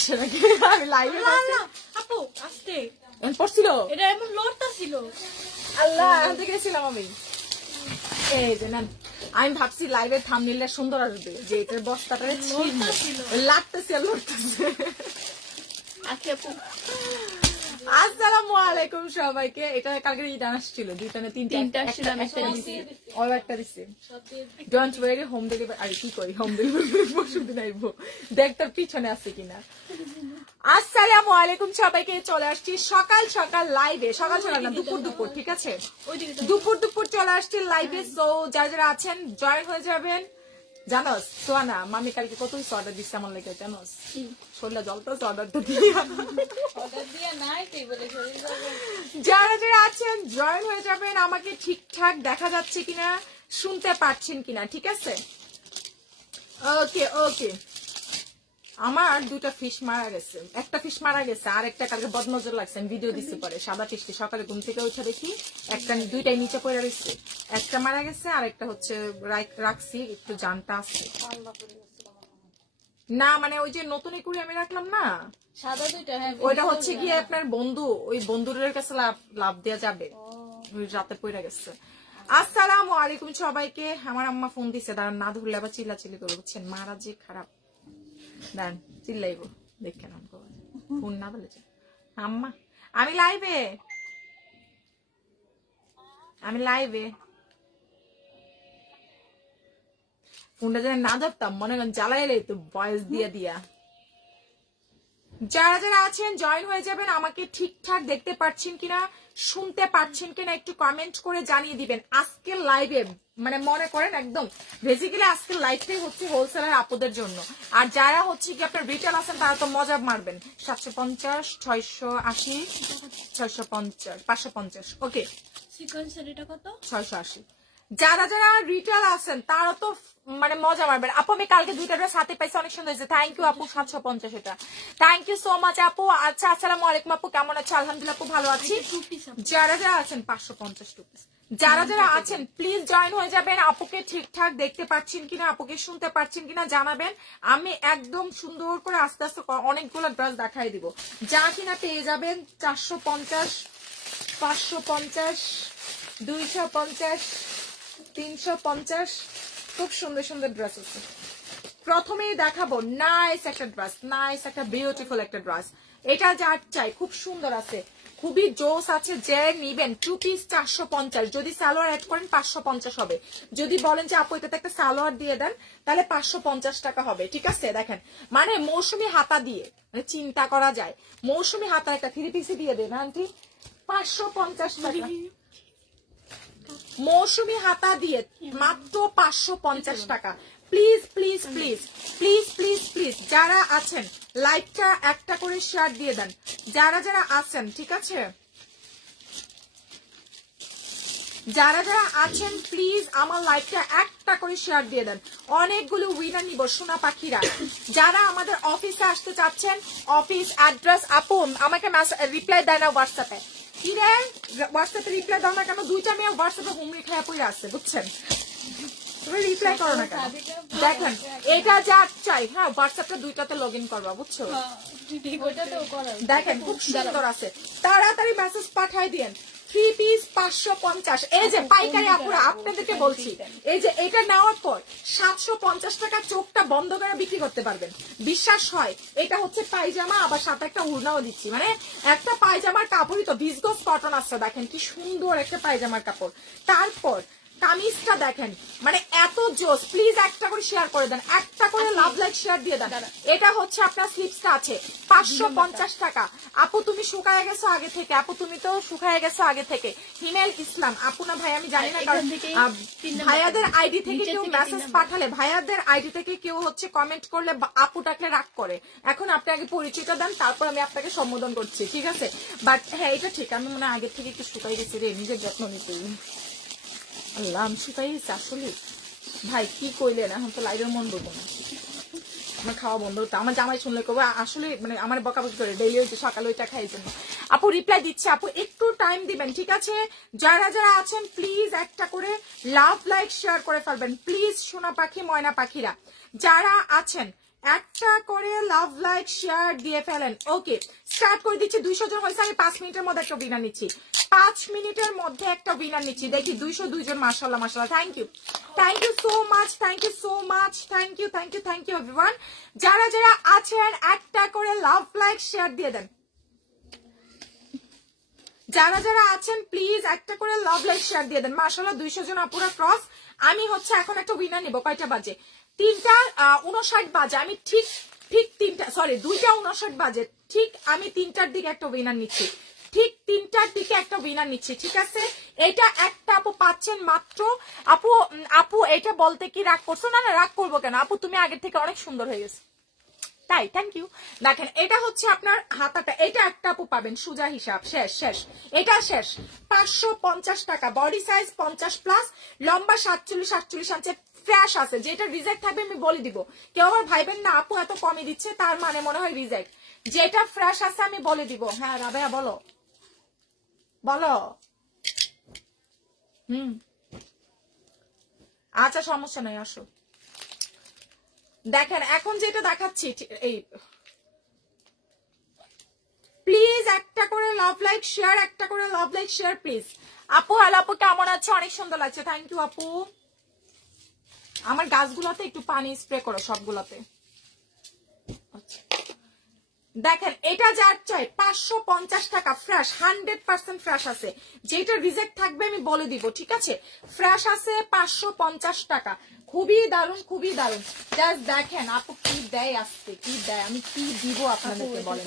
আসে নাকি আমি লাইভে আপু আস্তে এমন পড়ছিল এটা এমন লড়তা ছিল আল্লাহ এখন থেকে গেছিলাম আমি এই যে না আমি ভাবছি লাইভের থাম্বনেইলটা সুন্দর আসবে যে এটার বস্তাটা লাগতেছে আর লড়তেছে আসসালামু আলাইকুম সবাইকে এটা কালকে ঈদ আসছিল দুইটা না তিনটা একটা দিচ্ছে ডোন্ট ওয়ারি হোম ডেলিভারি আর কি করি হোম ডেলিভারি পরশুদিন আইবো দেখ তোর পিছনে আছে কিনা আসসালামু আলাইকুম সবাইকে চলে আসছি সকাল সকাল লাইভে সকাল সকাল না দুপুর ঠিক আছে দুপুর চলে আসছি লাইভে সো যারা যারা আছেন জয়েন হয়ে যাবেন জানোস সোয়ানা মামি কালকে কত অর্ডার দিচ্ছে আমার লেগে জানোস শরীরটা জলতো অর্ডারটা দিয়ে যারা যারা আছেন জয়েন হয়ে যাবেন আমাকে ঠিকঠাক দেখা যাচ্ছে কিনা শুনতে পাচ্ছেন কিনা ঠিক আছে ওকে ওকে আমার দুটা ফিশ মারা গেছে একটা ফিশ মারা গেছে আর একটা কালকে বদনজর লাগছে আমি ভিডিও দিতে পারে সাদা ফিশটি সকালে ঘুম থেকে উঠে দেখি একটা দুইটাই নিচে পড়ে রয়েছে একটা মারা গেছে আর একটা হচ্ছে রাখছি একটু জানটা আছে না মানে ওই যে নতুন করে আমি রাখলাম না সাদা দুইটা ওইটা হচ্ছে গিয়ে আপনার বন্ধু ওই বন্ধুদের কাছে লাভ দেওয়া যাবে ওই রাতে পড়ে গেছে আসসালামু আলাইকুম সবাইকে আমার আম্মা ফোন দিছে দাঁড়ান না ধরলে আবার চিল্লাচিল্লি করে বুঝছেন মারা যে খারাপ দাঁড়ান চিল্লাইবো দেখেন ফোন না বলেছে আম্মা আমি লাইভে ফোনটা যেন না ধরতাম মনে করেন জ্বালাইলে তো ভয়েস দিয়া যারা যারা আছেন জয়েন হয়ে যাবেন আমাকে ঠিকঠাক দেখতে পাচ্ছেন কিনা শুনতে পাচ্ছেন কিনা একটু কমেন্ট করে জানিয়ে দিবেন আজকের লাইভে মানে মনে করেন একদম বেসিক্যালি আজকের লাইভটাই হচ্ছে হোলসেলার আপুদের জন্য আর যারা হচ্ছে কি আপনার রিটেল আছেন তারা তো মজা মারবেন 750 680 650 550 ওকে সিকোয়েন্সের এটা কত 680 যারা যারা রিটেল আছেন তারা তো মানে মজা মারবেন আপু আমি কালকে দুইটা ড্রেস হাতে পাইছি অনেক সুন্দর হয়েছে থ্যাংক ইউ আপু 750 এটা থ্যাংক ইউ সো মাচ আপু আচ্ছা আসসালামু আলাইকুম আপু কেমন আছো আলহামদুলিল্লাহ আপু ভালো আছি যারা যারা আছেন 550 রুপিস যারা যারা আছেন প্লিজ জয়েন হয়ে যাবেন আপুকে ঠিকঠাক দেখতে পাচ্ছেন কিনা আপুকে শুনতে পাচ্ছেন কিনা জানাবেন আমি একদম সুন্দর করে আস্তে আস্তে অনেকগুলো ড্রেস দেখাই দিব যা কিনা পেয়ে যাবেন 450 550 250 350 খুব সুন্দর সুন্দর ড্রেস আছে প্রথমেই দেখাবো নাইস একটা ড্রেস নাইস একটা বিউটিফুল একটা ড্রেস এটা যার চাই খুব সুন্দর আছে খুবই জোস আছে যে নিবেন 2 পিস 450 যদি সালোয়ার অ্যাড করেন 550 হবে যদি বলেন যে আপু এটাতে একটা সালোয়ার দিয়ে দেন তাহলে 550 টাকা হবে ঠিক আছে দেখেন মানে মৌসুমী হাতা দিয়ে মানে চিন্তা করা যায় মৌসুমী হাতা একটা 3 পিসি দিয়ে দেন আন্টি 550 টাকা মৌসুমী হাতা দিয়ে মাত্র 550 টাকা please please please please please please যারা আছেন লাইকটা একটা করে শেয়ার দিয়ে দেন যারা যারা আছেন ঠিক আছে যারা যারা আছেন প্লিজ আমার লাইকটা একটা করে শেয়ার দিয়ে দেন অনেকগুলো উইনার নিব সোনা পাখিরা যারা আমাদের অফিসে আসতে চাচ্ছেন অফিস অ্যাড্রেস আপু আমাকে রিপ্লাই দেয় না হোয়াটসঅ্যাপে কি রে হোয়াটসঅ্যাপে রিপ্লাই দাও না কেন দুইটা মেয়ে হোয়াটসঅ্যাপে হোম রিপ্লাই পড়ে আসছে বুঝছেন তুমি রিপ্লাই করো না কেন দেখেন এটা যা চাই হ্যাঁ হোয়াটসঅ্যাপটা দুইটাতে লগ ইন করবা বুঝছো দেখেন খুব সুন্দর আছে তাড়াতাড়ি মেসেজ পাঠাই দিন 3 পিস 550 এই যে পাইকারি আপুরা আপনাদেরকে বলছি এই যে এটা নেওয়ার পর 750 টাকা চোখটা বন্ধ করে বিক্রি করতে পারবেন বিশ্বাস হয় এটা হচ্ছে পায়জামা আবার সাথে একটা উড়নাও দিচ্ছি মানে একটা পায়জামার কাপড়ই তো ভিসগস কটন আছে দেখেন কি সুন্দর একটা পায়জামার কাপড় তারপর কামিজটা দেখেন মানে এত জোস প্লিজ একটা করে শেয়ার করে দেন একটা করে লাভ লাইক শেয়ার দিয়ে দেন এটা হচ্ছে আপনার স্লিপসটা আছে 550 টাকা আপু তুমি শুকায় গেছো আগে থেকে আপু তুমি তো শুকায় গেছো আগে থেকে হিমেল ইসলাম আপু না ভাই আমি জানি না কারণ ভাইয়াদের আইডি থেকে কেউ মেসেজ পাঠালে ভাইয়াদের আইডি থেকে কেউ হচ্ছে কমেন্ট করলে আপুটাকে রাগ করে এখন আপনি আগে পরিচয়টা দেন তারপর আমি আপনাকে সম্বোধন করছি ঠিক আছে বাট হ্যাঁ এটা ঠিক আমি মনে আগে থেকে একটু শুকাই গেছি রে নিজের যত্ন নিতে আল্লাহ আমি শুকাইছি আসলে ভাই কি কইলেন এখন তো লাইভের মন বলবো না আমার খাওয়া বন্ধ হতো আমার জামাই শুনলে কবে আসলে মানে আমার বকাবকি করে ডেইলি হচ্ছে সকালে ওইটা খাই জন্য আপু রিপ্লাই দিচ্ছে আপু একটু টাইম দিবেন ঠিক আছে যারা যারা আছেন প্লিজ একটা করে লাভ লাইক শেয়ার করে ফেলবেন প্লিজ সোনা পাখি ময়না পাখিরা যারা আছেন একটা করে লাভ লাইক শেয়ার দিয়ে ফেলেন। ওকে, স্টার্ট করে দিচ্ছি। 200 জন হয়েছে, আমি 5 মিনিটের মধ্যে একটা উইনার নিচ্ছি। 5 মিনিটের মধ্যে একটা উইনার নিচ্ছি। দেখি 202 জন। মাশাআল্লাহ মাশাআল্লাহ, thank you so much, thank you so much, thank you everyone. যারা যারা আছেন একটা করে লাভ লাইক শেয়ার দিয়ে দেন। যারা যারা আছেন প্লিজ একটা করে লাভ লাইক শেয়ার দিয়ে দেন। মাশাআল্লাহ 200 জন আপুরা ক্রস। আমি হচ্ছে এখন একটা উইনার নিব। কয়টা বাজে? 3:59 বাজে। আমি ঠিক 2:59 বাজে। ঠিক আমি 3টার দিকে একটা উইনার নিচ্ছি। ঠিক 3টার দিকে একটা উইনার নিচ্ছি, ঠিক আছে? এটা একটা আপু পাচ্ছেন মাত্র। আপু এটা বলতে কি রাগ করছো? না না, রাগ করবো কেন আপু, তুমি আগের থেকে অনেক সুন্দর হয়ে গেছে, তাই থ্যাংক ইউ। দেখেন এটা হচ্ছে আপনার হাতাটা, এটা একটা আপু পাবেন সোজা হিসাব। শেষ এটা শেষ। 550 টাকা, বডি সাইজ 50+, লম্বা 47 ইঞ্চি, ফ্রেশ আছে। যেটা রিজেক্ট থাকবে আমি বলে দিব। কেউ আবার ভাইবেন না আপু এত কমই দিচ্ছে তার মানে মনে হয় রিজেক্ট। যেটা ফ্রেশ আছে আমি বলে দিব। হ্যাঁ রাবেয়া বলো বলো। আচ্ছা সমস্যা নাই, আসো। দেখেন এখন যেটা দেখাচ্ছি, এই প্লিজ একটা করে লাভ লাইক শেয়ার, একটা করে লাভ লাইক শেয়ার প্লিজ। আপু হ্যালো আপু, কেমন আছে? অনেক সুন্দর লাগছে, থ্যাংক ইউ আপু। আমার গাছগুলোতে একটু পানি স্প্রে করো সবগুলোতে। দেখেন এটা যার চাই 550 টাকা, ফ্রেশ 100% ফ্রেশ আছে। যেটা রিজেক্ট থাকবে আমি বলে দিব, ঠিক আছে? ফ্রেশ আছে 550 টাকা। খুবই দারুণ, খুবই দারুণ। জাস্ট দেখেন আপু কি দেয় আজকে, কি দেয়, আমি কি দিব আপনাদেরকে বলেন।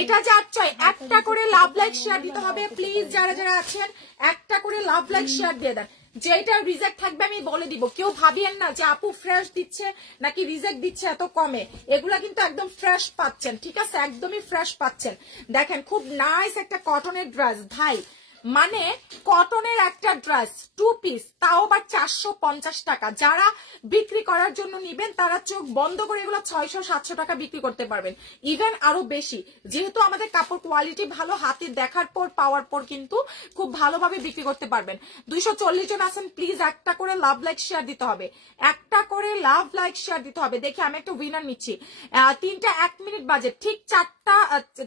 এটা যার চাই একটা করে লাভ লাইক শেয়ার দিতে হবে প্লিজ। যারা যারা আছেন একটা করে লাভ লাইক শেয়ার দিয়ে দেন। যেটা রিজেক্ট থাকবে আমি বলে দিব। কেউ ভাবিয়েন না যে আপু ফ্রেশ দিচ্ছে নাকি রিজেক্ট দিচ্ছে এত কমে। এগুলা কিন্তু একদম ফ্রেশ পাচ্ছেন, ঠিক আছে? একদমই ফ্রেশ পাচ্ছেন। দেখেন খুব নাইস একটা কটনের ড্রেস ভাই, মানে কটনের একটা ড্রেস 2 পিস, তাও আবার 450 টাকা। যারা বিক্রি করার জন্য নিবেন তারা চোখ বন্ধ করে এগুলো 600-700 টাকা বিক্রি করতে পারবেন, ইভেন আরো বেশি। যেহেতু আমাদের কাপড় কোয়ালিটি ভালো, হাতে দেখার পর পাওয়ার পর কিন্তু খুব ভালোভাবে বিক্রি করতে পারবেন। 240 জন আছেন, প্লিজ একটা করে লাভ লাইক শেয়ার দিতে হবে, একটা করে লাভ লাইক শেয়ার দিতে হবে। দেখি আমি একটা উইনার নিচ্ছি। 3টা 1 মিনিট বাজে, ঠিক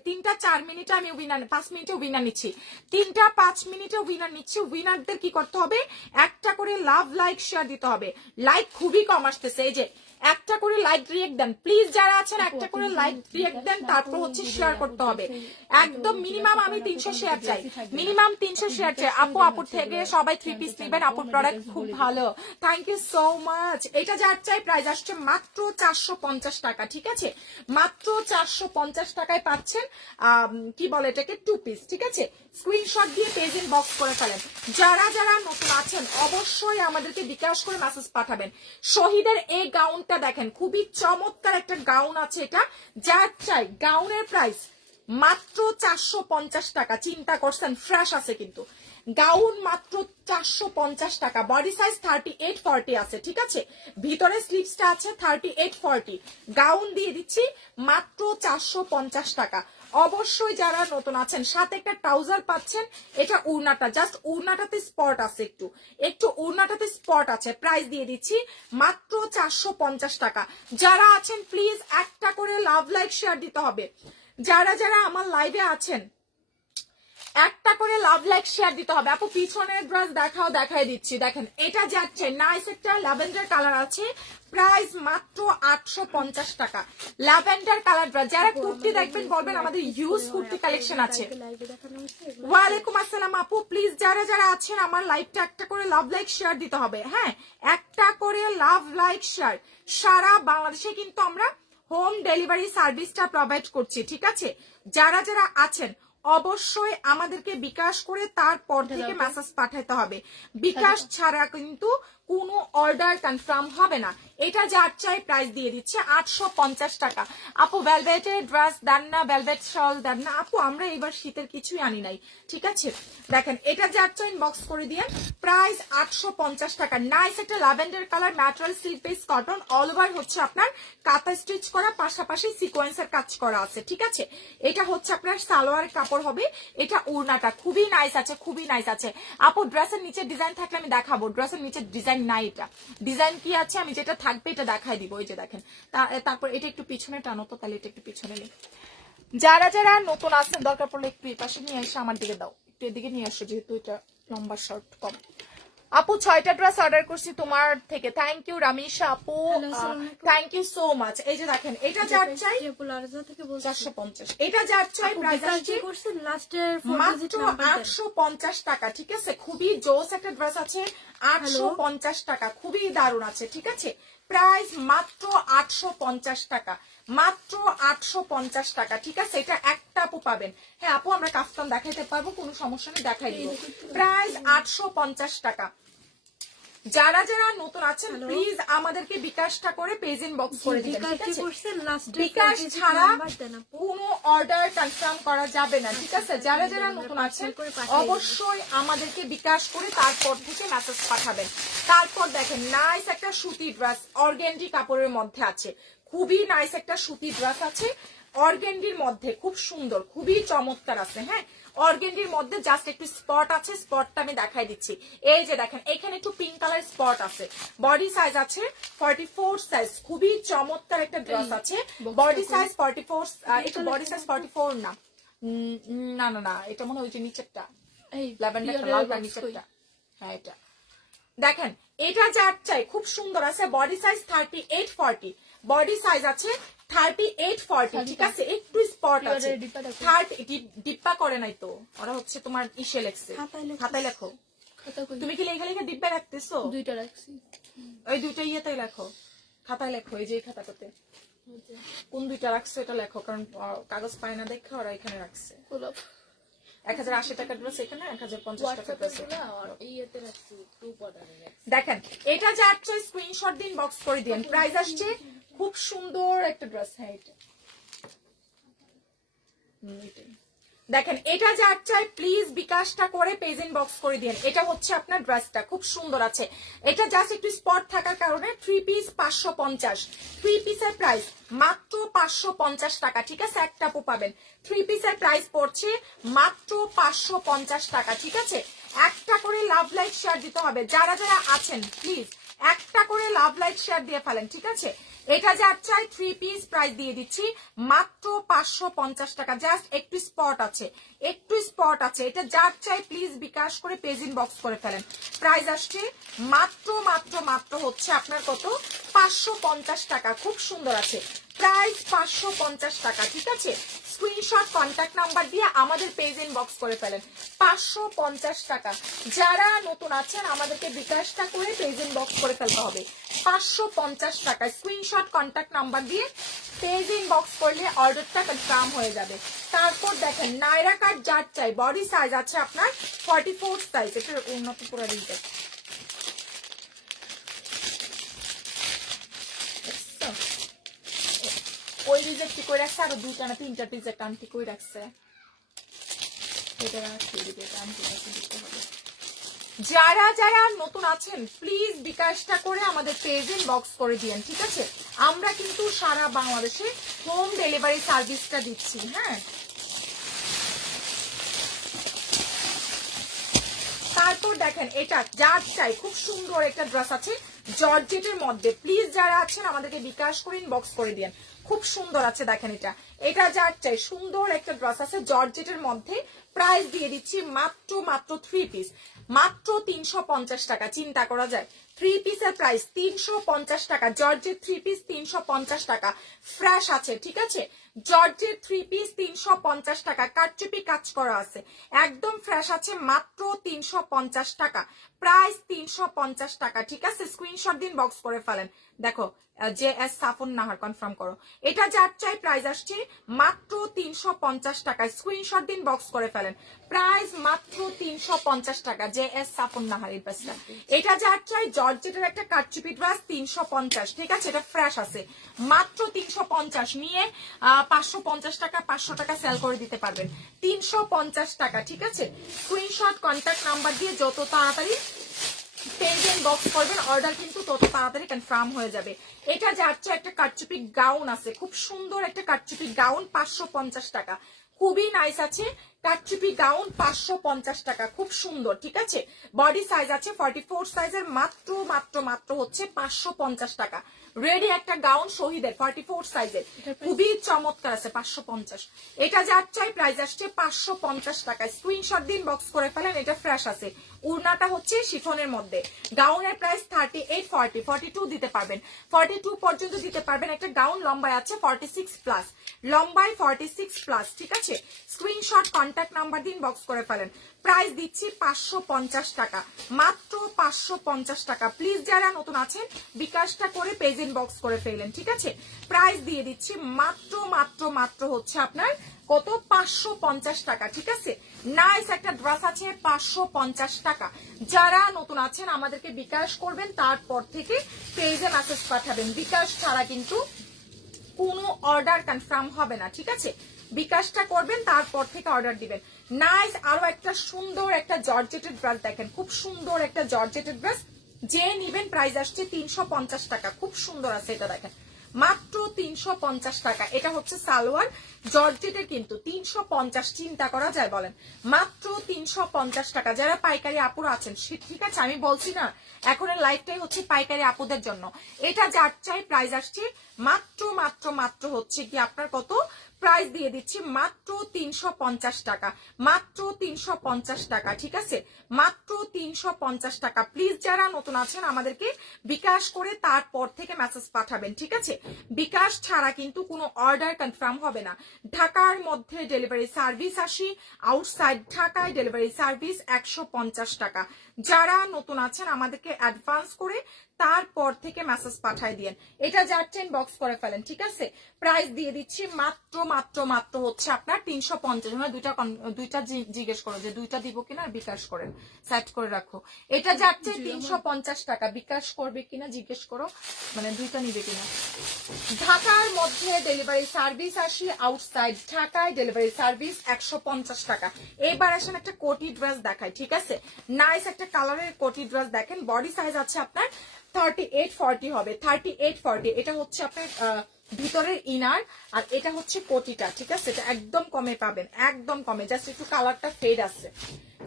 3টা 4 মিনিটে আমি উইনার, 5 মিনিটে উইনার নিচ্ছি, 3টা 5 মিনিটে উইনার নিচ্ছি। উইনারদের কি করতে হবে? একটা করে লাভ লাইক শেয়ার দিতে হবে। লাইক খুবই কম আসতেছে, এই যে একটা করে লাইক রিয়েক্ট দেন প্লিজ। যারা আছেন একটা করে লাইক রিয়েক্ট দেন, তারপর হচ্ছে শেয়ার করতে হবে। একদম মিনিমাম আমি 300 শেয়ার চাই, মিনিমাম 300 শেয়ার চাই। আপুর থেকে সবাই 3 পিস নেবেন, আপুর প্রোডাক্ট খুব ভালো, থ্যাংক ইউ সো মাচ। এটা যার চাই প্রাইস আসছে মাত্র 450 টাকা, ঠিক আছে? মাত্র 450 টাকায় পাচ্ছেন কি বলে এটাকে 2 পিস, ঠিক আছে? স্ক্রিনশট দিয়ে পেজ ইনবক্স করে ফেলেন। যারা যারা নতুন আছেন অবশ্যই আমাদেরকে বিকাশ করে মেসেজ পাঠাবেন। শহীদের এই গাউনটা দেখেন, খুবই চমৎকার একটা গাউন আছে। এটা যার চাই, গাউনের প্রাইস মাত্র 450 টাকা। চিন্তা করছেন, ফ্রেশ আছে কিন্তু গাউন মাত্র 450 টাকা। বডি সাইজ 38-40 আছে, ঠিক আছে? ভিতরে স্লিভসটা আছে 38-40। গাউন দিয়ে দিচ্ছি মাত্র 450 টাকা। অবশ্যই যারা নতুন আছেন, সাথে একটা ট্রাউজার পাচ্ছেন। এটা উড়নাটা, জাস্ট উড়নাটাতে স্পট আছে, একটু উড়নাটাতে স্পট আছে। প্রাইস দিয়ে দিচ্ছি মাত্র 450 টাকা। যারা আছেন প্লিজ একটা করে লাভ লাইক শেয়ার দিতে হবে। যারা যারা আমার লাইভে আছেন একটা করে লাভ লাইক শেয়ার দিতে হবে। আপু পিছনের ড্রেস দেখাই দিচ্ছি। দেখেন এটা যাচ্ছে নাইস একটা ল্যাভেন্ডার কালার আছে, প্রাইস মাত্র 850 টাকা। Lavender colour dress. যারা কুর্তি দেখবেন বলবেন আমাদের ইউজ কুর্তি কালেকশন আছে। ওয়ালাইকুম আসসালাম আপু, প্লিজ যারা যারা আছেন আমার লাইভটা একটা করে লাভ লাইক শেয়ার দিতে হবে। হ্যাঁ, একটা করে লাভ লাইক শেয়ার। সারা বাংলাদেশে কিন্তু আমরা হোম ডেলিভারি সার্ভিসটা প্রোভাইড করছি, ঠিক আছে? যারা যারা আছেন অবশ্যই আমাদেরকে বিকাশ করে তারপর থেকে মেসেজ পাঠাতে হবে। বিকাশ ছাড়া কিন্তু কোনো অর্ডার কনফার্ম হবে না। এটা যার চাই প্রাইস দিয়ে দিচ্ছে 850 টাকা। আপু ভেলভেটের ড্রেস দেন না, ভেলভেট শল দেন না। আপু আমরা এবার শীতের কিছুই আনি নাই, ঠিক আছে? দেখেন এটা যার চাই ইনবক্স করে দিয়েন। প্রাইস 850 টাকা। নাইস একটা lavender colour, material silk base cotton, all over হচ্ছে আপনার কাঁথা স্টিচ করা, পাশাপাশি সিকোয়েন্সের কাজ করা আছে, ঠিক আছে? এটা হচ্ছে আপনার সালোয়ার কাপড় হবে। এটা উড়নাটা খুবই নাইস আছে, খুবই নাইস আছে। আপু ড্রেসের নিচে ডিজাইন থাকলে আমি দেখাবো, ড্রেসের নিচে ডিজাইন ডিজাইন নাই, এটা ডিজাইন কি আছে আমি যেটা থাকবে এটা দেখাই দিব। ওই যে দেখেন, তারপর এটা একটু পিছনে টানো তো, তাহলে এটা একটু পিছনে নিই। যারা যারা নতুন আসছেন দরকার পড়লে একটু এই পাশে নিয়ে এসে আমার দিকে দাও, একটু এদিকে নিয়ে আসো, যেহেতু এটা লম্বা শর্ট কম। আপু 6টা ড্রেস অর্ডার করছি তোমার থেকে, থ্যাংক ইউ রামিশা আপু, থ্যাংক ইউ সো মাচ। এই যে দেখেন, এটা যার চাই 450, এটা যার চাই প্রাইস আসছে মাত্র 850 টাকা। ঠিক আছে, খুবই জোস একটা ড্রেস আছে, 850 টাকা, খুবই দারুণ আছে। ঠিক আছে, প্রাইস মাত্র 850 টাকা, মাত্র 850 টাকা। ঠিক আছে, এটা একটা আপু পাবেন। হ্যাঁ আপু আমরা কাফতান দেখাইতে পারবো, কোনো সমস্যা নেই, দেখাই দিব। প্রাইস 850 টাকা। যারা যারা নতুন আছেন প্লিজ আমাদেরকে বিকাশটা করে পেজ ইনবক্স করে দিবেন। ঠিক আছে, বিকাশ ছাড়া কোনো অর্ডার কনফার্ম করা যাবে না। ঠিক আছে, যারা যারা নতুন আছেন অবশ্যই আমাদেরকে বিকাশ করে তারপর থেকে মেসেজ পাঠাবেন। তারপর দেখেন, নাইস একটা সুতি ড্রেস অর্গানডি কাপড়ের মধ্যে আছে, খুবই নাইস একটা সুতি ড্রেস আছে অর্গানডির মধ্যে, খুব সুন্দর, খুবই চমৎকার আছে। হ্যাঁ, অর্গানডির মধ্যে জাস্ট একটু স্পট আছে, স্পটটা আমি দেখাই দিচ্ছি। এই যে দেখেন, এখানে একটু পিঙ্ক কালার স্পট আছে। বডি সাইজ আছে 44 সাইজ, খুবই চমৎকার একটা ড্রেস আছে। বডি সাইজ 44, এটা বডি সাইজ 44 না, না না না, এটা মনে হয় ওই যে নিচেরটা, এই ল্যাভেন্ডারটা, লালটা নিচেরটা। হ্যাঁ এটা দেখেন, এটা যার চাই খুব সুন্দর আছে। বডি সাইজ 38-40, বডি সাইজ আছে 38-40। ঠিক আছে, একটু স্পট আছে। ডিব্বা করে নাই তো, ওরা হচ্ছে তোমার ইসে লেখছে, খাতায় লেখো। তুমি কি লেখা লেখা ডিব্বা রাখতেছো? দুইটা রাখছি, ওই দুইটা ইয়েতে লেখো, খাতায় লেখো। এই যে এই খাতাটাতে কোন দুইটা রাখছো এটা লেখো, কারণ কাগজ পায় না দেখে ওরা এখানে রাখছে। 1080 টাকা ড্রেস এখানে, 1050 টাকা ড্রেস। দেখেন, এটা যার চাই স্ক্রিনশট দিন, বক্স করে দিন। প্রাইস আসছে খুব সুন্দর একটা ড্রেস। হ্যাঁ এটা দেখেন, এটা যার চাই প্লিজ বিকাশটা করে পেজ ইনবক্স করে দিন। এটা হচ্ছে আপনার ড্রেসটা, খুব সুন্দর আছে। এটা জাস্ট একটু স্পট থাকার কারণে 3 পিস 550, 3 পিসের প্রাইস মাত্র 550 টাকা। ঠিক আছে, একটা আপু পাবেন। 3 পিসের প্রাইস পড়ছে মাত্র 550 টাকা। ঠিক আছে, একটা করে লাভ লাইক শেয়ার দিতে হবে। যারা যারা আছেন প্লিজ একটা করে লাভ লাইক শেয়ার দিয়ে ফেলেন। ঠিক আছে, এটা যার চাই 3 পিস প্রাইস দিয়ে দিচ্ছি মাত্র 550 টাকা। জাস্ট একটু স্পট আছে, একটু স্পট আছে। এটা যার চাই প্লিজ বিকাশ করে পেজ ইনবক্স করে ফেলেন। প্রাইস আসছে মাত্র মাত্র মাত্র হচ্ছে আপনার কত, 550 টাকা। খুব সুন্দর আছে, প্রাইস 550 টাকা। ঠিক আছে, স্ক্রিনশট কন্ট্যাক্ট নাম্বার দিয়ে আমাদের পেজ ইনবক্স করে ফেলেন। 550 টাকা। যারা নতুন আছেন আমাদেরকে বিকাশটা করে পেজ ইনবক্স করে ফেলতে হবে। 550 টাকা স্ক্রিনশট কন্ট্যাক্ট নাম্বার দিয়ে পেজ ইনবক্স করলে অর্ডারটা কনফার্ম হয়ে যাবে। তারপর দেখেন, নাইরা কাট যার চাই, বডি সাইজ আছে আপনার 44 সাইজ। এটার উন্নত পুরো রিজেক্ট, ওই রিজেক্ট কি করে রাখছে, আরো 2টা না 3টা রিজেক্ট আনটি করে রাখছে। এটা দিতে হবে। যারা যারা নতুন আছেন প্লিজ বিকাশটা করে আমাদের পেজ ইনবক্স করে দিয়েন। ঠিক আছে, আমরা কিন্তু সারা বাংলাদেশে হোম ডেলিভারি সার্ভিসটা দিচ্ছি। হ্যাঁ, তারপর দেখেন, এটা যার চাই খুব সুন্দর একটা ড্রেস আছে জর্জেটের মধ্যে। প্লিজ যারা আছেন আমাদেরকে বিকাশ করে ইনবক্স করে দিয়েন। খুব সুন্দর আছে, দেখেন এটা যার চাই সুন্দর একটা ড্রেস আছে জর্জেটের মধ্যে। প্রাইস দিয়ে দিচ্ছি মাত্র মাত্র 3 পিস মাত্র 350 টাকা। চিন্তা করা যায়, 3 পিসের প্রাইস 350 টাকা। জর্জেট 3 পিস 350 টাকা, ফ্রেশ আছে। ঠিক আছে, জর্জেট 3 পিস 350 টাকা, কাটচুপি কাজ করা আছে, একদম ফ্রেশ আছে, মাত্র 350 টাকা। প্রাইস 350 টাকা। ঠিক আছে, স্ক্রিনশট দিন, বক্স করে ফেলেন। দেখো, JS সাফন নাহার কনফার্ম করো। এটা যার চাই প্রাইস আসছে মাত্র 350 টাকা। স্ক্রিনশট দিন, বক্স করে ফেলেন। প্রাইস মাত্র 350 টাকা। JS সাফন নাহার এই ড্রেসটা। এটা যার চাই জর্জেটের একটা কাটচুপি ড্রেস 350। ঠিক আছে, এটা ফ্রেশ আছে, মাত্র 350 নিয়ে 550 টাকা 500 টাকা সেল করে দিতে পারবেন। 350 টাকা। ঠিক আছে, স্ক্রিনশট কন্ট্যাক্ট নাম্বার দিয়ে যত তাড়াতাড়ি পেজ ইনবক্স করবেন অর্ডার কিন্তু তত তাড়াতাড়ি কনফার্ম হয়ে যাবে। এটা যাচ্ছে একটা কাটচুপি গাউন আছে, খুব সুন্দর একটা কাটচুপি গাউন 550 টাকা, খুবই নাইস আছে। কাটচুপি গাউন 550 টাকা, খুব সুন্দর, ঠিক আছে। বডি সাইজ আছে 44 সাইজের, মাত্র মাত্র মাত্র হচ্ছে 550 টাকা। রেডি একটা গাউন শহীদের 44 সাইজের, খুবই চমৎকার আছে, 550। এটা যার চাই প্রাইস আসছে 550 টাকা। স্ক্রিনশট দিন, বক্স করে ফেলেন, এটা ফ্রেশ আছে। উড়নাটা হচ্ছে শিফনের মধ্যে। গাউনের প্রাইস 38, 40, 42 দিতে পারবেন, 42 পর্যন্ত দিতে পারবেন। একটা গাউন লম্বায় আছে 46 প্লাস, লম্বায় 46 প্লাস, ঠিক আছে। স্ক্রিনশট কন্ট্যাক্ট নাম্বার দিন, বক্স করে ফেলেন। প্রাইস দিচ্ছি 550 টাকা, মাত্র 550 টাকা। প্লিজ যারা নতুন আছেন বিকাশটা করে পেজ ইনবক্স করে ফেলেন, ঠিক আছে। প্রাইস দিয়ে দিচ্ছি মাত্র মাত্র মাত্র হচ্ছে আপনার কত, 550 টাকা, ঠিক আছে। নাইস একটা ড্রেস আছে 550 টাকা। যারা নতুন আছেন আমাদেরকে বিকাশ করবেন, তারপর থেকে পেজে মেসেজ পাঠাবেন। বিকাশ ছাড়া কিন্তু কোনো অর্ডার কনফার্ম হবে না, ঠিক আছে। বিকাশটা করবেন, তারপর থেকে অর্ডার দিবেন। নাইস আরো একটা সুন্দর একটা জর্জেটেড ড্রেস দেখেন, খুব সুন্দর একটা জর্জেটেড ড্রেস। যে নিবেন প্রাইস আসছে 350 টাকা, খুব সুন্দর আছে এটা দেখেন, মাত্র 350 টাকা। এটা হচ্ছে সালোয়ার জর্জেটের, কিন্তু 350, চিন্তা করা যায় বলেন, মাত্র 350 টাকা। যারা পাইকারি আপুরা আছেন, ঠিক আছে, আমি বলছি না এখন লাইফটাই হচ্ছে পাইকারি আপুদের জন্য। এটা যার চাই প্রাইস আসছে মাত্র মাত্র মাত্র হচ্ছে কি আপনার কত, প্রাইস দিয়ে দিচ্ছি মাত্র 350 টাকা, মাত্র 350 টাকা, ঠিক আছে, মাত্র 350 টাকা। প্লিজ যারা নতুন আছেন আমাদেরকে বিকাশ করে তারপর থেকে মেসেজ পাঠাবেন, ঠিক আছে। বিকাশ ছাড়া কিন্তু কোনো অর্ডার কনফার্ম হবে না। ঢাকার মধ্যে ডেলিভারি সার্ভিস 80, আউটসাইড ঢাকায় ডেলিভারি সার্ভিস 150 টাকা। যারা নতুন আছেন আমাদেরকে অ্যাডভান্স করে তারপর থেকে মেসেজ পাঠাই দিয়েন। এটা যাচ্ছেন বক্স করে ফেলেন, ঠিক আছে। প্রাইস দিয়ে দিচ্ছি মাত্র মাত্র মাত্র হচ্ছে আপনার 350। মানে দুইটা জিজ্ঞেস করো যে দুইটা দিব কিনা, বিকাশ করেন, সেট করে রাখো। এটা যাচ্ছে 350 টাকা, বিকাশ করবে কিনা জিজ্ঞেস করো, মানে দুইটা নিবে কিনা। ঢাকার মধ্যে ডেলিভারি সার্ভিস 80, আউটসাইড ঢাকায় ডেলিভারি সার্ভিস 150 টাকা। এবার আসেন একটা কোটি ড্রেস দেখাই, ঠিক আছে। নাইস একটা কালারের কোটি ড্রেস দেখেন। বডি সাইজ আছে আপনার 38, 40 হবে, 38, 40। এটা হচ্ছে আপনার ভিতরের ইনার, আর এটা হচ্ছে কোটিটা, ঠিক আছে। এটা একদম কমে পাবেন, একদম কমে। জাস্ট একটু কালারটা ফেড আছে,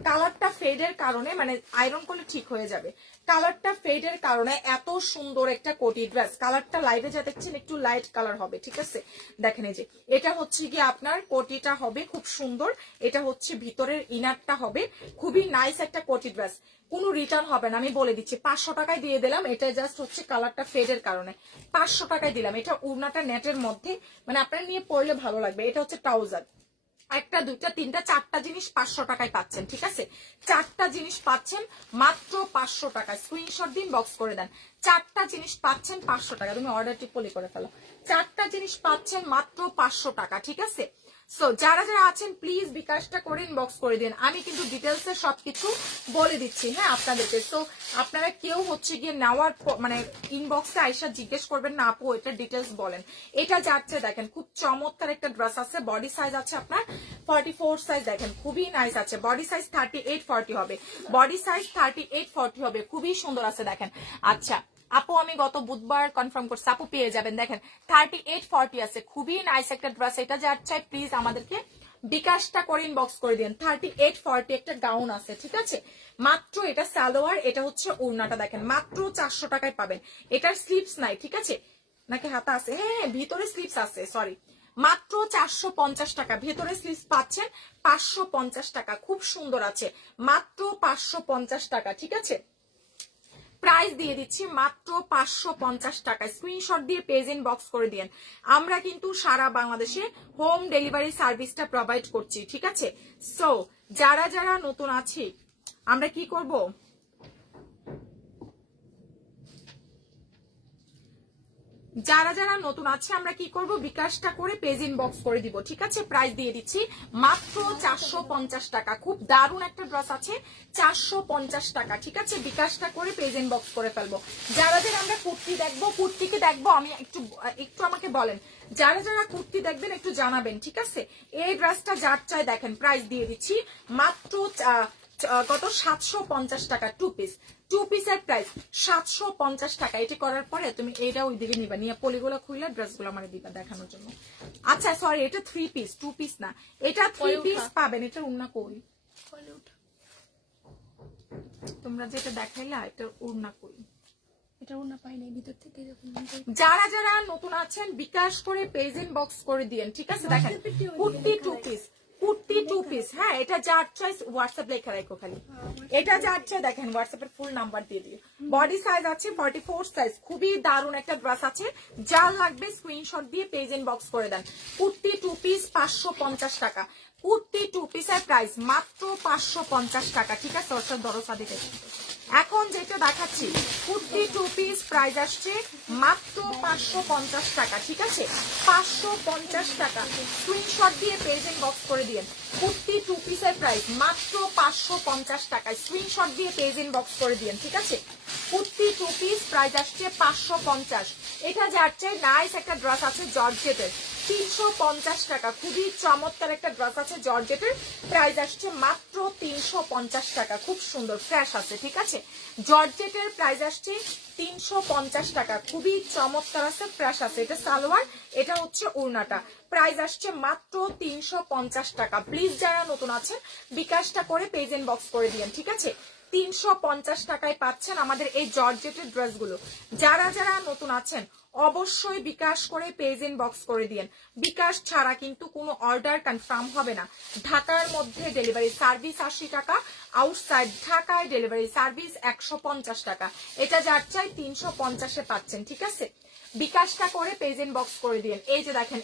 কালারটা ফেডের কারণে, মানে আয়রন করলে ঠিক হয়ে যাবে। কালারটা ফেডের কারণে এত সুন্দর একটা কোটি ড্রেস। কালারটা লাইভে যা দেখছেন একটু লাইট কালার হবে, ঠিক আছে। দেখেন এই যে এটা হচ্ছে কি আপনার কোটিটা হবে খুব সুন্দর। এটা হচ্ছে ভিতরের ইনারটা হবে, খুবই নাইস একটা কোটি ড্রেস। কোনো রিটার্ন হবে না, আমি বলে দিচ্ছি। 500 টাকায় দিয়ে দিলাম। এটা জাস্ট হচ্ছে কালারটা ফেডের কারণে 500 টাকায় দিলাম। এটা উড়নাটা নেটের মধ্যে, মানে আপনার নিয়ে পড়লে ভালো লাগবে। এটা হচ্ছে ট্রাউজার। একটা, দুইটা, তিনটা, 4টা জিনিস 500 টাকায় পাচ্ছেন, ঠিক আছে। 4টা জিনিস পাচ্ছেন মাত্র 500 টাকায়। স্ক্রিনশট দিন, বক্স করে দেন। 4টা জিনিস পাচ্ছেন 500 টাকা। তুমি অর্ডারটি পলি করে ফেলো। 4টা জিনিস পাচ্ছেন মাত্র 500 টাকা, ঠিক আছে। সো যারা যারা আছেন প্লিজ বিকাশটা করে ইনবক্স করে দিন। আমি কিন্তু ডিটেলসে সবকিছু বলে দিচ্ছি, হ্যাঁ, আপনাদেরকে। সো আপনারা কেউ হচ্ছে গিয়ে নেওয়ার মানে ইনবক্সে আইসা জিজ্ঞেস করবেন না আপু এটা ডিটেলস বলেন। এটা যাচ্ছে দেখেন খুব চমৎকার একটা ড্রেস আছে। বডি সাইজ আছে আপনার 44 সাইজ, দেখেন খুবই নাইস আছে। বডি সাইজ 38, 40 হবে, বডি সাইজ 38, 40 হবে, খুবই সুন্দর আছে দেখেন। আচ্ছা আপু আমি গত বুধবার কনফার্ম করছি, আপু পেয়ে যাবেন। দেখেন 38, 40 আছে, খুবই নাইস একটা ড্রেস। এটা যার চাই প্লিজ আমাদেরকে বিকাশটা করে ইনবক্স করে দিন। 38, 40 একটা গাউন আছে, ঠিক আছে। মাত্র এটা সালোয়ার, এটা হচ্ছে ওড়নাটা দেখেন, মাত্র 400 টাকায় পাবেন। এটার স্লিপস নাই, ঠিক আছে, নাকি হাতা আছে? হ্যাঁ ভিতরে স্লিপস আছে, সরি। মাত্র 450 টাকা, ভেতরে স্লিপস পাচ্ছেন 550 টাকা। খুব সুন্দর আছে, মাত্র 550 টাকা, ঠিক আছে। প্রাইস দিয়ে দিচ্ছি মাত্র 550 টাকা। স্ক্রিনশট দিয়ে পেজ ইনবক্স করে দিন। আমরা কিন্তু সারা বাংলাদেশে হোম ডেলিভারি সার্ভিসটা প্রোভাইড করছি, ঠিক আছে। সো যারা যারা নতুন আছি আমরা কি করব, যারা যারা নতুন আছে আমরা কি করব, বিকাশটা করে পেজ ইনবক্স করে দিব, ঠিক আছে। প্রাইস দিয়ে দিচ্ছি মাত্র 450 টাকা। খুব দারুণ একটা ড্রেস আছে, 450 টাকা, ঠিক আছে। বিকাশটা করে পেজ ইনবক্স করে ফেলবো। যারা যারা আমরা কুর্তি দেখবো, কুর্তিকে দেখবো, আমি একটু আমাকে বলেন যারা যারা কুর্তি দেখবেন একটু জানাবেন, ঠিক আছে। এই ড্রেসটা যার চাই দেখেন প্রাইস দিয়ে দিচ্ছি মাত্র কত, 750 টাকা। টু টু পিসের প্রাইস 750 টাকা। এটা করার পরে তুমি এটা ওই দিকে নিবা, নিয়ে পলিগুলো খুললে ড্রেসগুলো আমার দিবা দেখানোর জন্য। আচ্ছা সরি, এটা 3 পিস, 2 পিস না, এটা 3 পিস পাবেন। এটা উন্না কই তোমরা যেটা দেখাইলা, এটা উন্না কই? যারা যারা নতুন আছেন বিকাশ করে পেজ ইনবক্স করে দিয়েন, ঠিক আছে? দেখেন কুর্তি 2 পিস, কুর্তি 2 পিস। হ্যাঁ, এটা যার চয়েস হোয়াটসঅ্যাপ লেখা রাখো খালি, এটা যার চাই দেখেন হোয়াটসঅ্যাপের ফুল নাম্বার দিয়ে দিয়ে। বডি সাইজ আছে 44 সাইজ, খুবই দারুণ একটা ড্রেস আছে। যার লাগবে স্ক্রিনশট দিয়ে পেজ ইনবক্স করে দেন। কুর্তি 2 পিস 550 টাকা, কুর্তি 2 পিসের প্রাইস মাত্র 550 টাকা, ঠিক আছে? অর্থাৎ দরজা দিতে এখন যেটা দেখাচ্ছি কুর্তি 2 পিস প্রাইস আসছে মাত্র 550 টাকা, ঠিক আছে? 550 টাকা, স্ক্রিনশট দিয়ে পেজ ইনবক্স করে দিয়েন। কুর্তি 2 পিসের প্রাইস মাত্র 550 টাকা, স্ক্রিনশট দিয়ে পেজ ইনবক্স করে দিয়েন, ঠিক আছে? কুর্তি 2 পিস প্রাইস আসছে 550। এটা যার চেয়ে নাইস একটা ড্রেস আছে জর্জেটের, 350 টাকা, খুবই চমৎকার একটা ড্রেস আছে জর্জেটের, প্রাইস আসছে মাত্র 350 টাকা। খুব সুন্দর ফ্রেশ আছে, ঠিক আছে? জর্জেটের প্রাইস আসছে 350 টাকা, খুবই চমৎকার আছে, ফ্রেশ আছে। এটা সালোয়ার, এটা হচ্ছে ওড়নাটা, প্রাইস আসছে মাত্র 350 টাকা। প্লিজ যারা নতুন আছেন বিকাশটা করে পেজ ইনবক্স করে দিয়েন, ঠিক আছে? 350 টাকায় পাচ্ছেন আমাদের এই জর্জেটের ড্রেসগুলো। যারা যারা নতুন আছেন অবশ্যই বিকাশ করে পেজ ইনবক্স করে দিয়েন। বিকাশ ছাড়া কিন্তু কোনো অর্ডার কনফার্ম হবে না। ঢাকার মধ্যে ডেলিভারি সার্ভিস 80 টাকা, আউটসাইড ঢাকায় ডেলিভারি সার্ভিস 150 টাকা। এটা যার চাই 350-এ পাচ্ছেন, ঠিক আছে? বিকাশটা করে পেজ ইনবক্স করে দিয়েন। এই যে দেখেন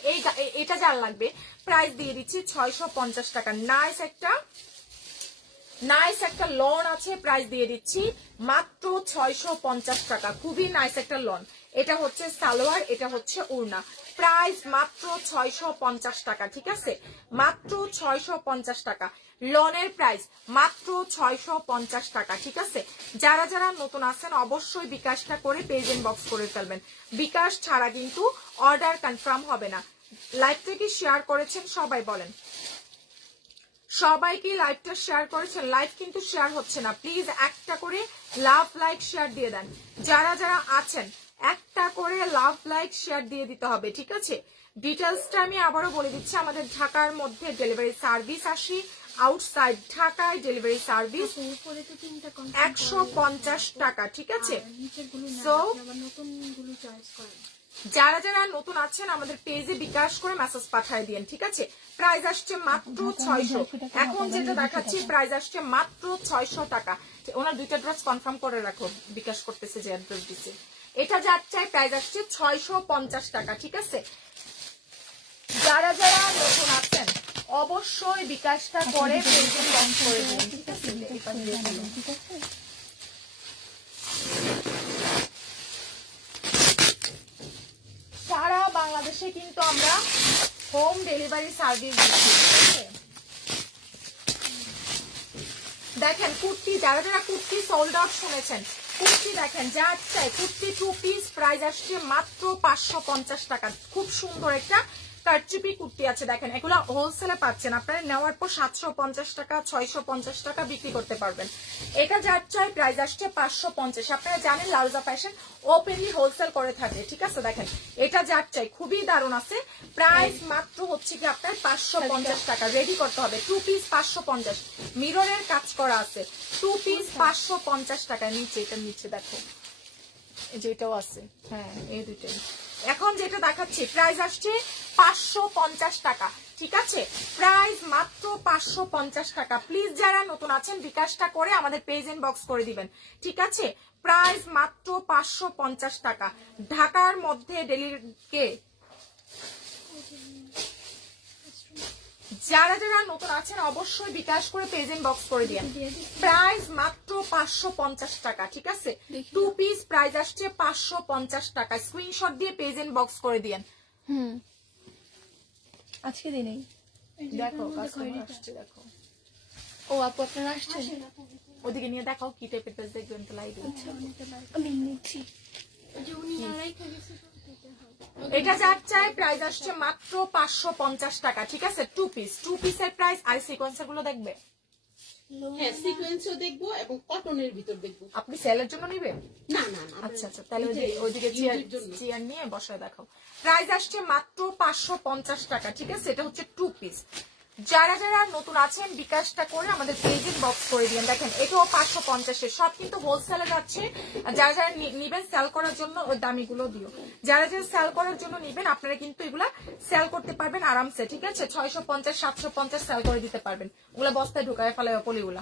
এটা যার লাগবে প্রাইস দিয়ে দিচ্ছি 650 টাকা। নাইস একটা লন আছে, প্রাইস দিয়ে দিচ্ছি মাত্র 650 টাকা, খুবই নাইস একটা লন। এটা হচ্ছে সালোয়ার, এটা হচ্ছে ওড়না, প্রাইস মাত্র 650 টাকা, ঠিক আছে? মাত্র 650 টাকা লনের প্রাইস, মাত্র 650 টাকা, ঠিক আছে? যারা যারা নতুন আছেন অবশ্যই বিকাশটা করে পেজ ইনবক্স করে ফেলবেন। বিকাশ ছাড়া কিন্তু অর্ডার কনফার্ম হবে না। লাইভটা কি শেয়ার করেছেন সবাই বলেন? সবাই কি লাইভটা শেয়ার করেছেন? লাইভ কিন্তু শেয়ার হচ্ছে না, প্লিজ একটা করে লাভ লাইক শেয়ার দিয়ে দেন। যারা যারা আছেন একটা করে লাভ লাইক শেয়ার দিয়ে দিতে হবে, ঠিক আছে? ডিটেলসটা আমি আবারও বলে দিচ্ছি, আমাদের ঢাকার মধ্যে ডেলিভারি সার্ভিস 80, আউটসাইড ঢাকায় ডেলিভারি সার্ভিস 150 টাকা, ঠিক আছে? সো যারা যারা নতুন আছেন আমাদের পেজে বিকাশ করে মেসেজ পাঠিয়ে দিয়েন, ঠিক আছে? প্রাইস আসছে মাত্র 600। এখন যেটা দেখাচ্ছি প্রাইস আসছে মাত্র 600 টাকা। ওনার দুইটা ড্রেস কনফার্ম করে রাখো, বিকাশ করতেছে যে অ্যাড্রেস দিচ্ছে। এটা যার চাই প্রাইস আসছে 650 টাকা, ঠিক আছে? যারা যারা নতুন আছেন অবশ্যই বিকাশটা করে পেজে লঞ্চ করে দিন, ঠিক আছে? সারা বাংলাদেশে কিন্তু আমরা হোম ডেলিভারি সার্ভিস দিচ্ছি। দেখেন কুর্তি, যারা যারা কুর্তি সোল্ড আউট শুনেছেন, কুর্তি দেখেন যার চাই কুর্তি 2 পিস প্রাইস আসছে মাত্র 550 টাকা। খুব সুন্দর একটা কারচুপি কুর্তি আছে, দেখেন এগুলো হোলসেলে পাচ্ছেন আপনারা, নেওয়ার পর 750 টাকা 650 টাকা বিক্রি করতে পারবেন। এটা যার চাই প্রাইস আসছে 550। আপনারা জানেন লাউজা ফ্যাশন ওপেনলি হোলসেল করে থাকে, ঠিক আছে? দেখেন এটা যার চাই খুবই দারুণ আছে, প্রাইস মাত্র হচ্ছে কি আপনার 550 টাকা। রেডি করতে হবে 2 পিস 550, মিররের কাজ করা আছে। 2 পিস 550 টাকা। নিচে এটা নিচে দেখো যেটাও আছে, হ্যাঁ এই দুটোই। এখন যেটা দেখাচ্ছি প্রাইস আসছে 550 টাকা, ঠিক আছে? প্রাইস মাত্র 550 টাকা। প্লিজ যারা নতুন আছেন বিকাশটা করে আমাদের পেজ ইনবক্স করে দিবেন, ঠিক আছে? প্রাইস মাত্র 550 টাকা। ঢাকার মধ্যে ডেলিভারি, যারা যারা নতুন আছেন অবশ্যই বিকাশ করে পেজ ইনবক্স করে দিন। প্রাইস মাত্র 550 টাকা, ঠিক আছে? 2 পিস প্রাইস আসছে 550 টাকা। স্ক্রিনশট দিয়ে পেজ ইনবক্স করে দিন। আজকে দিনেই দেখো কাস্টমার আসছে, দেখো। ও আপু আপনারা আসছেন? ওদিকে নিয়ে দেখাও কি টাইপের ড্রেস দেখবেন তো লাইভে। আমি নিচ্ছি। যে উনি নারাই খাইছে। এটা যার চাই প্রাইস আসছে মাত্র 550 টাকা, ঠিক আছে? 2 পিস, 2 পিসের প্রাইস। আর সিকোয়েন্সার গুলো দেখবে হ্যাঁ সিকোয়েন্সও দেখবো এবং কটনের ভিতর দেখবো। আপনি সেলের জন্য নিবেন? না না না, আচ্ছা আচ্ছা, তাহলে ওইদিকে চেয়ার নিয়ে বসায় দেখাও। প্রাইস আসছে মাত্র 550 টাকা, ঠিক আছে? এটা হচ্ছে 2 পিস। যারা যারা নতুন আছেন বিকাশটা করে আমাদের পেজে বক্স করে দিবেন। দেখেন এটাও 550 এর, সব কিন্তু হোলসেলে যাচ্ছে। যারা যারা নিবেন সেল করার জন্য ওই দামিগুলো দিও। যারা যারা সেল করার জন্য নিবেন আপনারা কিন্তু এগুলা সেল করতে পারবেন আরামসে, ঠিক আছে? 650 750 সেল করে দিতে পারবেন। ওগুলা বস্তায় ঢুকায় ফেলায় পলিগুলা।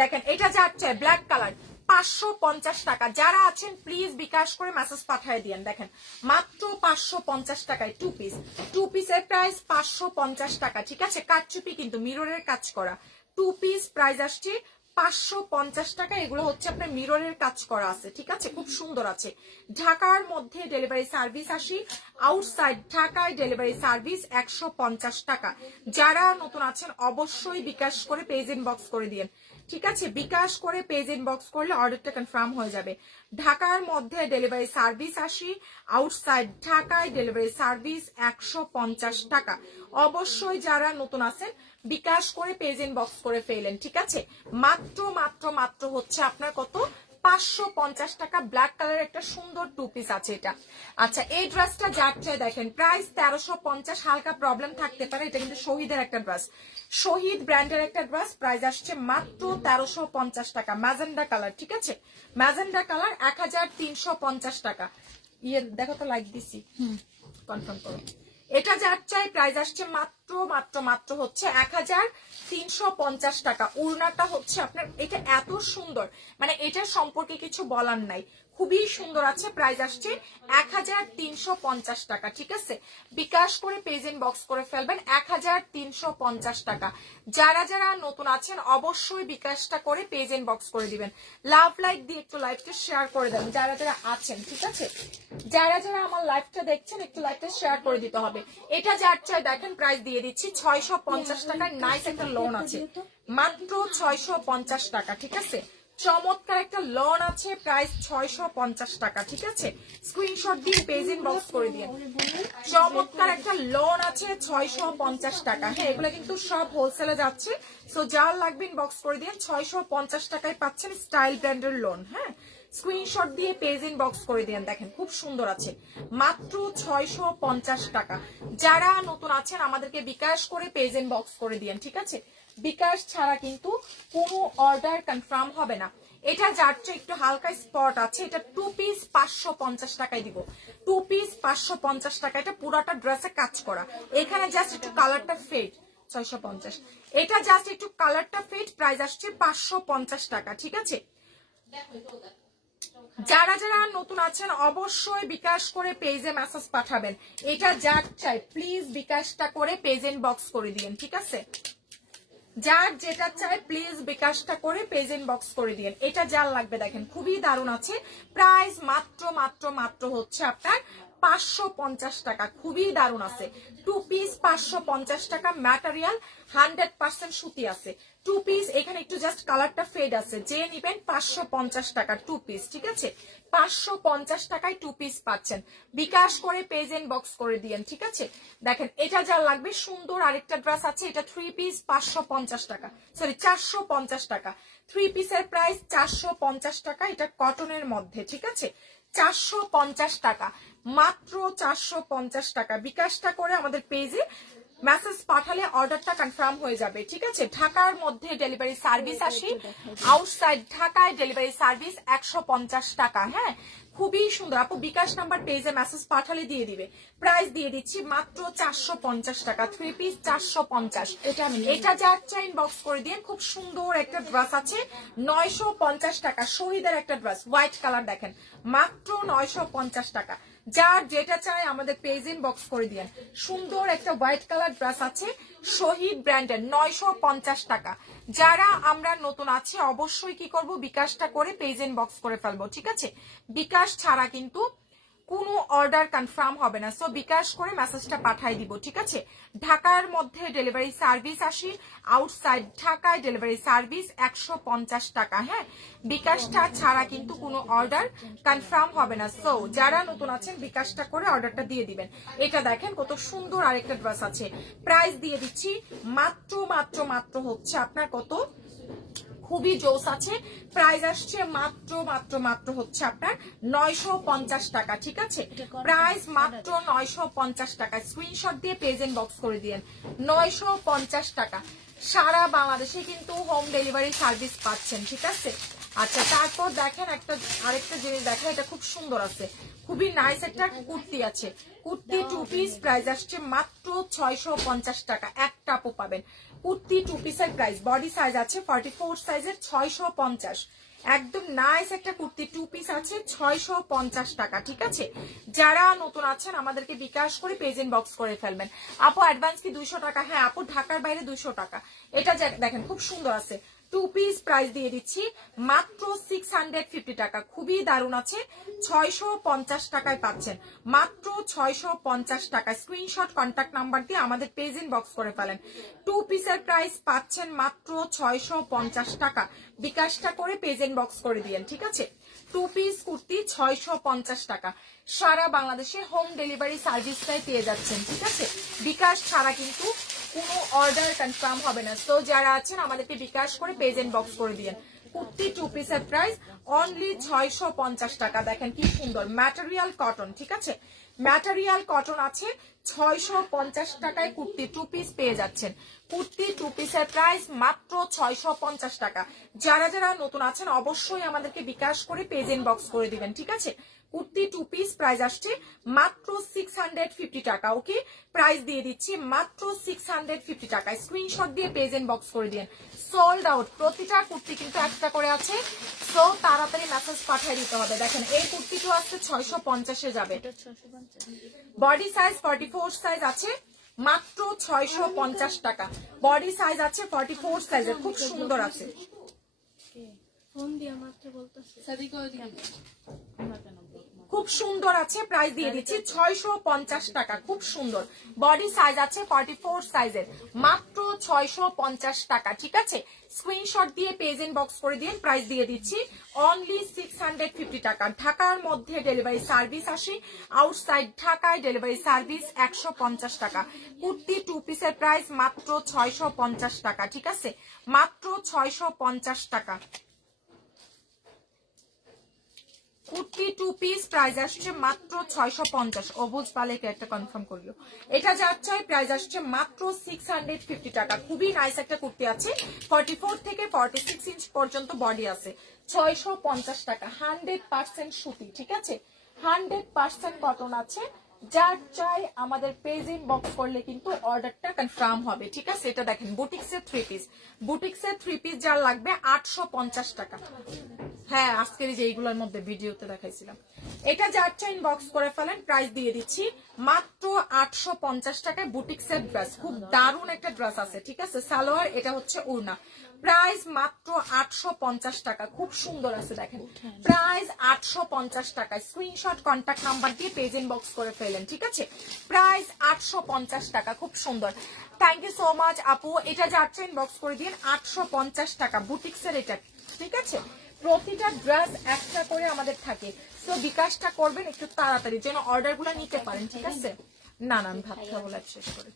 দেখেন এটা যাচ্ছে ব্ল্যাক কালার, 550 টাকা। যারা আছেন প্লিজ বিকাশ করে মেসেজ পাঠিয়ে দিয়েন। দেখেন মাত্র 550 টাকায় 2 পিস। 2 পিসের প্রাইস 550 টাকা, ঠিক আছে? কাটচুপি কিন্তু মিররের কাজ করা 2 পিস প্রাইস আসছে 550 টাকা। এগুলো হচ্ছে আপনার মিররের কাজ করা আছে, ঠিক আছে? খুব সুন্দর আছে। ঢাকার মধ্যে ডেলিভারি সার্ভিস আসি, আউটসাইড ঢাকায় ডেলিভারি সার্ভিস 150 টাকা। যারা নতুন আছেন অবশ্যই বিকাশ করে পেজ ইনবক্স করে দিয়েন, ঠিক আছে? বিকাশ করে পেজ ইনবক্স করলে অর্ডারটা কনফার্ম হয়ে যাবে। ঢাকার মধ্যে ডেলিভারি সার্ভিস আসি, আউটসাইড ঢাকায় ডেলিভারি সার্ভিস 150 টাকা। অবশ্যই যারা নতুন আছেন বিকাশ করে পেজ ইনবক্স করে ফেলেন, ঠিক আছে? মাত্র মাত্র মাত্র হচ্ছে আপনার কত? 550 টাকা। ব্ল্যাক কালার একটা সুন্দর 2 পিস আছে এটা। আচ্ছা এই ড্রেসটা যাচ্ছে দেখেন প্রাইস 1350। হালকা প্রবলেম থাকতে পারে, এটা কিন্তু শহীদের একটা ড্রেস, শহীদ ব্র্যান্ডের একটা ড্রেস। প্রাইস আসছে মাত্র 1350 টাকা। ম্যাজেন্ডা কালার, ঠিক আছে? ম্যাজেন্ডা কালার 1350 টাকা। ইয়ে দেখো তো লাইক দিছি, কনফার্ম করো। এটা যার চাই প্রাইস আসছে মাত্র মাত্র মাত্র হচ্ছে 1350 টাকা। উড়নাটা হচ্ছে আপনার, এটা এত সুন্দর, মানে এটার সম্পর্কে কিছু বলার নাই, খুবই সুন্দর আছে। প্রাইস আসছে 1350 টাকা, ঠিক আছে? বিকাশ করে পেজ ইনবক্স করে ফেলবেন 1350 টাকা। যারা যারা নতুন আছেন অবশ্যই বিকাশটা করে পেজ ইনবক্স করে দিবেন। লাভ লাইক দিয়ে একটু লাইভটা শেয়ার করে দেন যারা যারা আছেন, ঠিক আছে? যারা যারা আমার লাইভটা দেখছেন একটু লাইভটা শেয়ার করে দিতে হবে। এটা যার চাই দেখেন প্রাইস দিয়ে দিচ্ছি 650 টাকার। নাইস একটা লোন আছে মাত্র 650 টাকা, ঠিক আছে? চমৎকার একটা লোন আছে, প্রাইস 650 টাকা, ঠিক আছে? স্ক্রিনশট দিয়ে পেজ ইনবক্স করে দিন। চমৎকার একটা লোন আছে 650 টাকা। হ্যাঁ এগুলো কিন্তু সব হোলসেলে যাচ্ছে, সো যার লাগবে ইনবক্স করে দিন। 650 টাকায় পাচ্ছেন স্টাইল ব্র্যান্ডের লোন। হ্যাঁ স্ক্রিনশট দিয়ে পেজ ইনবক্স করে দিন। দেখেন খুব সুন্দর আছে, মাত্র 650 টাকা। যারা নতুন আছেন আমাদেরকে বিকাশ করে পেজ ইনবক্স করে দিন, ঠিক আছে? বিকাশ ছাড়া কিন্তু কোনো অর্ডার কনফার্ম হবে না। এটা যাচ্ছে একটু হালকা স্পট আছে, এটা 2 পিস 550 টাকায় দিব। 2 পিস 550 টাকা। এটা পুরাটা ড্রেসে কাজ করা, এখানে জাস্ট একটু কালারটা ফেড 650। এটা জাস্ট একটু কালারটা ফেড, প্রাইস আসছে 550 টাকা, ঠিক আছে? যারা যারা নতুন আছেন অবশ্যই বিকাশ করে পেজে মেসেজ পাঠাবেন। এটা যার চাই প্লিজ বিকাশটা করে পেজ ইনবক্স করে দিন, ঠিক আছে? যার যেটা চাই প্লিজ বিকাশটা করে পেজ ইনবক্স করে দিন। এটা যার লাগবে দেখেন খুবই দারুণ আছে। প্রাইস মাত্র মাত্র মাত্র হচ্ছে আপনার 550 টাকা। খুবই দারুণ আছে। 2 পিস 550 টাকা। ম্যাটেরিয়াল 100% সুতি আছে। 2 পিস এখানে একটু জাস্ট কালারটা ফেড আছে। যে নিবেন 550 টাকা 2 পিস, ঠিক আছে? 550 টাকায় 2 পিস পাচ্ছেন। বিকাশ করে পেজ ইনবক্স করে দিয়েন, ঠিক আছে? দেখেন এটা যা লাগবে সুন্দর আরেকটা ড্রেস আছে, এটা 3 পিস 550 টাকা, সরি 450 টাকা। 3 পিসের প্রাইস 450 টাকা। এটা কটনের মধ্যে, ঠিক আছে? 450 টাকা, মাত্র 450 টাকা। বিকাশটা করে আমাদের পেজে মেসেজ পাঠালে অর্ডারটা কনফার্ম হয়ে যাবে, ঠিক আছে? ঢাকার মধ্যে ডেলিভারি সার্ভিস আসি, আউটসাইড ঢাকায় ডেলিভারি সার্ভিস 150 টাকা। হ্যাঁ খুবই সুন্দর আপু। বিকাশ নাম্বার পেজে মেসেজ পাঠালে দিয়ে দিবে। প্রাইস দিয়ে দিচ্ছি মাত্র 450 টাকা। 3 পিস 450। এটা যার চাই ইনবক্স করে দিন। খুব সুন্দর একটা ড্রেস আছে 950 টাকা। শহীদের একটা ড্রেস হোয়াইট কালার, দেখেন মাত্র 950 টাকা। যার যেটা চাই আমাদের পেজ ইনবক্স করে দিন। সুন্দর একটা হোয়াইট কালার ড্রেস আছে শহীদ ব্র্যান্ডের 950 টাকা। যারা আমরা নতুন আছি অবশ্যই কি করব বিকাশটা করে পেজ ইনবক্স করে ফেলবো, ঠিক আছে? বিকাশ ছাড়া কিন্তু কোনো অর্ডার কনফার্ম হবে না, সো বিকাশ করে মেসেজটা পাঠাই দিব, ঠিক আছে? ঢাকার মধ্যে ডেলিভারি সার্ভিস আসি, আউটসাইড ঢাকায় ডেলিভারি সার্ভিস 150 টাকা। হ্যাঁ বিকাশটা ছাড়া কিন্তু কোনো অর্ডার কনফার্ম হবে না, সো যারা নতুন আছেন বিকাশটা করে অর্ডারটা দিয়ে দিবেন। এটা দেখেন কত সুন্দর আরেকটা ড্রেস আছে। প্রাইস দিয়ে দিচ্ছি মাত্র মাত্র মাত্র হচ্ছে আপনার কত খুবই জোস আছে। প্রাইস আসছে মাত্র মাত্র মাত্র হচ্ছে আপনার 950 টাকা, ঠিক আছে? প্রাইস মাত্র 950 টাকা। স্ক্রিনশট দিয়ে পেজ ইনবক্স করে দিয়েন। 950 টাকা সারা বাংলাদেশে কিন্তু হোম ডেলিভারি সার্ভিস পাচ্ছেন, ঠিক আছে? আচ্ছা, তারপর দেখেন আরেকটা জিনিস দেখেন, এটা খুব সুন্দর আছে, খুবই নাইস একটা কুর্তি আছে। কুর্তি 2 পিস, প্রাইস আসছে মাত্র 650 টাকা। একটা আপু পাবেন কুর্তি 2 পিসের প্রাইস। বডি সাইজ আছে 44 সাইজের, 650। একদম নাইস একটা কুর্তি 2 পিস আছে, 650 টাকা, ঠিক আছে? যারা নতুন আছেন আমাদেরকে বিকাশ করে পেজ ইনবক্স করে ফেলবেন। আপু অ্যাডভান্স কি 200 টাকা? হ্যাঁ আপু, ঢাকার বাইরে 200 টাকা। এটা দেখেন খুব সুন্দর আছে, 2 পিস, প্রাইস দিয়ে দিচ্ছি মাত্র 650 টাকা। খুবই দারুণ আছে, 650 টাকায় পাচ্ছেন, মাত্র 650 টাকা। স্ক্রিনশট কন্ট্যাক্ট নাম্বার দিয়ে আমাদের পেজ ইনবক্স করে ফেলেন। 2 পিসের প্রাইস পাচ্ছেন মাত্র 650 টাকা। বিকাশটা করে পেজ ইনবক্স করে দিয়েন, ঠিক আছে? 2 পিস কুর্তি 650 টাকা। সারা বাংলাদেশে হোম ডেলিভারি সার্ভিসটাই পেয়ে যাচ্ছেন, ঠিক আছে? বিকাশ ছাড়া কিন্তু কোনো অর্ডার কনফার্ম হবে না। তো যারা আছেন আমাদেরকে বিকাশ করে পেজ ইনবক্স করে দিয়েন। কুর্তি 2 পিসের প্রাইস অনলি 650 টাকা। দেখেন কি সুন্দর ম্যাটেরিয়াল কটন, ঠিক আছে? ম্যাটেরিয়াল কটন আছে, 650 টাকায় কুর্তি 2 পিস পেয়ে যাচ্ছেন। কুর্তি 2 পিসের প্রাইস মাত্র 650 টাকা। যারা যারা নতুন আছেন অবশ্যই আমাদেরকে বিকাশ করে পেজ ইনবক্স করে দিবেন, ঠিক আছে? কুর্তি 2 পিস প্রাইস আসছে মাত্র 650 টাকা। ওকে, প্রাইস দিয়ে দিচ্ছি মাত্র 650 টাকা। স্ক্রিনশট দিয়ে পেজ ইনবক্স করে দিন। সোল্ড আউট, প্রতিটা কুর্তি কিন্তু একটা করে আছে, সো তাড়াতাড়ি মেসেজ পাঠিয়ে দিতে হবে। দেখেন এই কুর্তিটা আসছে 650 এ যাবে। বডি সাইজ 44 সাইজ আছে, মাত্র 650 টাকা। বডি সাইজ আছে 44 সাইজের, খুব সুন্দর আছে। ফোন দিয়া মাত্র বলতেছে খুব সুন্দর আছে, প্রাইস দিয়ে দিচ্ছি 650 টাকা। খুব সুন্দর বডি সাইজ আছে 44 সাইজের, মাত্র 650 টাকা, ঠিক আছে? স্ক্রিনশট দিয়ে পেজ ইনবক্স করে দিন। প্রাইস দিয়ে দিচ্ছি অনলি 650 টাকা। ঢাকার মধ্যে ডেলিভারি সার্ভিস আসে, আউটসাইড ঢাকায় ডেলিভারি সার্ভিস 150 টাকা। কুর্তি 2 পিসের প্রাইস মাত্র 650 টাকা, ঠিক আছে? মাত্র 650 টাকা। কুর্তি 2 পিস প্রাইস আসছে মাত্র 650। অবুজ পালেকে একটা কনফার্ম করলো। এটা যাচ্ছে প্রাইস আসছে মাত্র 650 টাকা। খুবই নাইস একটা কুর্তি আছে, 44 থেকে 46 ইঞ্চ পর্যন্ত বডি আছে, 650 টাকা। 100% সুতি, ঠিক আছে? 100% কটন আছে। যার চাই আমাদের পেজ ইনবক্স করলে কিন্তু অর্ডারটা কনফার্ম হবে, ঠিক আছে? এটা দেখেন বুটিক্সের 3 পিস, বুটিক্সের 3 পিস যার লাগবে 850 টাকা। হ্যাঁ, আজকের যে এইগুলোর মধ্যে ভিডিওতে দেখাইছিলাম। এটা যার চাই ইনবক্স করে ফেলেন। প্রাইস দিয়ে দিচ্ছি মাত্র 850 টাকায়। বুটিক্সের ড্রেস, খুব দারুণ একটা ড্রেস আছে, ঠিক আছে? সালোয়ার, এটা হচ্ছে ওড়না। প্রাইস মাত্র 850 টাকা। খুব সুন্দর আছে, দেখেন প্রাইস 850 টাকা। স্ক্রিনশট কন্ট্যাক্ট নাম্বার দিয়ে পেজ ইনবক্স করে ফেলেন, ঠিক আছে? প্রাইস 850 টাকা। খুব সুন্দর, থ্যাংক ইউ সো মাচ আপু। এটা যাচ্ছে ইনবক্স করে দিন। 850 টাকা বুটিক্সের এটা, ঠিক আছে? প্রতিটা ড্রেস একটা করে আমাদের থাকে, তো বিকাশটা করবেন একটু তাড়াতাড়ি যেন অর্ডার গুলো নিতে পারেন, ঠিক আছে? না না, আমি ভাত খাবো শেষ করে।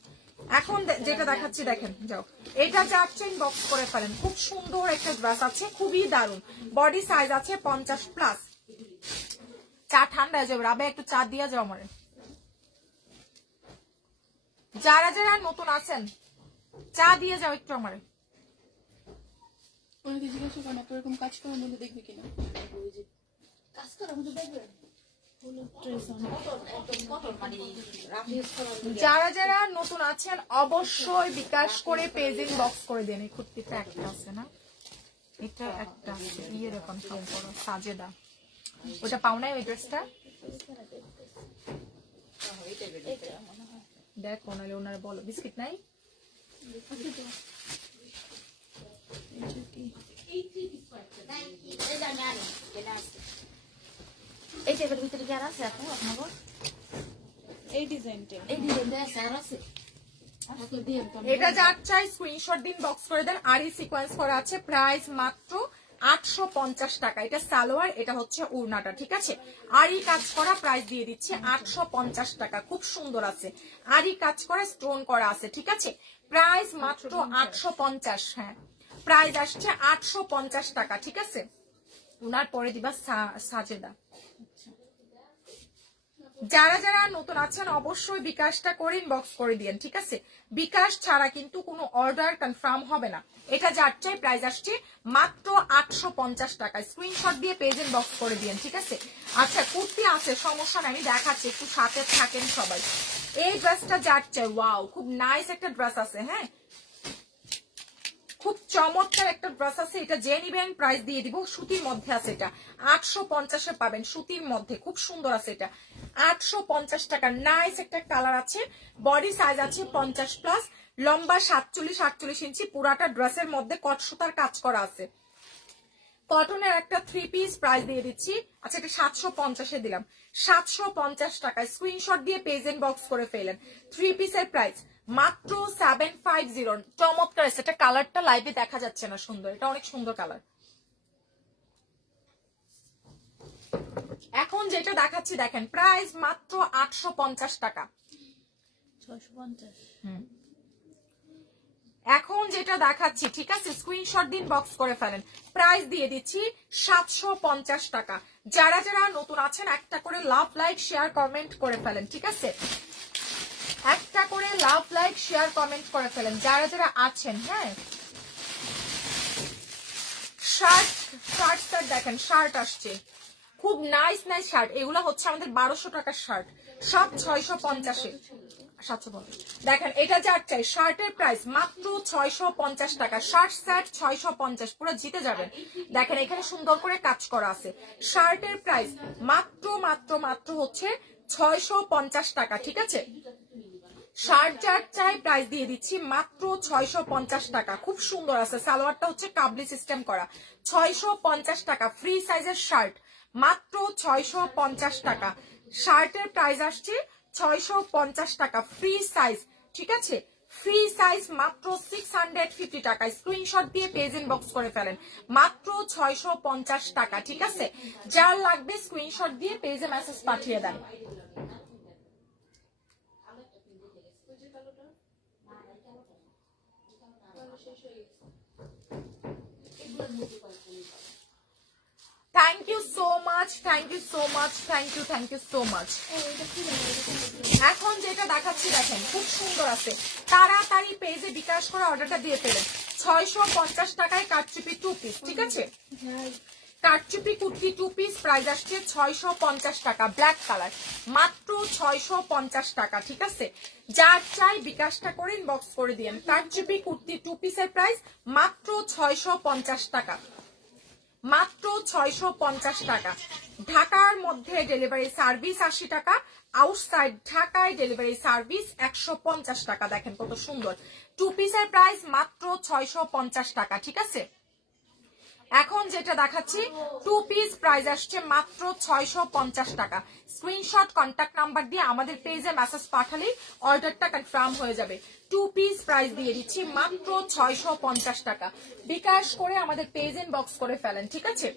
এখন যেটা দেখাচ্ছি দেখেন, যাও এটা যাচ্ছে ইনবক্স করে ফেলেন। খুব সুন্দর একটা ড্রেস আছে, খুবই দারুণ। বডি সাইজ আছে 50+। চা ঠান্ডা হয়ে যাবে, রাবে একটু চা দিয়া যাও আমারে। যারা যারা নতুন আছেন চা দিয়ে যাও একটু আমারে। জিজ্ঞাসা করেন এরকম কাজ করার মধ্যে দেখবে কিনা, কাজ করার মধ্যে দেখবে। যারা যারা নতুন আছেন অবশ্যই বিকাশ করে পেজ ইনবক্স করে দেন। এই কুর্তিটা একটা আছে না, এটা একটা আছে, ইয়ের কনফার্ম করো। সাজেদা, ওটা পাও নাই ওই ড্রেসটা? দেখো নাহলে ওনারা বলো। বিস্কিট নাই? এই টেবিলের ভিতরে কি আর আছে আপু আপনার? এই ডিজাইনটা আছে আর আছে। এটা যার চাই স্ক্রিনশট দিন, বক্স করে দেন। আর এই সিকোয়েন্স করা আছে, প্রাইস মাত্র 850 টাকা। এটা সালোয়ার, এটা হচ্ছে ওড়নাটা, ঠিক আছে? আরই কাজ করা, প্রাইস দিয়ে দিচ্ছি 850 টাকা। খুব সুন্দর আছে, আরই কাজ করা, স্টোন করা আছে, ঠিক আছে? প্রাইস মাত্র 850। হ্যাঁ, প্রাইস আসছে 850 টাকা, ঠিক আছে? উনার পরে দিবা সাজেদা। যারা যারা নতুন আছেন অবশ্যই বিকাশটা করে ইনবক্স করে দিয়েন, ঠিক আছে? বিকাশ ছাড়া কিন্তু কোনো অর্ডার কনফার্ম হবে না। এটা যার চাই প্রাইস আসছে মাত্র 850 টাকা। স্ক্রিনশট দিয়ে পেজ ইনবক্স করে দিয়েন, ঠিক আছে? আচ্ছা কুর্তি আছে, সমস্যা নাই, আমি দেখাচ্ছি, একটু সাথে থাকেন সবাই। এই ড্রেসটা যার চাই, ওয়াও খুব নাইস একটা ড্রেস আছে, হ্যাঁ খুব চমৎকার একটা ড্রেস আছে। এটা যে নিবেন প্রাইস দিয়ে দিব, সুতির মধ্যে আছে, এটা 850-এ পাবেন, সুতির মধ্যে খুব সুন্দর আছে এটা, 850 টাকা। নাইস একটা কালার আছে, বডি সাইজ আছে 50+, লম্বা 47-48 ইঞ্চি, পুরাটা ড্রেসের মধ্যে কট সুতার কাজ করা আছে। কটনের একটা 3 পিস প্রাইস দিয়ে দিচ্ছি। আচ্ছা এটা 750-এ দিলাম, 750 টাকা। স্ক্রিনশট দিয়ে পেজ ইনবক্স করে ফেলেন। 3 পিসের প্রাইস মাত্র 750। চমৎকার আছে এটা, কালারটা লাইভে দেখা যাচ্ছে না, সুন্দর, এটা অনেক সুন্দর কালার। এখন যেটা দেখাচ্ছি দেখেন, প্রাইস মাত্র 850 টাকা, 650। এখন যেটা দেখাচ্ছি, ঠিক আছে? স্ক্রিনশট দিন, বক্স করে ফেলেন। প্রাইস দিয়ে দিচ্ছি 750 টাকা। যারা যারা নতুন আছেন একটা করে লাভ, লাইক, শেয়ার, কমেন্ট করে ফেলেন, ঠিক আছে? একটা করে লাভ, লাইক, শেয়ার, কমেন্ট করে ফেলেন যারা যারা আছেন। হ্যাঁ শার্ট দেখেন, শার্ট আসছে, খুব নাইস নাইস শার্ট। এগুলো হচ্ছে আমাদের 1200 টাকার শার্ট, সব 650-এ, 750। দেখেন এটা যার চাই, শার্টের প্রাইস মাত্র 650 টাকা। শার্ট সেট 650, পুরো জিতে যাবেন। দেখেন এখানে সুন্দর করে কাজ করা আছে। শার্টের প্রাইস মাত্র মাত্র মাত্র হচ্ছে 650 টাকা, ঠিক আছে? শার্ট যার চাই প্রাইস দিয়ে দিচ্ছি মাত্র 650 টাকা। খুব সুন্দর আছে, সালোয়ারটা হচ্ছে কাবলি সিস্টেম করা, 650 টাকা। ফ্রি সাইজের শার্ট মাত্র 650 টাকা। শার্টের প্রাইস আসছে 650 টাকা, ফ্রি সাইজ, ঠিক আছে? ফ্রি সাইজ মাত্র 650 টাকা। স্ক্রিনশট দিয়ে পেজ ইনবক্স করে ফেলেন, মাত্র 650 টাকা, ঠিক আছে? যার লাগবে স্ক্রিনশট দিয়ে পেজে মেসেজ পাঠিয়ে দেন। Thank you so much, thank you so much, thank you so much. এখন যেটা দেখাচ্ছি দেখেন, খুব সুন্দর আছে, তাড়াতাড়ি পেজে বিকাশ করে অর্ডারটা দিয়ে ফেলেন। 650 টাকায় কাটচুপি 2 পিস, ঠিক আছে? কাটচুপি কুর্তি 2 পিস প্রাইস আসছে 650 টাকা, ব্ল্যাক কালার, মাত্র 650 টাকা, ঠিক আছে? যার চাই বিকাশটা করে ইনবক্স করে দিয়েন। কাটচুপি কুর্তি 2 পিসের প্রাইস মাত্র 650 টাকা, মাত্র 650 টাকা। ঢাকার মধ্যে ডেলিভারি সার্ভিস 80 টাকা, আউটসাইড ঢাকায় ডেলিভারি সার্ভিস 150 টাকা। দেখেন কত সুন্দর, 2 পিসের প্রাইস মাত্র 650 টাকা, ঠিক আছে? এখন যেটা দেখাচ্ছি 2 পিস প্রাইস আসছে মাত্র 650 টাকা। স্ক্রিনশট কন্ট্যাক্ট নাম্বার দিয়ে আমাদের পেজে মেসেজ পাঠালেই অর্ডারটা কনফার্ম হয়ে যাবে। 2 পিস প্রাইস দিয়ে দিচ্ছি মাত্র 650 টাকা। বিকাশ করে আমাদের পেজ ইনবক্স করে ফেলেন, ঠিক আছে?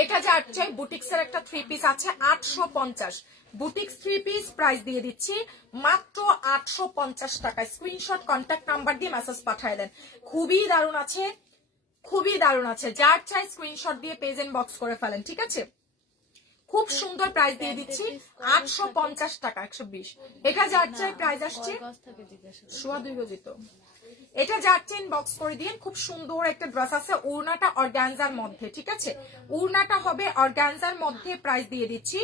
এটা যার চাই বুটিক্সের একটা 3 পিস আছে 850, বুটিক্স 3 পিস প্রাইস দিয়ে দিচ্ছি মাত্র 850 টাকা। স্ক্রিনশট কন্ট্যাক্ট নাম্বার দিয়ে মেসেজ পাঠিয়ে দেন। খুবই দারুণ আছে, খুবই দারুণ আছে, যার চাই স্ক্রিনশট দিয়ে পেজ ইনবক্স করে ফেলেন, ঠিক আছে? খুব সুন্দর প্রাইস দিয়ে দিচ্ছি 850 টাকা, 120। এটা যার চাই প্রাইস আসছে 2.5 গজিত। এটা যার চাই ইনবক্স করে দিয়ে। খুব সুন্দর একটা ড্রেস আছে, ওড়নাটা অর্গানজার মধ্যে, ঠিক আছে? ওড়নাটা হবে অর্গানজার মধ্যে, প্রাইস দিয়ে দিচ্ছি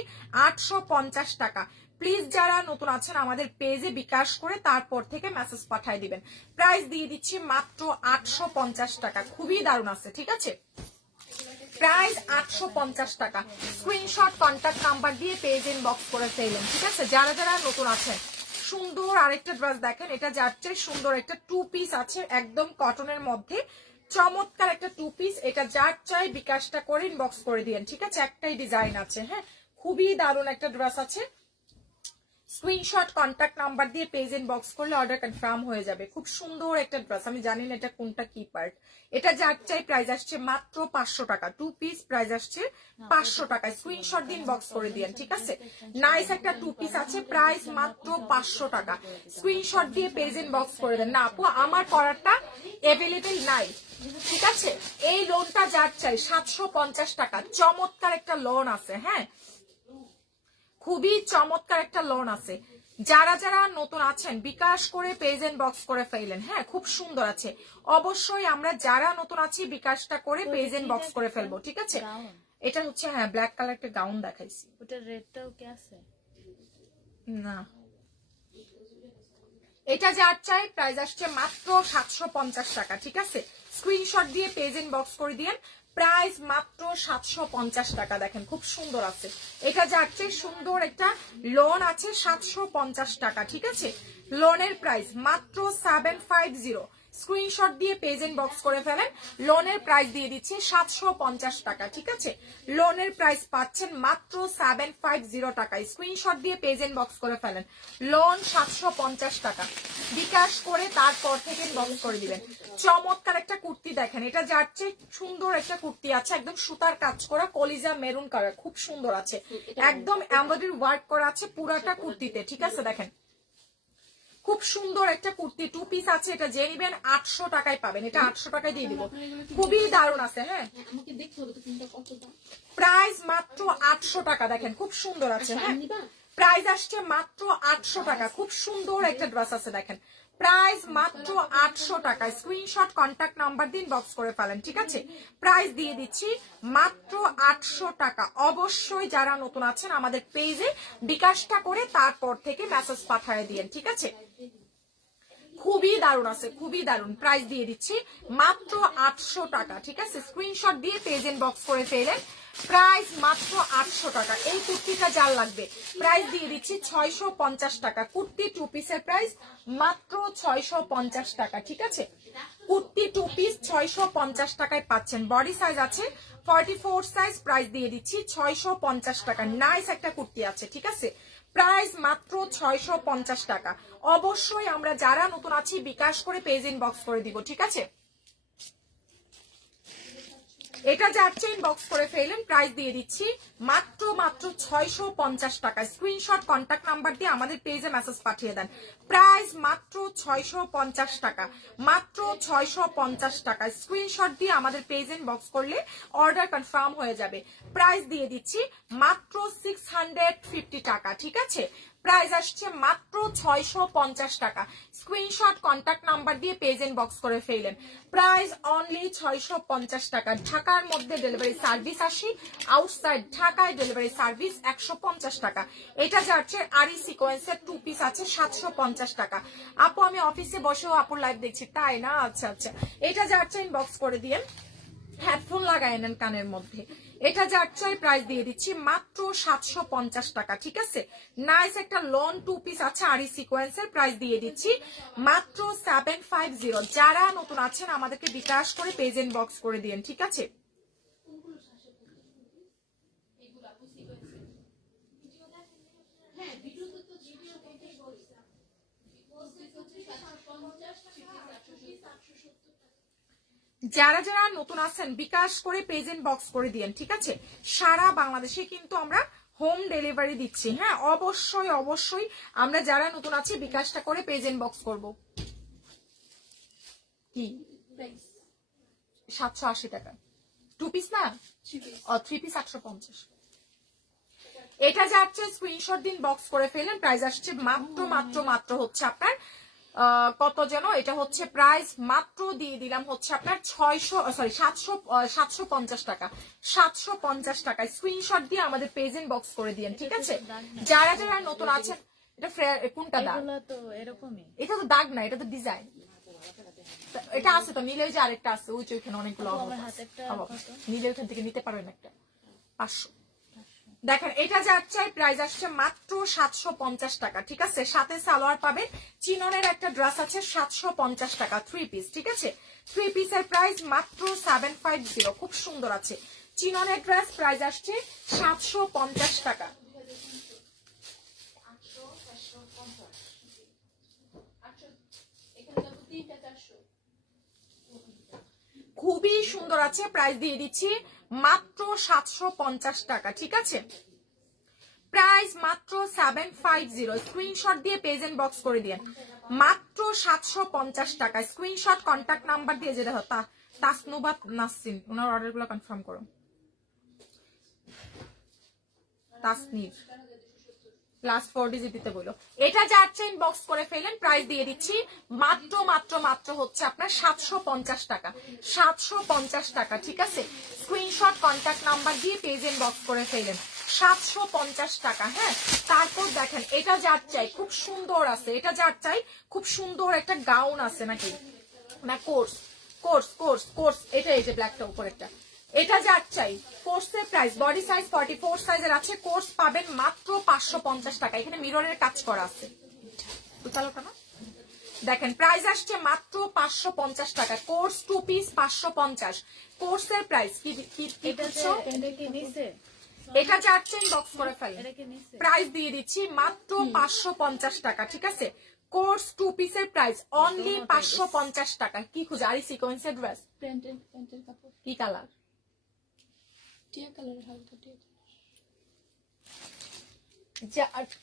850 টাকা। প্লিজ যারা নতুন আছেন আমাদের পেজে বিকাশ করে তারপর থেকে মেসেজ পাঠিয়ে দিবেন। প্রাইস দিয়ে দিচ্ছি মাত্র 850 টাকা। খুবই দারুণ আছে, ঠিক আছে? প্রাইস 850 টাকা। স্ক্রিনশট কন্ট্যাক্ট নাম্বার দিয়ে পেজ ইনবক্স করে ফেলেন, ঠিক আছে? যারা যারা নতুন আছেন। সুন্দর আরেকটা ড্রেস দেখেন, এটা যাচ্ছে সুন্দর একটা 2 পিস আছে একদম কটনের মধ্যে, চমৎকার একটা 2 পিস। এটা যার চাই বিকাশটা করে ইনবক্স করে দিয়েন, ঠিক আছে? একটাই ডিজাইন আছে, হ্যাঁ খুবই দারুণ একটা ড্রেস আছে। স্ক্রিনশট কন্ট্যাক্ট নাম্বার দিয়ে পেজ ইনবক্স করলে অর্ডার কনফার্ম হয়ে যাবে। খুব সুন্দর একটা ড্রেস, আমি জানি না এটা কোনটা কি পার্ট। এটা যার চাই প্রাইস আসছে মাত্র 500 টাকা, 2 পিস প্রাইস আসছে 500 টাকা। স্ক্রিনশট দিয়ে ইনবক্স করে দিয়েন, ঠিক আছে। নাইস একটা 2 পিস আছে, প্রাইস মাত্র 500 টাকা। স্ক্রিনশট দিয়ে পেজ ইনবক্স করে দেন। না আপু আমার করারটা অ্যাভেলেবেল নাই, ঠিক আছে। এই লোনটা যার চাই 750 টাকা, চমৎকার একটা লোন আছে, হ্যাঁ খুবই চমৎকার একটা লোন আছে। যারা যারা নতুন আছেন বিকাশ করে পেজ ইনবক্স করে ফেলেন, হ্যাঁ খুব সুন্দর আছে। অবশ্যই আমরা যারা নতুন আছি বিকাশটা করে পেজ ইনবক্স করে ফেলবো, ঠিক আছে। এটা হচ্ছে হ্যাঁ ব্ল্যাক কালার একটা গাউন দেখাইছি, ওটা রেডটাও কি আছে না। এটা যার চাই প্রাইস আসছে মাত্র 750 টাকা, ঠিক আছে। স্ক্রিনশট দিয়ে পেজ ইনবক্স করে দিয়েন, প্রাইস মাত্র 750 টাকা। দেখেন খুব সুন্দর আছে, এটা যাচ্ছে সুন্দর একটা লোন আছে 750 টাকা, ঠিক আছে। লোনের প্রাইস মাত্র 750। স্ক্রিনশট দিয়ে পেজ ইনবক্স করে ফেলেন, লোনের প্রাইস দিয়ে দিচ্ছি 750 টাকা, ঠিক আছে। লোনের প্রাইস পাচ্ছেন মাত্র 750 টাকায়। স্ক্রিনশট দিয়ে পেজ ইনবক্স করে ফেলেন, লোন 750 টাকা। বিকাশ করে তারপর থেকে ইনবক্স করে দিবেন। চমৎকার একটা কুর্তি দেখেন, এটা যাচ্ছে সুন্দর একটা কুর্তি আছে, একদম সুতার কাজ করা কলিজা মেরুন কালার, খুব সুন্দর আছে, একদম এমব্রয়ডারি ওয়ার্ক করা আছে পুরাটা কুর্তিতে, ঠিক আছে। দেখেন খুব সুন্দর একটা কুর্তি, 2 পিস আছে। এটা যে নিবেন 800 টাকায় পাবেন, এটা 800 টাকায় দিয়ে দিব, খুবই দারুণ আছে। হ্যাঁ প্রাইস মাত্র 800 টাকা, দেখেন খুব সুন্দর আছে। হ্যাঁ প্রাইস আসছে মাত্র 800 টাকা, খুব সুন্দর একটা ড্রেস আছে। দেখেন প্রাইস মাত্র 800 টাকা। স্ক্রিনশট কন্ট্যাক্ট নাম্বার দিন বক্স করে ফেলেন, ঠিক আছে। প্রাইস দিয়ে দিচ্ছি মাত্র 800 টাকা। অবশ্যই যারা নতুন আছেন আমাদের পেজে বিকাশটা করে তারপর থেকে মেসেজ পাঠিয়ে দিয়েন, ঠিক আছে। খুবই দারুণ আছে, খুবই দারুণ। প্রাইস দিয়ে দিচ্ছি মাত্র 800 টাকা, ঠিক আছে। স্ক্রিনশট দিয়ে পেজ ইনবক্স করে ফেলেন, প্রাইস মাত্র 800 টাকা। এই কুর্তিটা যার লাগবে প্রাইস দিয়ে দিচ্ছি 650 টাকা। কুর্তি 2 পিসের প্রাইস মাত্র 650 টাকা, ঠিক আছে। কুর্তি 2 পিস 650 টাকায় পাচ্ছেন। বডি সাইজ আছে 44 সাইজ, প্রাইস দিয়ে দিচ্ছি 650 টাকা। নাইস একটা কুর্তি আছে, ঠিক আছে। প্রাইস মাত্র 650 টাকা। অবশ্যই আমরা যারা নতুন আছি বিকাশ করে পেজ ইনবক্স করে দিব, ঠিক আছে। এটা যাচ্ছে ইনবক্স করে ফেলেন, প্রাইস দিয়ে দিচ্ছি মাত্র 650 টাকা। স্ক্রিনশট কন্ট্যাক্ট নাম্বার দিয়ে আমাদের পেজে মেসেজ পাঠিয়ে দেন। প্রাইস মাত্র 650 টাকা, মাত্র 650 টাকা। স্ক্রিনশট দিয়ে আমাদের পেজ ইনবক্স করলে অর্ডার কনফার্ম হয়ে যাবে। প্রাইস দিয়ে দিচ্ছি মাত্র 650 টাকা, ঠিক আছে। প্রাইস আসছে মাত্র 650 টাকা। স্ক্রিনশট কন্ট্যাক্ট নাম্বার দিয়ে পেজ ইনবক্স করে ফেলেন, প্রাইস অনলি 650 টাকা। ঢাকার মধ্যে ডেলিভারি সার্ভিস 80, আউটসাইড ঢাকায় ডেলিভারি সার্ভিস 150 টাকা। এটা যাচ্ছে আরি সিকোয়েন্সের 2 পিস আছে 750 টাকা। আপু আমি অফিসে বসেও আপুর লাইভ দেখছি, তাই না? আচ্ছা আচ্ছা। এটা যাচ্ছে ইনবক্স করে দিয়ে হেডফোন লাগায় নেন কানের মধ্যে। এটা যাচ্ছে প্রাইস দিয়ে দিচ্ছি মাত্র 750 টাকা, ঠিক আছে। নাইস একটা লন 2 পিস আছে আরি সিকোয়েন্সের, প্রাইস দিয়ে দিচ্ছি মাত্র 750। যারা নতুন আছেন আমাদেরকে বিকাশ করে পেজ ইনবক্স করে দিন, ঠিক আছে। যারা যারা নতুন আছেন বিকাশ করে পেজ ইনবক্স করে দিয়েন, ঠিক আছে। সারা বাংলাদেশে কিন্তু আমরা হোম ডেলিভারি দিচ্ছি। হ্যাঁ অবশ্যই অবশ্যই আমরা যারা নতুন আছি বিকাশটা করে পেজ ইনবক্স করব। কি 780 টাকা 2 পিস না, 3 পিস 850। এটা যাচ্ছে স্ক্রিনশট দিন বক্স করে ফেলেন, প্রাইস আসছে মাত্র মাত্র মাত্র হচ্ছে আপনার কত যেন, এটা হচ্ছে প্রাইস মাত্র দিয়ে দিলাম হচ্ছে আপনার 750 টাকা। 750 টাকা। স্ক্রিনশট দিয়ে আমাদের পেজ ইনবক্স করে দিয়েন, ঠিক আছে। যারা যারা নতুন আছেন, এটা কোনটা দাগ? তো এরকমই, এটা তো দাগ না, এটা তো ডিজাইন। এটা আছে তো নীলের যে আরেকটা আছে, ওই যে ওইখানে অনেকগুলো নীলে ওইখান থেকে নিতে পারবেন একটা 500। দেখেন এটা যাচ্ছে প্রাইস আসছে মাত্র 750 টাকা, ঠিক আছে। সাথে সালোয়ার পাবেন, চিননের একটা ড্রেস আছে 750 টাকা 3 পিস, ঠিক আছে। 3 পিসের প্রাইস মাত্র 750, খুব সুন্দর আছে। চিননের ড্রেস প্রাইস আসছে 750 টাকা। খুবই সুন্দর আছে, প্রাইস দিয়ে দিচ্ছি মাত্র 750 টাকা, ঠিক আছে? প্রাইস মাত্র 750, স্ক্রিনশট দিয়ে পেজ এন্ড বক্স করে দিন, মাত্র 750 টাকা। স্ক্রিনশট কন্ট্যাক্ট নাম্বার দিয়ে যেটা হতো তাসনুবাত নাসরিন, ওনার অর্ডার গুলো কনফার্ম করো। তাসনির লাস্ট 4 ডিজিট দিতে বলো। এটা যার চেইন বক্স করে ফেলেন, প্রাইস দিয়ে দিচ্ছি মাত্র মাত্র মাত্র হচ্ছে আপনার 750 টাকা, 750 টাকা, ঠিক আছে? স্ক্রিনশট কন্ট্যাক্ট নাম্বার দিয়ে পেজ এন্ড বক্স করে ফেলেন, 750 টাকা। হ্যাঁ, তারপর দেখেন এটা যার চাই খুব সুন্দর আছে, এটা যার চাই খুব সুন্দর একটা গাউন আছে নাকি না কোর্স কোর্স কোর্স কোর্স, এটা এই যে ব্ল্যাকটা উপরেরটা, এটা যার চাই কোর্সের প্রাইস বডি সাইজ 44 সাইজের আছে, কোর্স পাবেন মাত্র 550 টাকা। এখানে মিররের কাজ করা আছে, বুঝালোটা না? দেখেন প্রাইস আসছে মাত্র 550 টাকা, কোর্স 2 পিস 550, কোর্সের প্রাইস কি এটা কি নিচে? এটা যার চেইন বক্স করে ফেলেন, এটা কি নিচে? প্রাইস দিয়ে দিচ্ছি মাত্র 550 টাকা, ঠিক আছে? কোর্স 2 পিসের প্রাইস অনলি 550 টাকা। কি খুঁজে? আর সিকোয়েন্সের ড্রেস, প্যান্টের কাপড় কি কালার? টিয়া কালার, হালকা টিয়া কালার।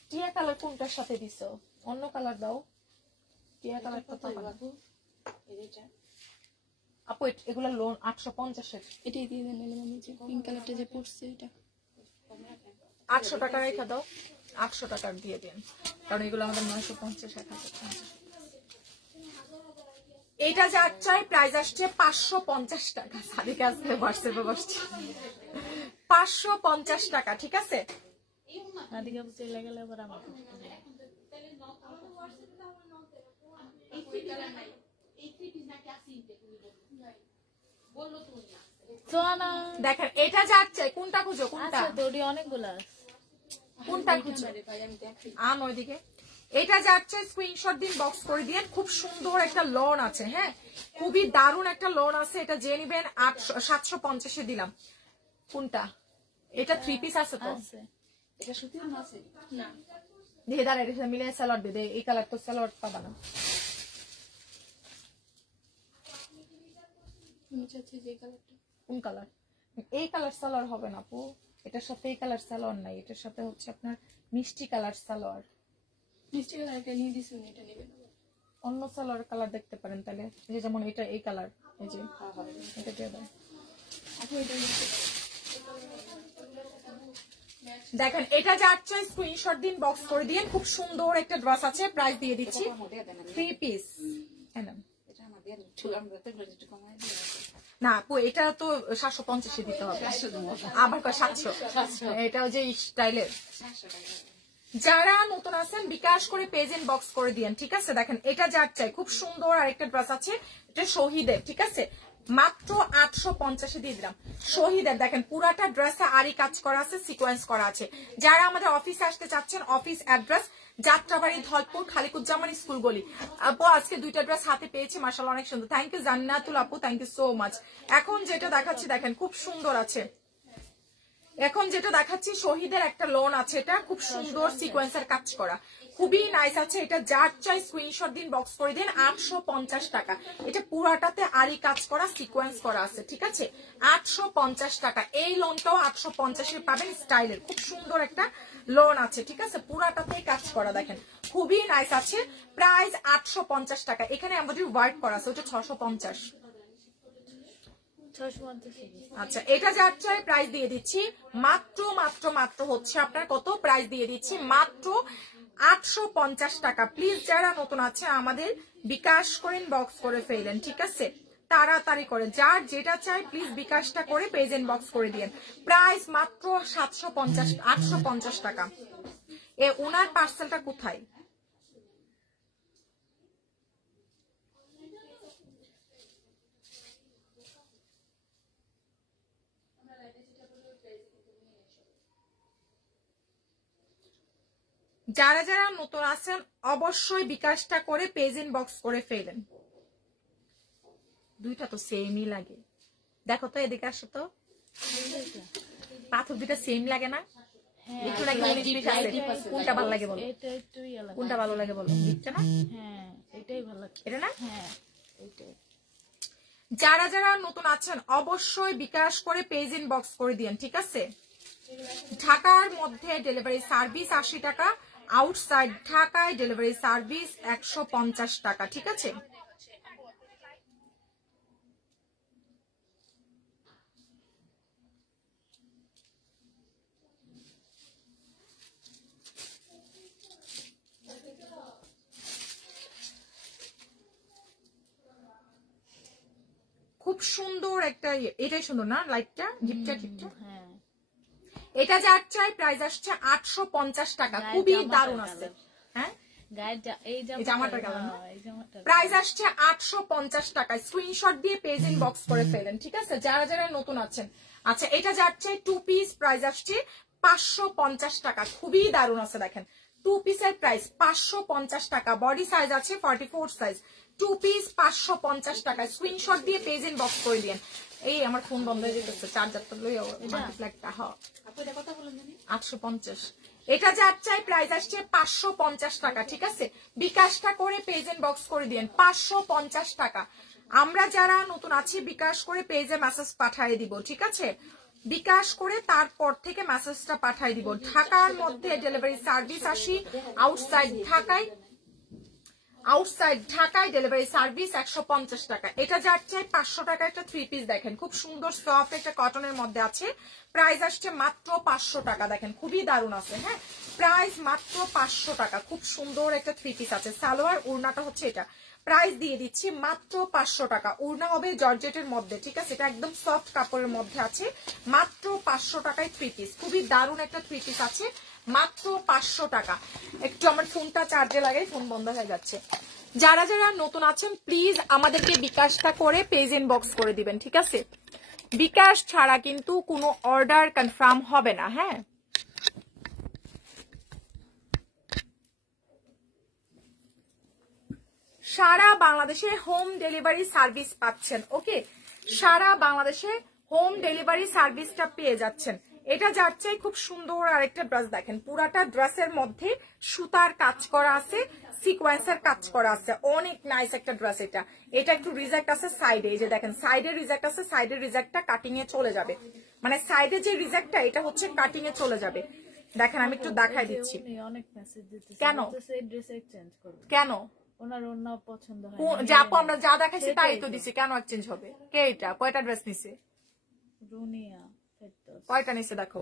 টিয়া কালার কোনটার সাথে দিছো? অন্য কালার দাও। টিয়া কালার কত বাবু? এটা আপু এগুলা লোন 850 এর, এটাই দিয়ে দেন। আমি যে পিঙ্ক কালারটা যে পড়ছে এটা 800 টাকা রেখে দাও, 800 টাকা দিয়ে দিন, কারণ এগুলো আমাদের 950 1050। এটা যার চাই প্রাইস আসছে 550 টাকা, সাদিকে আসছে হোয়াটসঅ্যাপে বসছে 550 টাকা, ঠিক আছে? নাদিকা চলে গেলে আবার আমার দেখেন এটা যার চাই কোনটা খুঁজো, কোনটা তোরই অনেকগুলা কোনটা খুঁজো আন ওইদিকে। এটা যাচ্ছে স্ক্রিনশট দিন, বক্স করে দিন। খুব সুন্দর একটা লোন আছে, হ্যাঁ খুবই দারুণ একটা লোন আছে, এটা যে নিবেন 750 এ দিলাম। কোনটা? এটা 3 পিস আছে তো, এটা সুতির আছে না? দিয়ে দাঁড়া, এটা মিলে সালোয়ার দিয়ে দে, এই কালার তো সালোয়ার পাবা না। আমি চাচ্ছি যে কালারটা। কোন কালার? এই কালার সালোয়ার হবে না আপু, এটার সাথে এই কালার সালোয়ার নাই, এটার সাথে হচ্ছে আপনার মিষ্টি কালার সালোয়ার। মিষ্টি কালারটা নিয়ে দিছি, এটা নেবেন? অন্য সালোয়ার কালার দেখতে পারেন তাহলে, এই যে যেমন এটা এই কালার, এই যে এটা দিয়ে দাও। দেখেন এটা যাচ্ছে স্ক্রিনশট দিন, বক্স করে দিন। খুব সুন্দর একটা ড্রেস আছে, প্রাইস দিয়ে দিচ্ছি 3 পিস। না আপু এটা তো 750 দিতে হবে, আবার 700, এটা যে স্টাইলের। যারা নতুন আছেন বিকাশ করে পেজ এন্ড বক্স করে দিয়েন, ঠিক আছে? দেখেন এটা যার চাই খুব সুন্দর আরেকটা ড্রেস আছে, এটা শহীদের, ঠিক আছে? মাত্র 850 দিয়ে দিলাম। শহীদের দেখেন পুরাটা ড্রেসে আরি কাজ করা আছে, সিকোয়েন্স করা আছে। যারা আমাদের অফিসে আসতে চাচ্ছেন, office address Jatrabari, Dhalpur, Khaliquzzaman school গলি। আপু আজকে 2টা ড্রেস হাতে পেয়েছি, মাশাআল্লাহ অনেক সুন্দর। থ্যাংক ইউ জান্নাতুল আপু, থ্যাংক ইউ সো মাচ। এখন যেটা দেখাচ্ছি দেখেন খুব সুন্দর আছে, এখন যেটা দেখাচ্ছি শহীদের একটা লোন আছে, এটা খুব সুন্দর সিকোয়েন্সের কাজ করা, খুবই নাইস আছে। এটা যার চাই স্ক্রিনশট দিন, বক্স করে দিন, 850 টাকা। এটা পুরাটাতে আরি কাজ করা, সিকোয়েন্স করা আছে, ঠিক আছে? 850 টাকা। এই লোনটাও 850 পাবেন, স্টাইলের খুব সুন্দর একটা লোন আছে, ঠিক আছে? পুরাটাতে কাজ করা দেখেন খুবই নাইস আছে, প্রাইস 850 টাকা। এখানে আমাদের ওয়ার্ক করা আছে, ওটা 650। আচ্ছা এটা যার চাই প্রাইস দিয়ে দিচ্ছি মাত্র মাত্র মাত্র হচ্ছে আপনার কত, প্রাইস দিয়ে দিচ্ছি মাত্র 850 টাকা। প্লিজ যারা নতুন আছে আমাদের বিকাশ করেন, বক্স করে ফেলেন, ঠিক আছে? তাড়াতাড়ি করে যার যেটা চাই প্লিজ বিকাশটা করে পেজ এন্ড বক্স করে দিন। প্রাইস মাত্র 850 টাকা। ওনার পার্সেলটা কোথায়? যারা যারা নতুন আছেন অবশ্যই বিকাশটা করে পেজ ইন বক্স করে ফেলেন। দুইটা তো সেমই লাগে, দেখো তো এদিকে আসো তো, পাথর দুইটা সেম লাগে না? একটু নাকি 19 পিস আছে, কোনটা ভালো লাগে বলো? এটা একটুই আলাদা। কোনটা ভালো লাগে বলো? দিচ্ছে না? হ্যাঁ এটাই ভালো লাগে। এটা না? হ্যাঁ এটাই। যারা যারা নতুন আছেন অবশ্যই বিকাশ করে পেজ ইনবক্স করে দিন, ঠিক আছে? ঢাকার মধ্যে ডেলিভারি সার্ভিস 80 টাকা, আউটসাইড ঢাকায় ডেলিভারি সার্ভিস 150 টাকা, ঠিক আছে? খুব সুন্দর একটা, এটাই সুন্দর না লাইটটা, গিফটটা গিফটটা। হ্যাঁ, এটা যার চাই প্রাইস আসছে 850 টাকা, খুবই দারুণ আছে। হ্যাঁ, এই জামাটার কালার না? এই জামাটা প্রাইস আসছে 850 টাকা। স্ক্রিনশট দিয়ে পেজ ইনবক্স করে ফেলেন, ঠিক আছে? যারা যারা নতুন আছেন। আচ্ছা, এটা যাচ্ছে 2 পিস, প্রাইস আসছে 550 টাকা, খুবই দারুণ আছে। দেখেন 2 পিসের প্রাইস 550 টাকা, বডি সাইজ আছে 44 সাইজ, 2 পিস 550 টাকা। স্ক্রিনশট দিয়ে পেজ ইনবক্স করে দিন। এই আমার ফোন বন্ধ হয়ে যেতেছে, চার্জারটা লইয়া মাল্টিপ্লাইটা। হ্যাঁ, 850। এটা যার চাই প্রাইস আসছে 550 টাকা, ঠিক আছে? বিকাশটা করে পেজ ইনবক্স করে দিন, 550 টাকা। আমরা যারা নতুন আছি বিকাশ করে পেজে মেসেজ পাঠিয়ে দিব, ঠিক আছে? বিকাশ করে তারপর থেকে মেসেজটা পাঠিয়ে দিব। ঢাকার মধ্যে ডেলিভারি সার্ভিস 80, আউটসাইড ঢাকায় ডেলিভারি সার্ভিস 150 টাকা। এটা যার চাই 500 টাকা একটা 3 পিস। দেখেন খুব সুন্দর সফট একটা কটনের মধ্যে আছে, প্রাইস আসছে মাত্র 500 টাকা। দেখেন খুবই দারুণ আছে। হ্যাঁ, প্রাইস মাত্র 500 টাকা। খুব সুন্দর একটা 3 পিস আছে। সালোয়ার ওড়নাটা হচ্ছে এটা, প্রাইস দিয়ে দিচ্ছি মাত্র 500 টাকা। ওড়না হবে জর্জেটের মধ্যে, ঠিক আছে? এটা একদম সফট কাপড়ের মধ্যে আছে, মাত্র 500 টাকায় 3 পিস। খুবই দারুণ একটা 3 পিস আছে, মাত্র 500 টাকা। একটু আমার ফোনটা চার্জে লাগাই, ফোন বন্ধ হয়ে যাচ্ছে। যারা যারা নতুন আছেন প্লিজ আমাদেরকে বিকাশটা করে পেজ ইনবক্স করে দিবেন, ঠিক আছে? বিকাশ ছাড়া কিন্তু কোনো অর্ডার কনফার্ম হবে না। হ্যাঁ, সারা বাংলাদেশে হোম ডেলিভারি সার্ভিস পাচ্ছেন। ওকে, সারা বাংলাদেশে হোম ডেলিভারি সার্ভিসটা পেয়ে যাচ্ছেন। এটা যাচ্ছে খুব সুন্দর আরেকটা ড্রেস। দেখেন পুরাটা ড্রেসের মধ্যে সুতার কাজ করা আছে, সিকোয়েন্সের কাজ করা আছে, অনেক নাইস একটা ড্রেস। এটা এটা একটু রিজেক্ট আছে সাইডে, এই যে দেখেন সাইডে রিজেক্ট আছে, সাইডের রিজেক্টটা কাটিং এ চলে যাবে। মানে সাইডে যে রিজেক্টটা এটা হচ্ছে কাটিং এ চলে যাবে। দেখেন আমি একটু দেখাই দিচ্ছি। অনেক মেসেজ দিতেছে, কেন? এই ড্রেস এক্সচেঞ্জ করবে কেন? ওনার অন্য পছন্দ হয় যে আপু আমরা যা দেখাইছি তাই তো দিছি, কেন এক্সচেঞ্জ হবে? কে এটা? কয়টা ড্রেস নিছে? রুনিয়া কয়টা নিছে দেখো।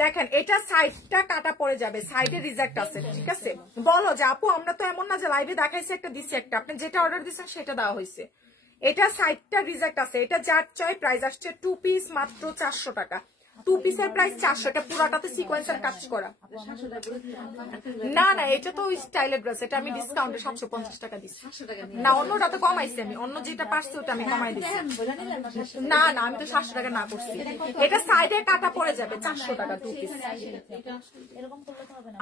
দেখেন এটা সাইডটা কাটা পড়ে যাবে, সাইডে রিজেক্ট আছে, ঠিক আছে? বলো যে আপু আমরা তো এমন না যে লাইভে দেখাইছি একটা দিছি একটা, আপনি যেটা অর্ডার দিচ্ছেন সেটা দেওয়া হয়েছে। এটা সাইডটা রিজেক্ট আছে। এটা যার চাই প্রাইস আসছে 2 পিস মাত্র 400 টাকা। 2 পিসের প্রাইস 400। এটা পুরাটাতে সিকোয়েন্সের কাজ করা। না না, এটা তো স্টাইলের ড্রেস, এটা আমি ডিসকাউন্টে 750 টাকা দিচ্ছি। না, অন্যটা তো কমাইছি আমি, অন্য যেটা পারছি ওটা আমি কমাই দিচ্ছি। না না, আমি তো 700 টাকা না করছি। এটা সাইডে কাটা পড়ে যাবে 400 টাকা 2 পিস।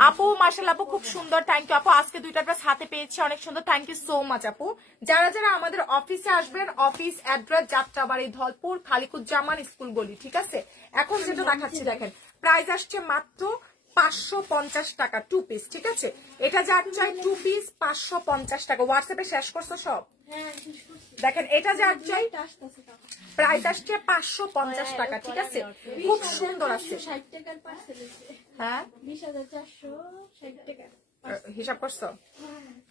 আপু মাশাআল্লাহ আপু খুব সুন্দর, থ্যাংক ইউ আপু। আজকে 2টা ড্রেস হাতে পেয়েছি, অনেক সুন্দর, থ্যাংক ইউ সো মাচ আপু। যারা যারা আমাদের অফিসে আসবেন, office address Jatrabari, Dhalpur, Khaliquzzaman school গলি, ঠিক আছে? এখন যেটা দেখাচ্ছি দেখেন প্রাইস আসছে মাত্র 550 টাকা 2 পিস, ঠিক আছে? এটা যার চাই 2 পিস 550 টাকা। হোয়াটসঅ্যাপে শেষ করছো সব? দেখেন এটা যার চাই প্রাইস আসছে 550 টাকা, ঠিক আছে? খুব সুন্দর আছে। 60 টাকার পার্সেল আছে। হ্যাঁ, 20,460 টাকা হিসাব করছো?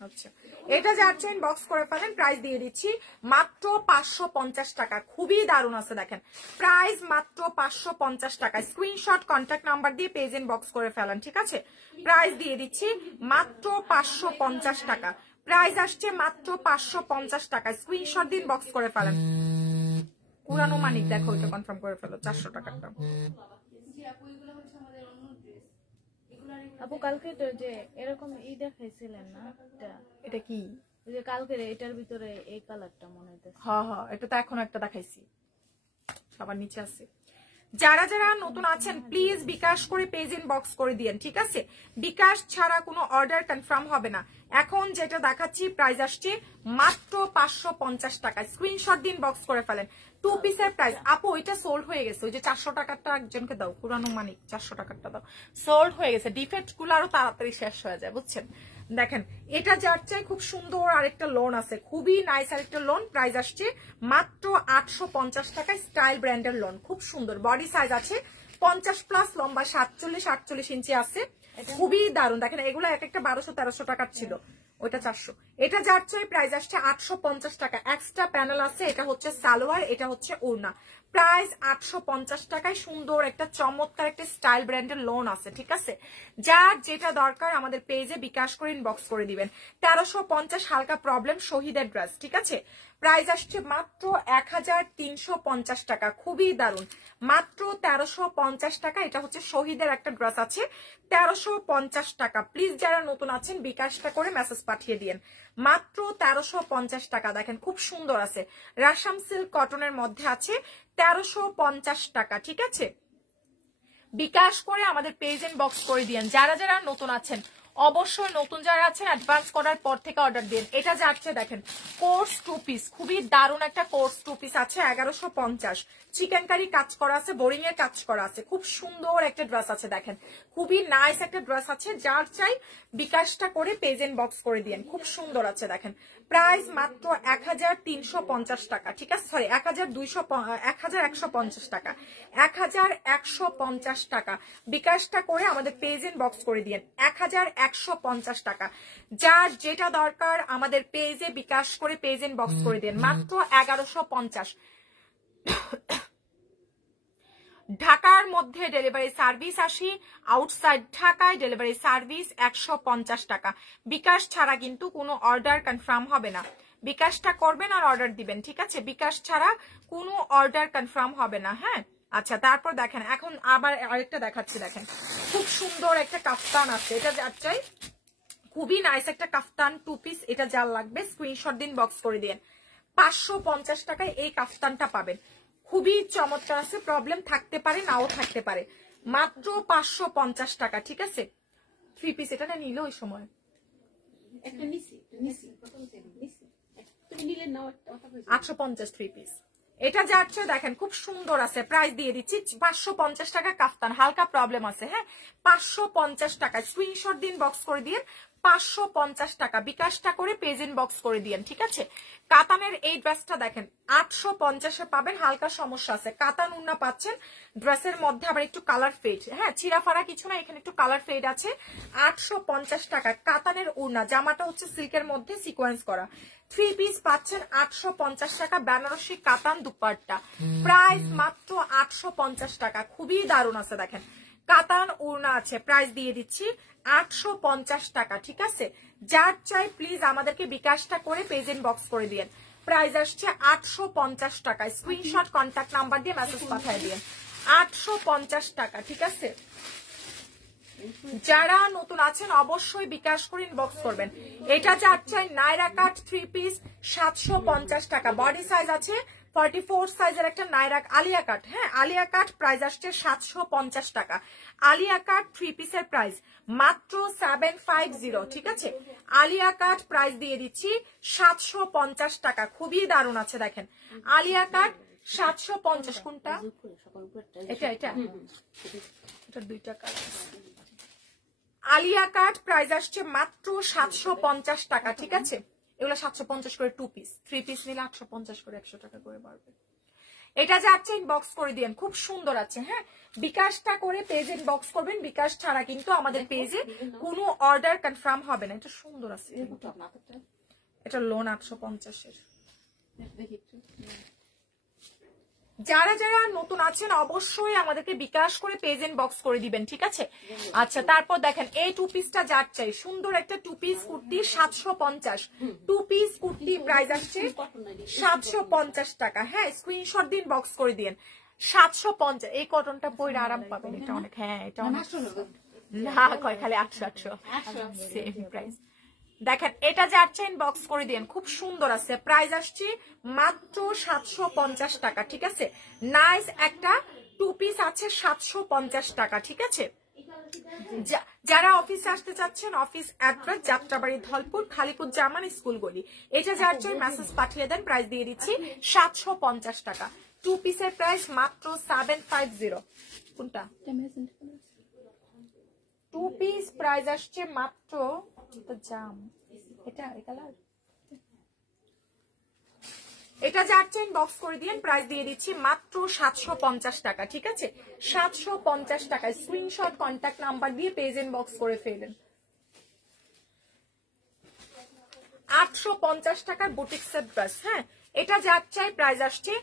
আচ্ছা, এটা যাচ্ছে বক্স করে ফেলেন, প্রাইস দিয়ে দিচ্ছি মাত্র 550 টাকা। খুবই দারুণ আছে। দেখেন প্রাইস মাত্র 550 টাকা। স্ক্রিনশট কন্ট্যাক্ট নাম্বার দিয়ে পেজ ইন বক্স করে ফেলেন, ঠিক আছে? প্রাইস দিয়ে দিচ্ছি মাত্র 550 টাকা। প্রাইস আসছে মাত্র 550 টাকা। স্ক্রিনশট দিন বক্স করে ফেলেন। পুরানো মানিক দেখো, এটা কনফার্ম করে ফেলো 400 টাকাটা। আপু কালকে তো যে এরকম দেখাইছিলেন না, এটা কি? ওই যে কালকে এটার ভিতরে এই কালারটা মনে হইতেছে। হ্যাঁ হ্যাঁ, এটা তো এখনো একটা দেখাইছি, সবার নিচে আছে। যারা যারা নতুন আছেন প্লিজ বিকাশ করে পেজ ইন বক্স করে দিয়েন, ঠিক আছে? বিকাশ ছাড়া কোনো অর্ডার কনফার্ম হবে না। এখন যেটা দেখাচ্ছি প্রাইস আসছে মাত্র 550 টাকা। স্ক্রিনশট দিন বক্স করে ফেলেন। 2 পিসের প্রাইস আপু এটা সোল্ড হয়ে গেছে। ওই যে 400 টাকারটা একজনকে দাও, পুরানো মানিক 400 টাকারটা দাও, সোল্ড হয়ে গেছে। ডিফেক্ট গুলো আরো তাড়াতাড়ি শেষ হয়ে যায়, বুঝছেন? দেখেন এটা যার চাই খুব সুন্দর আরেকটা লোন আছে, খুবই নাইস আরেকটা লোন। প্রাইস আসছে মাত্র 850 টাকায়, স্টাইল ব্র্যান্ডের লোন, খুব সুন্দর। বডি সাইজ আছে 50+, লম্বা 47-48 ইঞ্চি আছে, খুবই দারুণ। দেখেন এগুলো এক একটা 1200-1300 টাকার ছিল, ওইটা 400। এটা যার চাই প্রাইস আসছে 850 টাকা। এক্সট্রা প্যানেল আছে, এটা হচ্ছে সালোয়ার, এটা হচ্ছে ওড়না। প্রাইস 850 টাকায় সুন্দর একটা চমৎকার একটা স্টাইল ব্র্যান্ডের লোন আছে, ঠিক আছে। যার যেটা দরকার আমাদের পেজে বিকাশ করে ইনবক্স করে দিবেন। 1350 হালকা প্রবলেম শহীদের ড্রেস, ঠিক আছে। প্রাইস আসছে মাত্র 1350 টাকা, খুবই দারুণ, মাত্র 1350 টাকা। এটা হচ্ছে শহীদের একটা ড্রেস আছে, 1350 টাকা। প্লিজ যারা নতুন আছেন বিকাশটা করে মেসেজ পাঠিয়ে দিন, মাত্র 1350 টাকা। দেখেন খুব সুন্দর আছে, রাশাম সিল্ক কটনের মধ্যে আছে, 1350 টাকা, ঠিক আছে। বিকাশ করে আমাদের পেজ ইনবক্স করে দিন। যারা যারা নতুন আছেন অবশ্যই, নতুন যারা আছেন অ্যাডভান্স করার পর থেকে অর্ডার দিন। এটা যাচ্ছে দেখেন কোর্স 2 পিস, খুবই দারুণ একটা কোর্স 2 পিস আছে, 1150। চিকেন কারি কাজ করা আছে, বোরিং এর কাজ করা আছে, খুব সুন্দর একটা ড্রেস আছে। দেখেন খুবই নাইস একটা ড্রেস আছে, যার চাই বিকাশটা করে পেজ ইনবক্স করে দিন, খুব সুন্দর আছে। দেখেন প্রাইস মাত্র 1350 টাকা, ঠিক আছে। সরি 1150 টাকা, 1150 টাকা। বিকাশটা করে আমাদের পেজ ইনবক্স করে দিন, 1150 টাকা। যার যেটা দরকার আমাদের পেজে বিকাশ করে পেজ ইনবক্স করে দিন, মাত্র 1150। ঢাকার মধ্যে ডেলিভারি সার্ভিস 80, আউটসাইড ঢাকায় ডেলিভারি সার্ভিস 150 টাকা। বিকাশ ছাড়া কিন্তু কোনো অর্ডার কনফার্ম হবে না, বিকাশটা করবেন আর অর্ডার দিবেন, ঠিক আছে। বিকাশ ছাড়া কোনো অর্ডার কনফার্ম হবে না, হ্যাঁ। আচ্ছা তারপর দেখেন এখন আবার আরেকটা দেখাচ্ছি। দেখেন খুব সুন্দর একটা কাফতান আছে, এটা যার চাই, খুবই নাইস একটা কাফতান 2 পিস। এটা যার লাগবে স্ক্রিনশট দিন, বক্স করে দিন। 550 টাকায় এই কাফতানটা পাবেন, খুবই চমৎকার আছে, প্রবলেম থাকতে পারে নাও থাকতে পারে, মাত্র 550 টাকা, ঠিক আছে। 3 পিস এটা না নিল ওই সময় একটা নিছি 850 3 পিস। এটা যাচ্ছে দেখেন খুব সুন্দর আছে, প্রাইস দিয়ে দিচ্ছি 550 টাকা কাফতান, হালকা প্রবলেম আছে, হ্যাঁ 550 টাকা। স্ক্রিনশট দিন, বক্স করে দিন, 550 টাকা। বিকাশটা করে পেজ ইনবক্স করে দিন, ঠিক আছে। কাতানের এই ড্রেসটা দেখেন 850-এ পাবেন, হালকা সমস্যা আছে, কাতান উন্না পাচ্ছেন। ড্রেসের মধ্যে আবার একটু কালার ফেড, হ্যাঁ ছিঁড়াফাড়া কিছু না, এখানে একটু কালার ফেড আছে। 850 টাকা কাতানের উন্না, জামাটা হচ্ছে সিল্কের মধ্যে সিকোয়েন্স করা। 3 পিস পাচ্ছেন 850 টাকা, বেনারসি কাতান দুপাট্টা। প্রাইস মাত্র 850 টাকা, খুবই দারুণ আছে। দেখেন কাতান ওড়না আছে, প্রাইস দিয়ে দিচ্ছি 850 টাকা, ঠিক আছে। যার চাই প্লিজ আমাদেরকে বিকাশটা করে পেজ ইনবক্স করে দিন। প্রাইস আসছে 850 টাকা, স্ক্রিনশট কন্ট্যাক্ট নাম্বার দিয়ে মেসেজ পাঠিয়ে দিন, 850 টাকা, ঠিক আছে। যারা নতুন আছেন অবশ্যই বিকাশ করে ইনবক্স করবেন। এটা যার চাই নাইরা কাট 3 পিস 750 টাকা, বডি সাইজ আছে 44 সাইজের একটা নাইরা আলিয়া কাট, হ্যাঁ আলিয়া কাট। প্রাইস আসছে 750 টাকা। আলিয়া কাট 3 পিসের প্রাইস মাত্র 750, ঠিক আছে। আলিয়া কাট প্রাইস দিয়ে দিচ্ছি 750 টাকা, খুবই দারুণ আছে। দেখেন আলিয়া কাট 750, কোনটা এটা এটা দুইটা কালার। আলিয়া কাট প্রাইস আসছে মাত্র 750 টাকা, ঠিক আছে। এগুলো 750 করে 2 পিস, 3 পিস নিলে 850 করে 100 টাকা করে বাড়বে। এটা যাচ্ছে ইনবক্স করে দিন, খুব সুন্দর আছে, হ্যাঁ। বিকাশটা করে পেজ ইনবক্স করবেন, বিকাশ ছাড়া কিন্তু আমাদের পেজে কোনো অর্ডার কনফার্ম হবে না। এটা সুন্দর আছে, এটা লোন 850-এর। যারা যারা নতুন আছেন অবশ্যই আমাদেরকে বিকাশ করে পেজ ইনবক্স করে দিবেন, ঠিক আছে। আচ্ছা তারপর দেখেন এই 2 পিসটা যার চাই, সুন্দর একটা 2 piece kurti 750। 2 piece kurti price আসছে 750 টাকা, হ্যাঁ স্ক্রিনশট দিন, বক্স করে দিন। 750, এই কটনটা পরে আরাম পাবেন, এটা অনেক, হ্যাঁ এটা অনেক না কয় খালি 800 সেম প্রাইস। দেখেন এটা যাচ্ছে ইনবক্স করে দিন, খুব সুন্দর আছে। প্রাইস আসছে মাত্র 750 টাকা, ঠিক আছে। নাইস একটা 2 পিস আছে 750 টাকা, ঠিক আছে। যারা অফিসে আসতে চাচ্ছেন office address Jatrabari, Dhalpur, Khaliquzzaman school গলি। এটা যাচ্ছে মেসেজ পাঠিয়ে দেন, প্রাইস দিয়ে দিচ্ছি 750 টাকা। 2 পিসের প্রাইস মাত্র 750। কোনটা টু পিস প্রাইস আসছে মাত্র জাম, এটা এই কালার, এটা যাচ্ছে ইনবক্স করে দিয়েন, প্রাইস দিয়ে দিচ্ছি মাত্র 750 টাকা। ঠিক আছে, 750 টাকায় স্ক্রিনশট কন্ট্যাক্ট নাম্বার দিয়ে পেজ ইনবক্স করে ফেলেন। 850 টাকার বুটিক সেট ড্রেস, হ্যাঁ এটা যাচ্ছে প্রাইস আসছে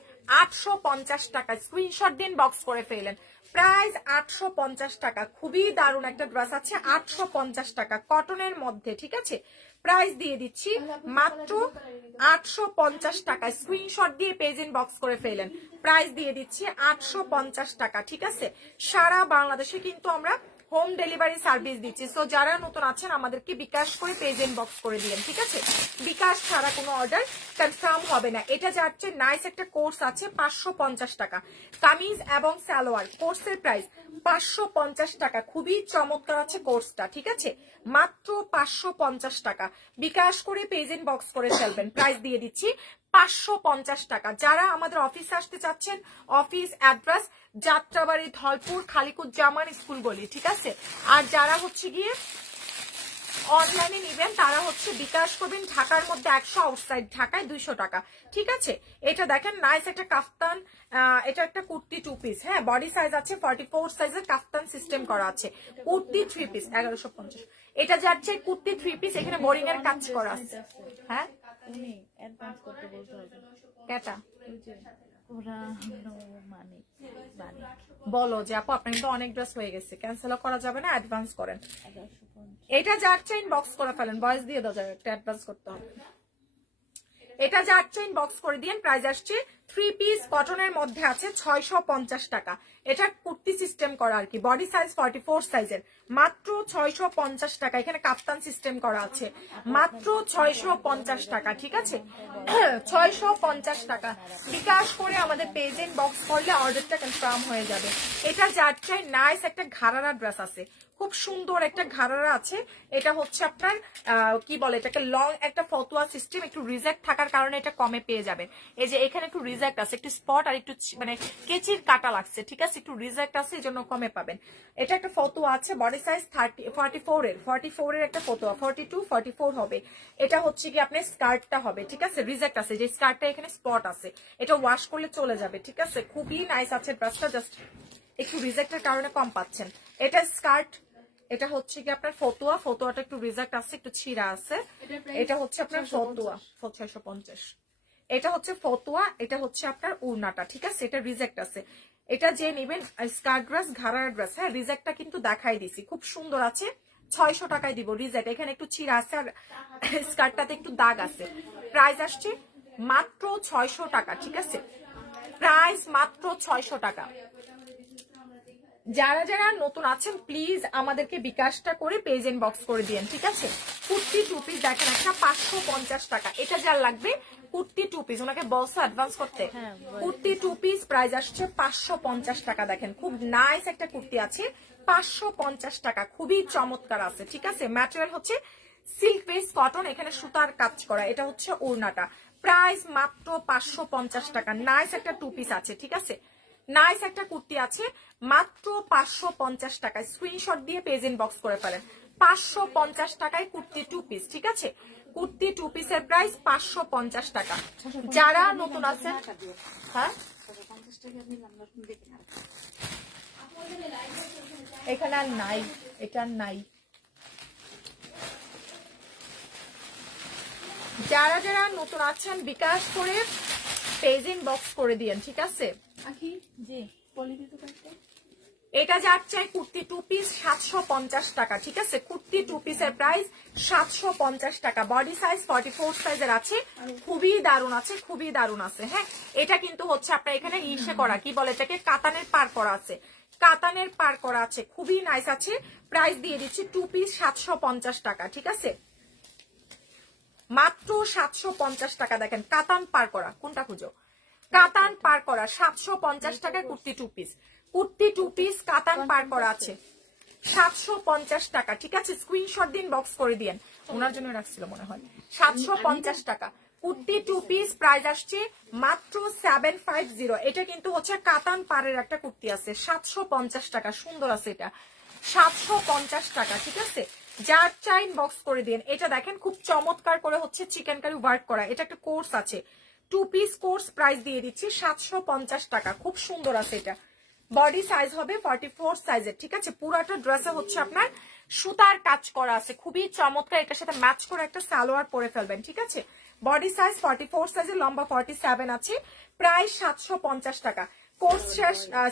850 টাকা, স্ক্রিনশট দিন বক্স করে ফেলেন। প্রাইস 850 টাকা, খুবই দারুণ একটা ড্রেস আছে 850 টাকা কটনের মধ্যে। ঠিক আছে, প্রাইস দিয়ে দিচ্ছি মাত্র 850 টাকা, স্ক্রিনশট দিয়ে পেজ ইনবক্স করে ফেলেন। প্রাইস দিয়ে দিচ্ছি 850 টাকা। ঠিক আছে, সারা বাংলাদেশে কিন্তু আমরা হোম ডেলিভারি সার্ভিস দিচ্ছি। সো যারা নতুন আছেন আমাদেরকে বিকাশ করে পেজ ইনবক্স করে দিবেন। ঠিক আছে, বিকাশ ছাড়া কোনো অর্ডার কনফার্ম হবে না। এটা যাচ্ছে নাইস একটা কোর্স আছে 550 টাকা, কামিজ এবং সালোয়ার, কোর্সের প্রাইস 550 টাকা, খুবই চমৎকার আছে কোর্সটা। ঠিক আছে, মাত্র 550 টাকা, বিকাশ করে পেজ ইনবক্স করে ফেলবেন। প্রাইস দিয়ে দিচ্ছি 550 টাকা। যারা আমাদের অফিসে আসতে চাচ্ছেন, office address Jatrabari, Dhalpur, Khaliquzzaman school গলি। ঠিক আছে, আর যারা হচ্ছে গিয়ে অনলাইনে নিবেন তারা হচ্ছে বিকাশ করবেন ঢাকার মধ্যে 100, আউটসাইড ঢাকায় 200 টাকা। ঠিক আছে, এটা দেখেন নাইস একটা কাফতান, এটা একটা কুর্তি 2 পিস, হ্যাঁ বডি সাইজ আছে 44 সাইজের, কাফতান সিস্টেম করা আছে, কুর্তি 3 পিস 1150। এটা যাচ্ছে কুর্তি 3 পিস, এখানে বোরিং এর কাজ করা আছে। হ্যাঁ উনি অ্যাডভান্স করতে বলতে হবে। কেটা ওরা মানে বলো যে আপু আপনার কিন্তু অনেক ড্রেস হয়ে গেছে, ক্যান্সেলও করা যাবে না, অ্যাডভান্স করেন। 1150। এটা যাচ্ছে ইনবক্স করে ফেলেন, ভয়েস দিয়ে দাও, যাবে একটা অ্যাডভান্স করতে হবে। এটা যাচ্ছে ইনবক্স করে দিন। প্রাইস আসছে 3 পিস কটনের মধ্যে আছে 650 টাকা। এটা কুর্তি সিস্টেম করা আর কি, বডি সাইজ 44 সাইজের, মাত্র 650 টাকা। এখানে কাপ্তান সিস্টেম করা আছে, মাত্র 650 টাকা। ঠিক আছে, 650 টাকা, বিকাশ করে আমাদের পেজ ইনবক্স করলে অর্ডারটা কনফার্ম হয়ে যাবে। এটা যাচ্ছে নাইস একটা ঘাড়ারা ড্রেস আছে, খুব সুন্দর একটা ঘাড়ারা আছে। এটা হচ্ছে আপনার কি বলে এটাকে, লং একটা ফতুয়া সিস্টেম, একটু রিজেক্ট থাকার কারণে এটা কমে পেয়ে যাবেন। এই যে এখানে একটু রিজেক্ট আছে, একটু স্পট আর একটু মানে কেচির কাটা লাগছে। ঠিক আছে, একটু রিজেক্ট আছে, এই জন্য কমে পাবেন। এটা একটা ফতুয়া আছে, বডি সাইজ 44 এর একটা ফতুয়া, 42 44 হবে। এটা হচ্ছে কি আপনার স্কার্টটা হবে। ঠিক আছে, রিজেক্ট আছে, যে স্কার্টটা এখানে স্পট আছে, এটা ওয়াশ করলে চলে যাবে। ঠিক আছে, খুবই নাইস আছে ড্রেসটা, জাস্ট একটু রিজেক্টের কারণে কম পাচ্ছেন। এটা স্কার্ট, এটা হচ্ছে কি আপনার ফতুয়া, ফতুয়াটা একটু রিজেক্ট আছে, একটু ছিঁড়া আছে। এটা হচ্ছে আপনার ফতুয়া 650। এটা হচ্ছে ফতুয়া, এটা হচ্ছে আপনার উড়নাটা। ঠিক আছে, এটা রিজেক্ট আছে। এটা যে নেবেন স্কার্ট ড্রেস, ঘাড়ার ড্রেস, হ্যাঁ রিজেক্টটা কিন্তু দেখাই দিছি, খুব সুন্দর আছে, 600 টাকায় দিব রিজেক্ট। এখানে একটু ছিঁড়া আছে আর স্কার্টটাতে একটু দাগ আছে। প্রাইস আসছে মাত্র 600 টাকা। ঠিক আছে, প্রাইস মাত্র 600 টাকা। যারা যারা নতুন আছেন প্লিজ আমাদেরকে বিকাশটা করে পেজ ইনবক্স করে দিয়েন। ঠিক আছে, কুর্তি 2 পিস দেখেন একটা 550 টাকা। এটা যার লাগবে কুর্তি 2 পিস, ওনাকে বলছো অ্যাডভান্স করতে। কুর্তি 2 পিস প্রাইস আসছে 550 টাকা। দেখেন খুব নাইস একটা কুর্তি আছে 550 টাকা, খুবই চমৎকার আছে। ঠিক আছে, ম্যাটেরিয়াল হচ্ছে সিল্ক বেস কটন, এখানে সুতার কাজ করা। এটা হচ্ছে ওড়নাটা, প্রাইস মাত্র 550 টাকা। নাইস একটা 2 পিস আছে। ঠিক আছে, নাইস একটা কুর্তি আছে মাত্র 550 টাকায়, স্ক্রিনশট দিয়ে পেজ ইনবক্স করে ফেলেন। 550 টাকায় কুর্তি 2 পিস। ঠিক আছে, কুর্তি 2 পিসের প্রাইস 550 টাকা। যারা নতুন আছেন, হ্যাঁ এখানে আর নাই, এটা আর নাই। যারা যারা নতুন আছেন বিকাশ করে পেজ ইনবক্স করে দিয়েন। ঠিক আছে, জি এটা যাচ্ছে কুর্তি 2 পিস 750 টাকা। ঠিক আছে, কুর্তি 2 পিসের প্রাইস 750 টাকা, বডি সাইজ 44 সাইজের আছে, খুবই দারুণ আছে, খুবই দারুণ আছে। হ্যাঁ, এটা কিন্তু হচ্ছে আপনার এখানে ইসে করা, কি বলে এটাকে, কাতানের পার করা আছে, কাতানের পার করা আছে, খুবই নাইস আছে। প্রাইস দিয়ে দিচ্ছি 2 পিস 750 টাকা। ঠিক আছে, মাত্র 750 টাকা। দেখেন কাতান পার করা, কোনটা খুঁজো, কাতান পার করা 750 টাকায় কুর্তি 2 পিস, কুর্তি 2 পিস কাতান পার করা আছে 750 টাকা। ঠিক আছে, স্ক্রিনশট দিন, বক্স করে দিন, ওনার জন্য রাখছিল মনে হয়। 750 টাকা কুর্তি 2 পিস, প্রাইস আসছে মাত্র 750। এটা কিন্তু হচ্ছে কাতান পাড়ের একটা কুর্তি আছে 750 টাকা, সুন্দর আছে এটা। 750 টাকা, ঠিক আছে? যার চাই ইনবক্স করে দিন। এটা দেখেন খুব চমৎকার করে হচ্ছে চিকেন কারি ওয়ার্ক করা, এটা একটা কোর্স আছে, 2 পিস কোর্স, প্রাইস দিয়ে দিচ্ছি 750 টাকা। খুব সুন্দর আছে এটা, বডি সাইজ হবে 44 সাইজের, ঠিক আছে? পুরাটা ড্রেসে হচ্ছে আপনার সুতার কাজ করা আছে, খুবই চমৎকার। এটার সাথে ম্যাচ করে একটা সালোয়ার পরে ফেলবেন, ঠিক আছে? বডি সাইজ 44 সাইজের, লম্বা 47 আছে, প্রাইস 750 টাকা। কোর্স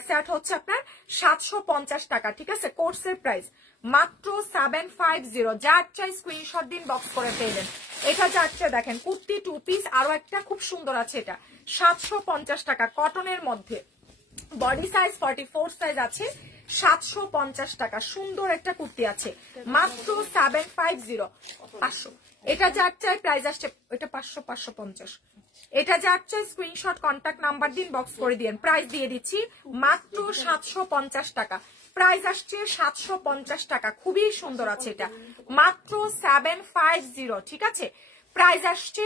সেট হচ্ছে আপনার 750 টাকা, ঠিক আছে? কোর্সের প্রাইস মাত্র 750। যার চাই স্ক্রিনশট দিন, বক্স করে পেলেন। এটা যাচ্ছে দেখেন কুর্তি 2 পিস, আরো একটা খুব সুন্দর আছে, এটা 750 টাকা, কটনের মধ্যে, বডি সাইজ 44 সাইজ আছে, 750 টাকা। সুন্দর একটা কুর্তি আছে, মাত্র 750, 500। এটা যার চাই প্রাইস আসছে, এটা 500, 550। এটা যার চাই স্ক্রিনশট কন্ট্যাক্ট নাম্বার দিন, বক্স করে দিন। প্রাইস দিয়ে দিচ্ছি মাত্র 750 টাকা, প্রাইস আসছে 750 টাকা। খুবই সুন্দর আছে এটা, মাত্র 750, ঠিক আছে? প্রাইস আসছে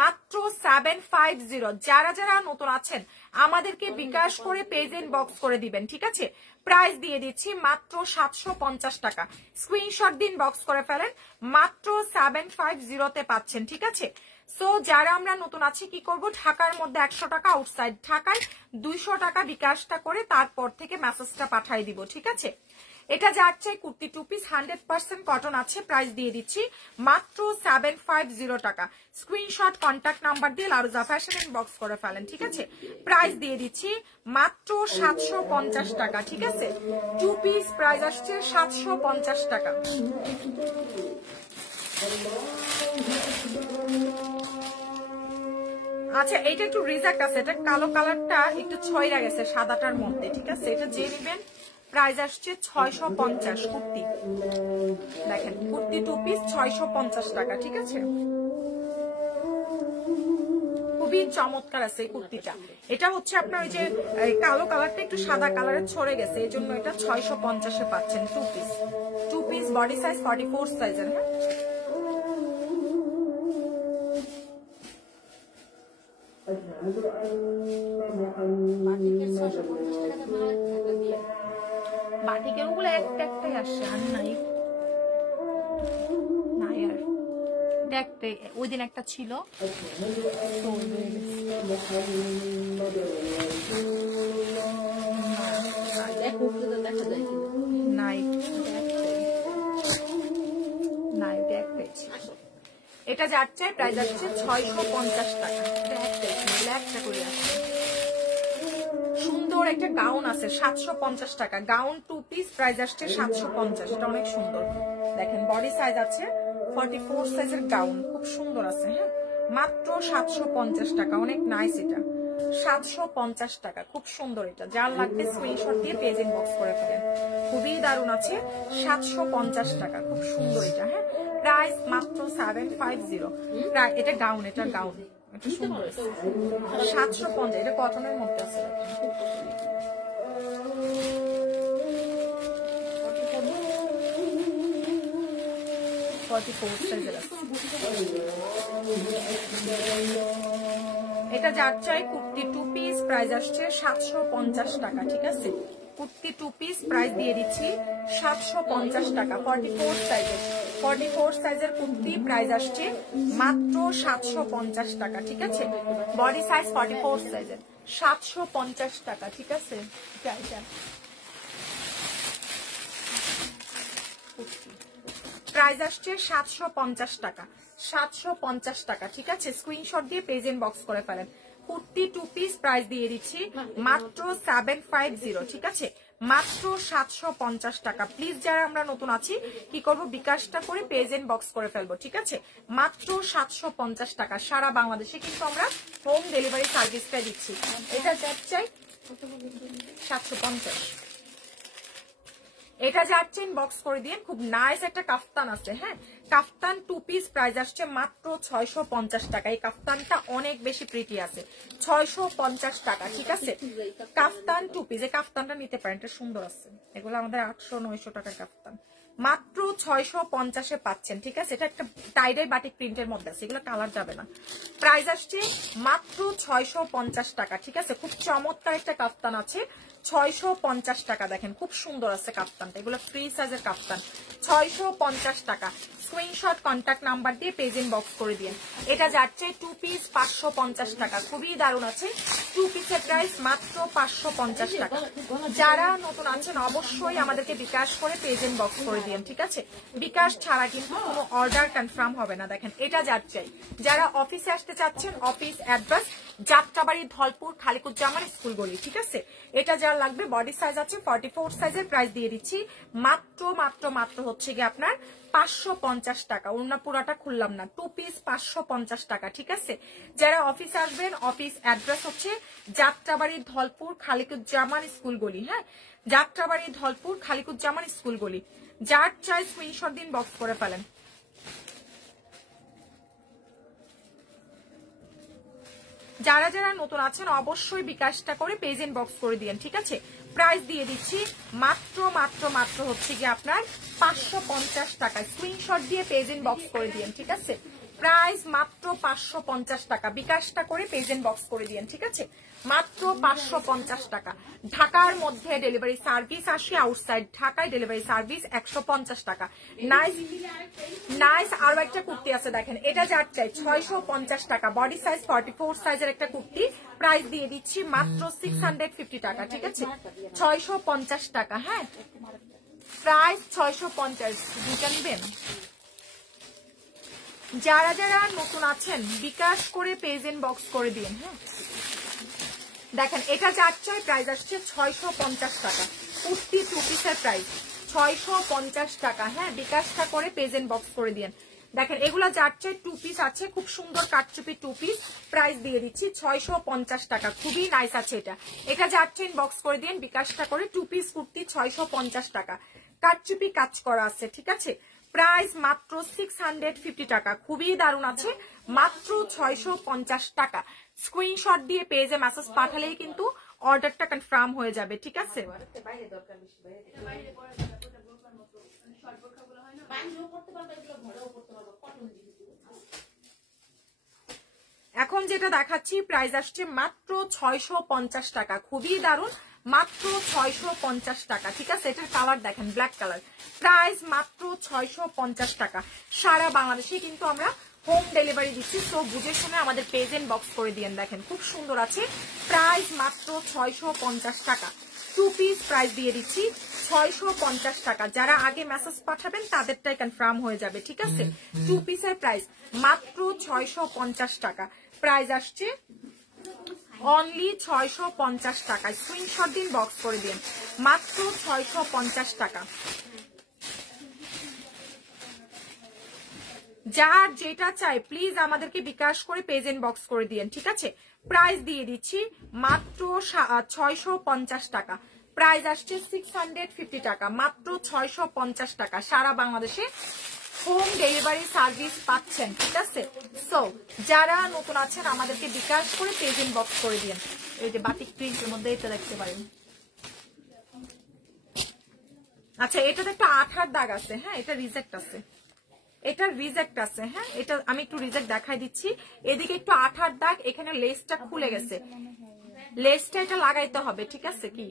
মাত্র 750। যারা যারা নতুন আছেন আমাদেরকে বিকাশ করে পেজ ইনবক্স করে দিবেন, ঠিক আছে? প্রাইস দিয়ে দিচ্ছি মাত্র 750 টাকা। স্ক্রিনশট দিন, বক্স করে ফেলেন, মাত্র 750 পাচ্ছেন, ঠিক আছে? সো যারা আমরা নতুন আছি কি করব, ঢাকার মধ্যে 100 টাকা, আউটসাইড ঢাকায় 200 টাকা বিকাশটা করে তারপর থেকে মেসেজটা পাঠিয়ে দিব, ঠিক আছে? এটা যার চাই কুর্তি 2 পিস, 100% কটন আছে, প্রাইস দিয়ে দিচ্ছি মাত্র 750 টাকা। স্ক্রিনশট কন্ট্যাক্ট নাম্বার দিয়ে লারুজা ফ্যাশন ইনবক্স করে ফেলেন, ঠিক আছে? প্রাইস দিয়ে দিচ্ছি মাত্র 750 টাকা, ঠিক আছে? 2 পিস প্রাইস আসছে 750 টাকা। আচ্ছা, এটা একটু রিজেক্ট আছে, এটা কালো কালারটা একটু ছয়রা গেছে সাদাটার মধ্যে, ঠিক আছে? এটা যে নেবেন প্রাইস আসছে 650। কুর্তি দেখেন, কুর্তি 2 পিস 650 টাকা, ঠিক আছে? খুবই চমৎকার আছে এই কুর্তিটা। এটা হচ্ছে আপনার ওই যে কালো কালারটা একটু সাদা কালারে ছড়ে গেছে, এই জন্য এটা 650-এ পাচ্ছেন। 2 পিস, 2 পিস, বডি সাইজ 44 সাইজের। হ্যাঁ, বাটিকের ওগুলো একটাই আসছে, আর নাই, নাই আর একটাই। ওই দিন একটা ছিল, নাই, নাই, ওটা একটাই ছিল। এটা যার চাই প্রাইস আসছে 650 টাকা, একটা করে আসছে। সুন্দর একটা গাউন আছে 750 টাকা, গাউন 2 পিস, প্রাইস আসছে 750। এটা অনেক সুন্দর, দেখেন বডি সাইজ আছে 44 সাইজের গাউন, খুব সুন্দর আছে। হ্যাঁ, মাত্র 750 টাকা, অনেক নাইস এটা, 750 টাকা, খুব সুন্দর। এটা যার লাগবে স্ক্রিনশট দিয়ে পেজ ইনবক্স করে ফেলেন, খুবই দারুণ আছে, 750 টাকা, খুব সুন্দর এটা। হ্যাঁ, প্রাইস মাত্র 750। এটা গাউন, এটা গাউন, এটা সুন্দর, 750। এটা কটনের মধ্যে আছে, 44 সাইজের আছে। এটা যার চাই কুর্তি 2 পিস, প্রাইস আসছে 750 টাকা, ঠিক আছে? কুর্তি 2 পিস প্রাইস দিয়ে দিচ্ছি 750 টাকা। 44 সাইজের, 44 সাইজের কুর্তি প্রাইস আসছে মাত্র 750 টাকা, ঠিক আছে? বডি সাইজ 44 সাইজের, 750 টাকা, ঠিক আছে? প্রাইস আসছে 750 টাকা, 750 টাকা, ঠিক আছে? স্ক্রিনশট দিয়ে পেজ ইনবক্স করে ফেলেন। কুর্তি 2 পিস প্রাইস দিয়ে দিচ্ছি মাত্র 750, ঠিক আছে? মাত্র 750 টাকা। প্লিজ যারা আমরা নতুন আছি কি করব, বিকাশটা করে পেজ ইনবক্স করে ফেলবো, ঠিক আছে? মাত্র 750 টাকা, সারা বাংলাদেশে কিন্তু আমরা হোম ডেলিভারি সার্ভিসটা দিচ্ছি। এটা যার চাই 750। এটা যাচ্ছে ইনবক্স করে দিয়ে। খুব নাইস একটা কাফতান আছে। হ্যাঁ, কাফতান 2 পিস প্রাইস আসছে মাত্র 650 টাকা। এই কাফতানটা অনেক বেশি প্রিটি আছে, 650 টাকা, ঠিক আছে? কাফতান 2 পিস, এই কাফতানটা নিতে পারেন, এটা সুন্দর আছে। এগুলো আমাদের 800-900 টাকার কাফতান, মাত্র 650-এ পাচ্ছেন, ঠিক আছে। এটা একটা টাইডাই বাটিক প্রিন্টের মধ্যে আছে, এগুলো কালার যাবে না। প্রাইস আসছে মাত্র 650 টাকা, ঠিক আছে। খুব চমৎকার একটা কাফতান আছে, 650 টাকা। দেখেন খুব সুন্দর আছে কাফতানটা, এগুলো ফ্রি সাইজের কাফতান, 650 টাকা। স্ক্রিনশট কন্ট্যাক্ট নাম্বার দিয়ে পেজ ইনবক্স করে দিন। এটা যাচ্ছে 2 পিস 550 টাকা, খুবই দারুণ আছে। 2 পিসের প্রাইস মাত্র 550 টাকা। যারা নতুন আছেন অবশ্যই আমাদেরকে বিকাশ করে পেজ ইনবক্স করে দিন, ঠিক আছে। বিকাশ ছাড়া কিন্তু কোনো অর্ডার কনফার্ম হবে না। দেখেন এটা যাচ্ছে যারা অফিসে আসতে চাচ্ছেন, office address Jatrabari, Dhalpur, Khaliquzzaman school গলি, ঠিক আছে। এটা যার লাগবে বডি সাইজ আছে 44 সাইজের। প্রাইস দিয়ে দিচ্ছি মাত্র মাত্র মাত্র হচ্ছে গিয়ে আপনার 550 টাকা। ওড়না পুরাটা খুললাম না, 2 পিস 550 টাকা, ঠিক আছে। যারা অফিসে আসবেন, অফিস অ্যাড্রেস হচ্ছে যাত্রাবাড়ি, ধলপুর, খালিকুজ্জামান স্কুল গলি। হ্যাঁ, যাত্রাবাড়ি, ধলপুর, খালিকুজ্জামান স্কুল গলি। যার চাই স্ক্রিনশট দিন, বক্স করে ফেলেন। যারা যারা নতুন আছেন অবশ্যই বিকাশটা করে পেজ ইনবক্স করে দিন, ঠিক আছে। প্রাইস দিয়ে দিচ্ছি মাত্র মাত্র মাত্র হচ্ছে কি আপনার 550 টাকা। স্ক্রিনশট দিয়ে পেজ ইনবক্স করে দিন, ঠিক আছে। প্রাইস মাত্র 550 টাকা। বিকাশটা করে পেজ ইনবক্স করে দিন, ঠিক আছে। মাত্র 550 টাকা। ঢাকার মধ্যে ডেলিভারি সার্ভিস আসে, আউটসাইড ঢাকায় ডেলিভারি সার্ভিস 150 টাকা। Nice nice. আরো একটা কুর্তি আছে দেখেন, এটা যার চাই 650 টাকা। বডি সাইজ 44 সাইজের একটা কুর্তি। প্রাইস দিয়ে দিচ্ছি মাত্র 650 টাকা, ঠিক আছে। 650 টাকা। হ্যাঁ, প্রাইস 650। দুটা নেবেন। যারা যারা নতুন আছেন বিকাশ করে পেজ ইনবক্স করে দিন। হ্যাঁ, দেখেন এটা যার চাই প্রাইস আসছে 650 টাকা। কুর্তি 2 পিসের প্রাইস 650 টাকা। হ্যাঁ, বিকাশটা করে পেজ ইনবক্স করে দিন। দেখেন এগুলা যার চাই 2 পিস আছে, খুব সুন্দর কাটচুপি 2 পিস। প্রাইস দিয়ে দিচ্ছি 650 টাকা। খুবই নাইস আছে এটা। এটা যার চাই ইনবক্স করে দিন, বিকাশটা করে 2 পিস কুর্তি 650 টাকা। কাটচুপি কাজ করা আছে, ঠিক আছে। প্রাইস মাত্র 650 টাকা। খুবই দারুণ আছে, মাত্র 650 টাকা। স্ক্রিনশট দিয়ে পেজে মেসেজ পাঠালেই কিন্তু অর্ডারটা কনফার্ম হয়ে যাবে, ঠিক আছে। এখন যেটা দেখাচ্ছি প্রাইস আসছে মাত্র 650 টাকা। খুবই দারুণ, মাত্র 650 টাকা, ঠিক আছে। এটার কালার দেখেন ব্ল্যাক কালার। প্রাইস মাত্র 650 টাকা। সারা বাংলাদেশে কিন্তু আমরা হোম ডেলিভারি দিচ্ছি, তো বুঝে শুনে আমাদের পেজ ইনবক্স করে দিয়েন। দেখেন খুব সুন্দর আছে। প্রাইস মাত্র 650 টাকা। 2 পিস প্রাইস দিয়ে দিচ্ছি 650 টাকা। যারা আগে মেসেজ পাঠাবেন তাদেরটাই কনফার্ম হয়ে যাবে, ঠিক আছে। 2 পিসের প্রাইস মাত্র 650 টাকা। প্রাইস আসছে অনলি 650 টাকা। স্ক্রিনশট দিন, বক্স করে দিন। মাত্র 650 টাকা। যার যেটা চাই প্লিজ আমাদেরকে বিকাশ করে পেজ ইনবক্স করে দিন, ঠিক আছে। প্রাইস দিয়ে দিচ্ছি মাত্র 650 টাকা। প্রাইস আসছে 650 টাকা। মাত্র 650 টাকা। সারা বাংলাদেশে হোম ডেলিভারি সার্ভিস পাচ্ছেন, ঠিক আছে। সো যারা নতুন আছেন আমাদেরকে বিকাশ করে পেজ ইনবক্স করে দিন। এই যে বাটিক প্রিন্টের মধ্যে এটা দেখতে পারেন। আচ্ছা, এটাতে একটা আঠার দাগ আছে। হ্যাঁ, এটা রিজেক্ট আছে, এটা রিজেক্ট আছে। হ্যাঁ, এটা আমি একটু রিজেক্ট দেখাই দিচ্ছি। এদিকে একটু আঠার দাগ, এখানে লেসটা খুলে গেছে, লেসটা এটা লাগাইতে হবে, ঠিক আছে। কি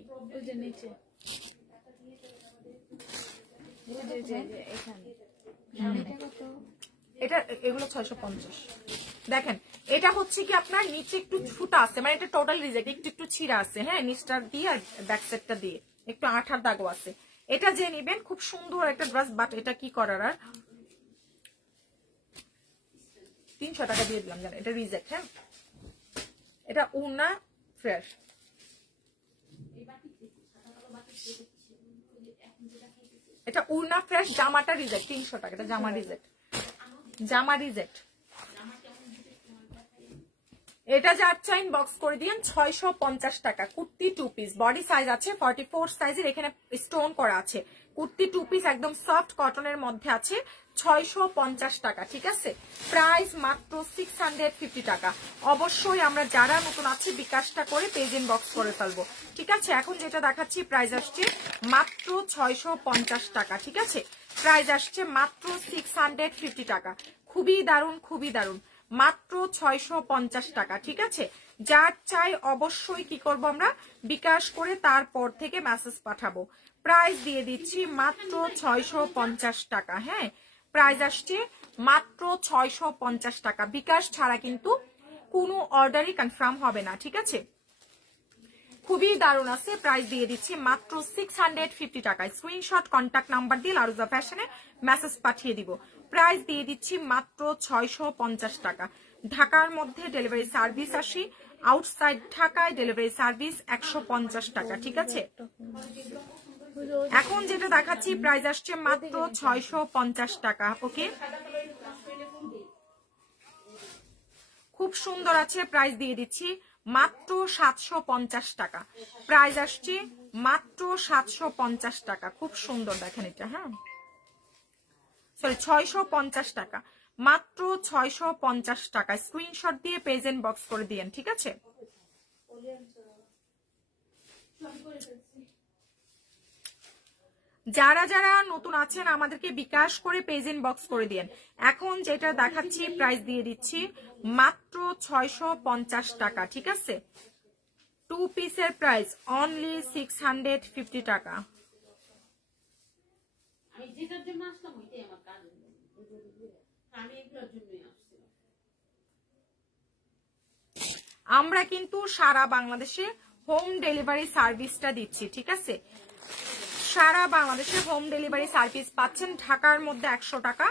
এটা, এগুলো 650। দেখেন এটা হচ্ছে কি আপনার নিচে একটু ফুটা আছে, মানে এটা টোটাল রিজেক্ট, একটু একটু ছিঁড়া আছে। হ্যাঁ, নিচটা দিয়ে আর ব্যাক সাইডটা দিয়ে একটু আঠার দাগও আছে। এটা যে নিবেন খুব সুন্দর একটা ড্রেস, বাট এটা কি করার আর 300 টাকা দিয়ে দিলাম, জানেন এটা রিজেক্ট। হ্যাঁ, এটা উনা ফ্রেশ, এটা উনা ফ্রেশ। জামাটা রিজেক্ট, 300 টাকা। এটা জামা রিজেক্ট, জামা রিজেক্ট। এটা যার চাই ইনবক্স করে দিন। 650 টাকা। কুর্তি 2 পিস, বডি সাইজ আছে 44 সাইজের। এখানে স্টোন করা আছে। কুর্তি 2 পিস একদম সফট কটনের মধ্যে আছে। 650 টাকা, ঠিক আছে। প্রাইস মাত্র 650 টাকা। অবশ্যই আমরা যারা নতুন আছি বিকাশটা করে পেজ ইনবক্স করে ফেলবো, ঠিক আছে। এখন যেটা দেখাচ্ছি প্রাইস আসছে মাত্র 650 টাকা, ঠিক আছে। প্রাইস আসছে মাত্র 650 টাকা। খুবই দারুণ, খুবই দারুণ, মাত্র 650 টাকা। ঠিক আছে, যার চাই অবশ্যই কি করব আমরা, বিকাশ করে তারপর থেকে মেসেজ পাঠাবো। প্রাইস দিয়ে দিচ্ছি মাত্র 650 টাকা। হ্যাঁ, প্রাইস আসছে মাত্র 650 টাকা। বিকাশ ছাড়া কিন্তু কোনো অর্ডারই কনফার্ম হবে না। ঠিক আছে, খুবই দারুণ আছে। প্রাইস দিয়ে দিচ্ছি মাত্র 650 টাকায়। স্ক্রিনশট কন্ট্যাক্ট নাম্বার দিয়ে লারুজা ফ্যাশনে মেসেজ পাঠিয়ে দিব। প্রাইস দিয়ে দিচ্ছি মাত্র 650 টাকা। ঢাকার মধ্যে ডেলিভারি সার্ভিস 80, আউটসাইড ঢাকায় ডেলিভারি সার্ভিস 150 টাকা। ঠিক আছে, এখন যেটা দেখাচ্ছি প্রাইস আসছে মাত্র 650 টাকা। ওকে, খুব সুন্দর আছে। প্রাইস দিয়ে দিচ্ছি মাত্র 750 টাকা। প্রাইস আসছে মাত্র 750 টাকা। খুব সুন্দর, দেখেন এটা। হ্যাঁ, সরি 650 টাকা, মাত্র 650 টাকা। স্ক্রিনশট দিয়ে পেজ এন্ড বক্স করে দিয়েন। ঠিক আছে, যারা যারা নতুন আছেন আমাদেরকে বিকাশ করে পেজ এন্ড বক্স করে দিয়েন। এখন যেটা দেখাচ্ছি প্রাইস দিয়ে দিচ্ছি মাত্র 650 টাকা। ঠিক আছে, 2 পিসের প্রাইস অনলি 650 টাকা। আমরা কিন্তু সারা বাংলাদেশে হোম ডেলিভারি সার্ভিসটা দিচ্ছি। ঠিক আছে, সারা বাংলাদেশে হোম ডেলিভারি সার্ভিস পাচ্ছেন। ঢাকার মধ্যে 100 টাকা,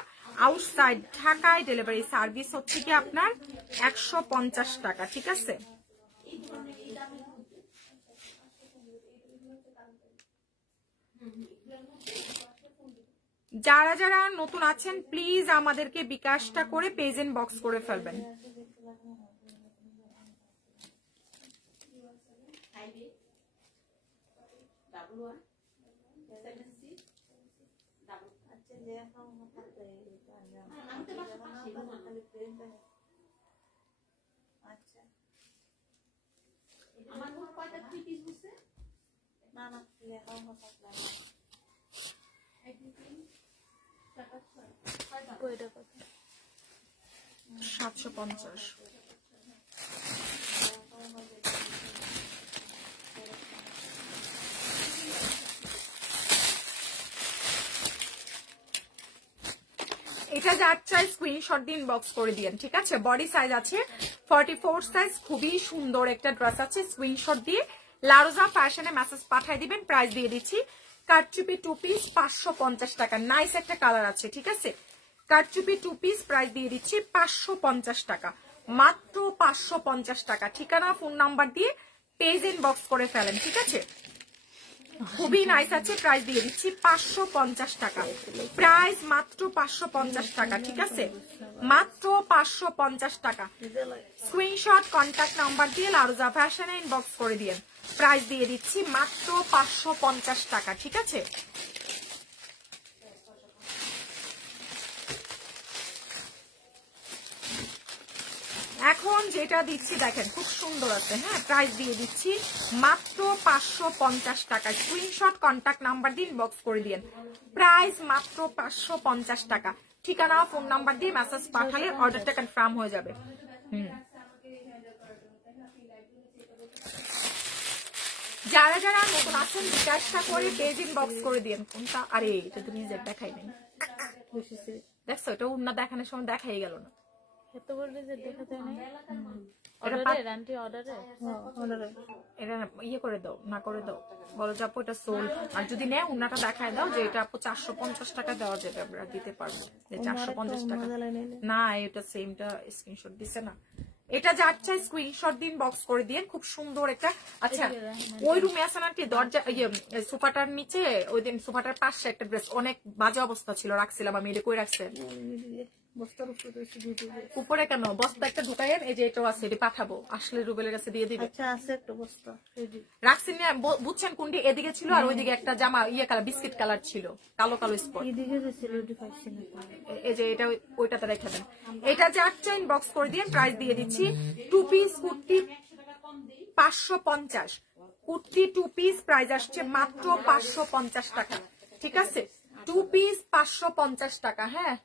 আউটসাইড ঢাকায় ডেলিভারি সার্ভিস হচ্ছে কি আপনার 150 টাকা। ঠিক আছে, যারা যারা নতুন আছেন প্লিজ আমাদেরকে বিকাশটা করে পেজ এন্ড বক্স করে ফেলবেন। কয়টা কথা 750। এটা যার চাই স্ক্রিনশট দিন বক্স করে দিয়েন। ঠিক আছে, বডি সাইজ আছে 44 সাইজ। খুবই সুন্দর একটা ড্রেস আছে। স্ক্রিনশট দিয়ে লারোজা ফ্যাশনে মেসেজ পাঠিয়ে দিবেন। প্রাইস দিয়ে দিচ্ছি কাটচুপি 2 পিস 550 টাকা। নাইস একটা কালার আছে। ঠিক আছে, কাটচুপি 2 পিস প্রাইস দিয়ে দিচ্ছি 550 টাকা, মাত্র 550 টাকা। ঠিকানা ফোন নাম্বার দিয়ে পেজ এন্ড বক্স করে ফেলেন। ঠিক আছে, খুবই নাইস আছে। প্রাইস দিয়ে দিচ্ছি 550 টাকা। প্রাইস মাত্র 550 টাকা। ঠিক আছে, মাত্র 550 টাকা। স্ক্রিনশট কন্ট্যাক্ট নাম্বার দিয়ে লারোজা ফ্যাশনে ইনবক্স করে দিয়েন। প্রাইস দিয়ে দিচ্ছি মাত্র 550 টাকা। ঠিক আছে, এখন যেটা দিচ্ছি দেখেন খুব সুন্দর আছে। হ্যাঁ, প্রাইস দিয়ে দিচ্ছি মাত্র 550 টাকা। স্ক্রিনশট কন্ট্যাক্ট নাম্বার দিয়ে ইনবক্স করে দিয়েন। প্রাইস মাত্র 550 টাকা। ঠিকানা ফোন নাম্বার দিয়ে মেসেজ পাঠালে অর্ডারটা কনফার্ম হয়ে যাবে। যারা যারা নতুন আছেন বিকাশটা করে পেজ ইনবক্স করে দিয়েন। কোনটা? আরে এটা তো রিজেক্ট দেখাই নাই। দেখছো, এটা উন্না দেখানোর সময় দেখাই গেল না। এত বড় রিজেক্ট দেখাতে নাই। অর্ডারে আন্টি অর্ডারে এটা ইয়ে করে দাও, না করে দাও, বলো যে আপু এটা সোল। আর যদি নেয় উন্নাটা দেখায় দাও যে এটা আপু 450 টাকা দেওয়া যাবে, আমরা দিতে পারবো। 450 টাকা না, এটা সেমটা স্ক্রিনশট দিছে না। এটা যার চাই স্ক্রিনশট দিন বক্স করে দিন। খুব সুন্দর একটা। আচ্ছা, ওই রুমে আছে না দরজা সোফাটার নিচে, ওই দিন সোফাটার পাশে একটা ড্রেস অনেক বাজে অবস্থা ছিল, রাখছিলাম আমি। এটা কই রাখছে? উপরে কেন? বস্তা একটা ঢুকাইয়েন। এই যে এটাও আছে, এটা পাঠাবো। আসলে রুবেলের কাছে দিয়ে দিবে। আচ্ছা, আছে একটা বস্তা রাখছি না, বুঝছেন কোনটি? এদিকে ছিল আর ওইদিকে একটা জামা ইয়ে কালার, বিস্কিট কালার ছিল, কালো কালো স্পট। এই যে এটা ওইটাতে রেখে দেন। এটা যার চাই বক্স করে দিয়ে প্রাইস দিয়ে দিচ্ছি 2 piece kurti 550। Kurti 2 piece price আসছে মাত্র 550 টাকা। ঠিক আছে, 2 পিস 550 টাকা। হ্যাঁ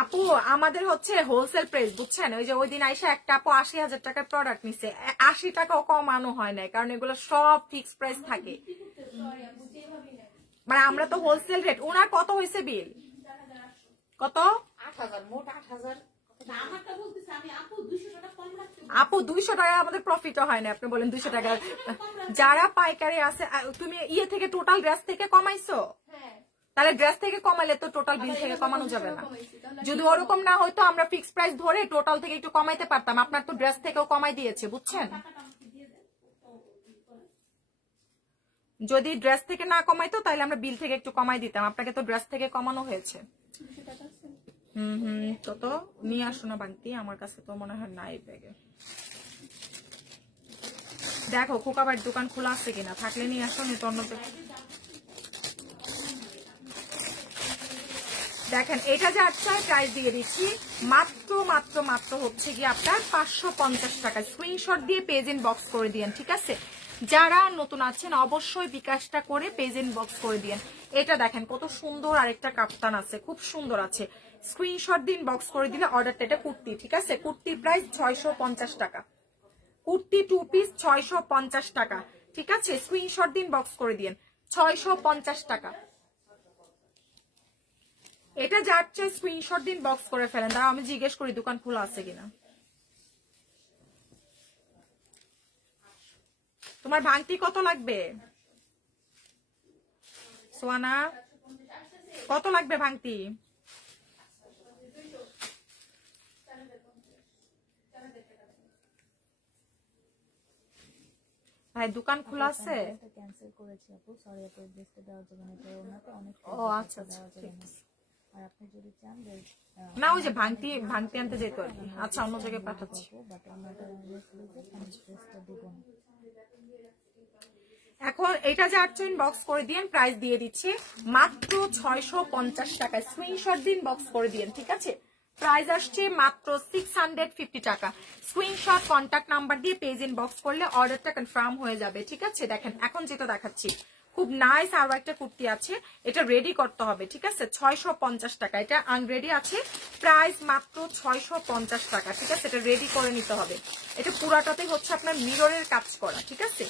আপু আমাদের হচ্ছে হোলসেল প্রাইস বুঝছেন, ওই যে ওই দিন আইসা একটা আপু 80,000 টাকার প্রোডাক্ট নিছে, 80 টাকাও কমানো হয় না, কারণ এগুলো সব ফিক্স প্রাইস থাকে। মানে আমরা তো হোলসেল রেট। ওনার কত হয়েছে বিল? কত? 8,000 মোট 8,000। আপু 200 টাকা আমাদের প্রফিটও হয় না, আপনি বলেন 200 টাকা। যারা পাইকারি আছে, তুমি ইয়ে থেকে টোটাল ড্রেস থেকে কমাইছো, তাহলে ড্রেস থেকে কমাইলে তো টোটাল বিল থেকে কমানো যাবে না। যদি ওরকম না হয়তো আমরা ফিক্স প্রাইস ধরে টোটাল থেকে একটু কমাইতে পারতাম। আপনার তো ড্রেস থেকেও কমাই দিয়েছে বুঝছেন। যদি ড্রেস থেকে না কমাইতো তাহলে আমরা বিল থেকে একটু কমাই দিতাম, আপনাকে তো ড্রেস থেকে কমানো হয়েছে। তো নিয়ে আসো না বান্তি, আমার কাছে তো মনে হয় নাই ব্যাগে। দেখো খোকাবাড়ির দোকান খোলা আছে কিনা, থাকলে নিয়ে আসো, নি তো অন্য। দেখেন এটা যে আচ্ছা প্রাইস দিয়ে দিচ্ছি মাত্র মাত্র মাত্র হচ্ছে কি আপনার 550 টাকা। স্ক্রিনশট দিয়ে পেজ ইন বক্স করে দিয়েন, ঠিক আছে। যারা নতুন আছেন অবশ্যই বিকাশটা করে পেজ ইন বক্স করে দিয়েন। এটা দেখেন কত সুন্দর আরেকটা কাপ্তান আছে, খুব সুন্দর আছে। স্ক্রিনশট দিন বক্স করে দিলে অর্ডারটা। এটা কুর্তি, ঠিক আছে। কুর্তির প্রাইস 650 টাকা। কুর্তি 2 পিস 650 টাকা, ঠিক আছে। স্ক্রিনশট দিন বক্স করে দিয়েন, 650 টাকা। এটা যার চাই স্ক্রিনশট দিন বক্স করে ফেলেন। তারা আমি জিজ্ঞেস করি দোকান খোলা আছে কিনা। তোমার ভাঙতি কত লাগবে সোয়ানা? কত লাগবে ভাঙতি? ভাই দোকান খোলা আছে? ক্যান্সেল করেছি আপু, সরি আপু, ড্রেসটা দেওয়া যাবে না, এটা ওনাকে অনেক। ও আচ্ছা আচ্ছা, ঠিক আছে। আর আপনি যদি চান না ওই যে ভাঙতি আনতে যেত আর কি। আচ্ছা অন্য জায়গায় পাঠাচ্ছি। বাট ওনাটা ড্রেসটা দিব না। এখন এটা যে 8 বক্স করে দিয়েন, প্রাইস দিয়ে দিচ্ছে মাত্র 650 টাকা। স্ক্রিনশট দিন বক্স করে দিয়েন, ঠিক আছে। প্রাইস আসছে মাত্র 650 টাকা। স্ক্রিনশট কন্ট্যাক্ট নাম্বার দিয়ে পেজ ইন বক্স করলে অর্ডারটা কনফার্ম হয়ে যাবে, ঠিক আছে। দেখেন এখন যেটা দেখাচ্ছি খুব নাইস আরো একটা কুর্তি আছে, এটা রেডি করতে হবে, ঠিক আছে। 650 টাকা, এটা আনরেডি আছে। প্রাইস মাত্র 650 টাকা, ঠিক আছে। এটা রেডি করে নিতে হবে। এটা পুরাটাতে হচ্ছে আপনার মিররের কাজ করা, ঠিক আছে।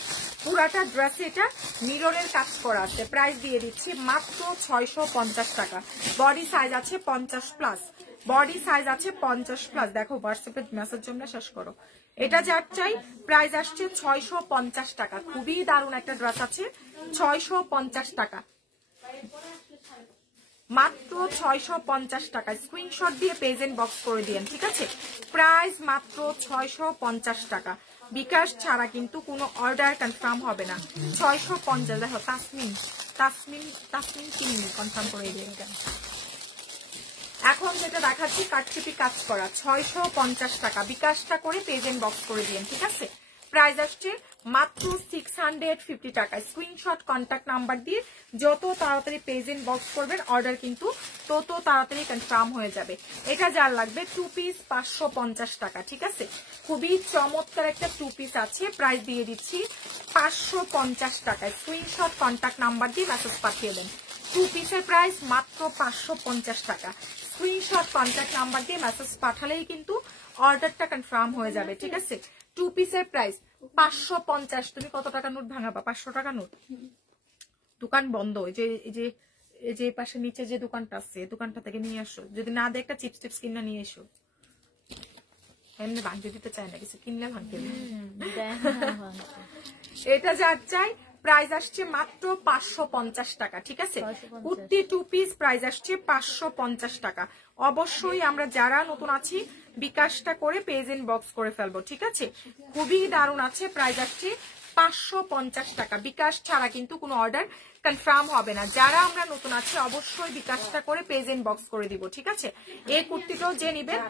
পুরাটা ড্রেসে এটা মিররের কাজ করা আছে। প্রাইস দিয়ে দিচ্ছি মাত্র 650 টাকা। বডি সাইজ আছে 50+। বডি সাইজ আছে 50+। দেখো হোয়াটসঅ্যাপে মেসেজ জন্য শেষ করো। এটা যার চাই প্রাইস আসছে 650 টাকা। খুবই দারুণ একটা ড্রেস আছে, 650 টাকা, মাত্র 650 টাকা। স্ক্রিনশট দিয়ে পেজ এন্ড বক্স করে দিয়েন, ঠিক আছে। প্রাইস মাত্র 650 টাকা। বিকাশ ছাড়া কিন্তু কোনো অর্ডার কনফার্ম হবে না। 650। দেখো তাসমিন কিনি কনফার্ম করে দিন। এখন যেটা দেখাচ্ছি কাটচিপি কাজ করা, 650 টাকা। বিকাশটা করে পেজ এন্ড বক্স করে দিয়েন, ঠিক আছে। প্রাইস আসছে মাত্র 650 টাকা। স্ক্রিনশট কন্ট্যাক্ট নাম্বার দিয়ে যত তাড়াতাড়ি পেজ এন্ড বক্স করবেন অর্ডার কিন্তু তত তাড়াতাড়ি কনফার্ম হয়ে যাবে। এটা যার লাগবে 2 পিস 550 টাকা, ঠিক আছে। খুবই চমৎকার একটা 2 পিস আছে। প্রাইস দিয়ে দিচ্ছি 550 টাকা। স্ক্রিনশট কন্ট্যাক্ট নাম্বার দিয়ে মেসেজ পাঠিয়ে দেন। 2 পিসের প্রাইস মাত্র 550 টাকা। স্ক্রিনশট কন্ট্যাক্ট নাম্বার দিয়ে মেসেজ পাঠালেই কিন্তু অর্ডারটা কনফার্ম হয়ে যাবে, ঠিক আছে। 2 পিসের প্রাইস 550। তুমি কত টাকা নোট ভাঙাবা? 500 টাকা নোট। দোকান বন্ধ। এই যে পাশে নিচে যে দোকানটা আছে দোকানটা থেকে নিয়ে আসো। যদি না দেয় একটা চিপস কিনে নিয়ে এসো। এমনি ভাঙতে দিতে চায় না, কিছু কিনলে ভাঙতে এটা যার চাই প্রাইস আসছে মাত্র 550 টাকা, ঠিক আছে। কুর্তি 2 পিস প্রাইস আসছে 550 টাকা। অবশ্যই আমরা যারা নতুন আছি বিকাশটা করে পেজ ইন বক্স করে ফেলবো, ঠিক আছে। খুবই দারুণ আছে। প্রাইস আসছে 550 টাকা। বিকাশ ছাড়া কিন্তু কোনো অর্ডার কনফার্ম হবে না। যারা আমরা নতুন আছি অবশ্যই বিকাশটা করে পেজ ইন বক্স করে দিব, ঠিক আছে। এই কুর্তিটাও যে নিবেন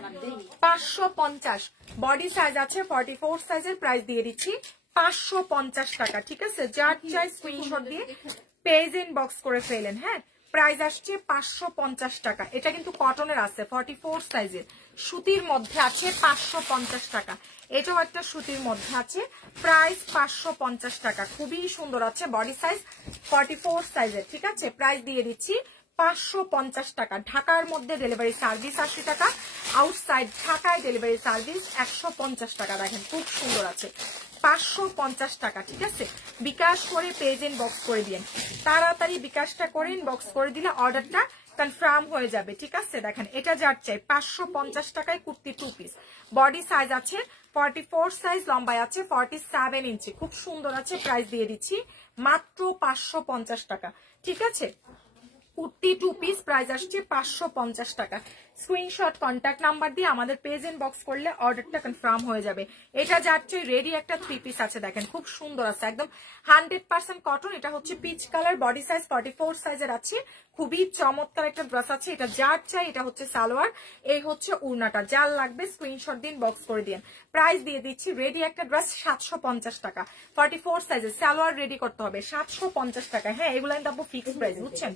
550। বডি সাইজ আছে 44 সাইজের। প্রাইস দিয়ে দিচ্ছি 550 টাকা, ঠিক আছে। যার চাই স্ক্রিনশট দিয়ে পেজ ইন বক্স করে ফেলেন। হ্যাঁ, প্রাইস আসছে 550 টাকা। এটা কিন্তু কটনের আছে 44 সাইজের। সুতির মধ্যে আছে 550 টাকা। এটাও একটা সুতির মধ্যে আছে, প্রাইস 550 টাকা। খুবই সুন্দর আছে, বডি সাইজ 44 সাইজের, ঠিক আছে। প্রাইস দিয়ে দিচ্ছি 550 টাকা। ঢাকার মধ্যে ডেলিভারি সার্ভিস 80 টাকা, আউটসাইড ঢাকায় ডেলিভারি সার্ভিস 150 টাকা। দেখেন খুব সুন্দর আছে, 550 টাকা, ঠিক আছে। বিকাশ করে পেজ ইনবক্স করে দিন, তাড়াতাড়ি বিকাশটা করে ইনবক্স করে দিলে অর্ডারটা কনফার্ম হয়ে যাবে, ঠিক আছে। দেখেন এটা যার চাই 550 টাকায় কুর্তি 2 পিস, বডি সাইজ আছে 44 সাইজ, লম্বায় আছে 47 ইঞ্চি, খুব সুন্দর আছে। প্রাইস দিয়ে দিচ্ছি মাত্র 550 টাকা, ঠিক আছে। কুর্তি 2 পিস প্রাইস আসছে 550 টাকা। স্ক্রিনশট কন্ট্যাক্ট নাম্বার দিয়ে আমাদের পেজ ইনবক্স করলে অর্ডারটা কনফার্ম হয়ে যাবে। এটা যাচ্ছে রেডি একটা 3 পিস আছে, দেখেন খুব সুন্দর আছে, একদম 100% কটন। এটা হচ্ছে পিচ কালার, বডি সাইজ 44 সাইজের আছে, খুবই চমৎকার একটা ড্রেস আছে। এটা যার চাই, এটা হচ্ছে সালোয়ার, এই হচ্ছে উড়নাটা। যার লাগবে স্ক্রিনশট দিন, বক্স করে দিন। প্রাইস দিয়ে দিচ্ছি রেডি একটা ড্রেস 750 টাকা, 44 সাইজের সালোয়ার রেডি করতে হবে 750 টাকা। হ্যাঁ, এগুলো কিন্তু আপু ফিক্স প্রাইস, বুঝছেন,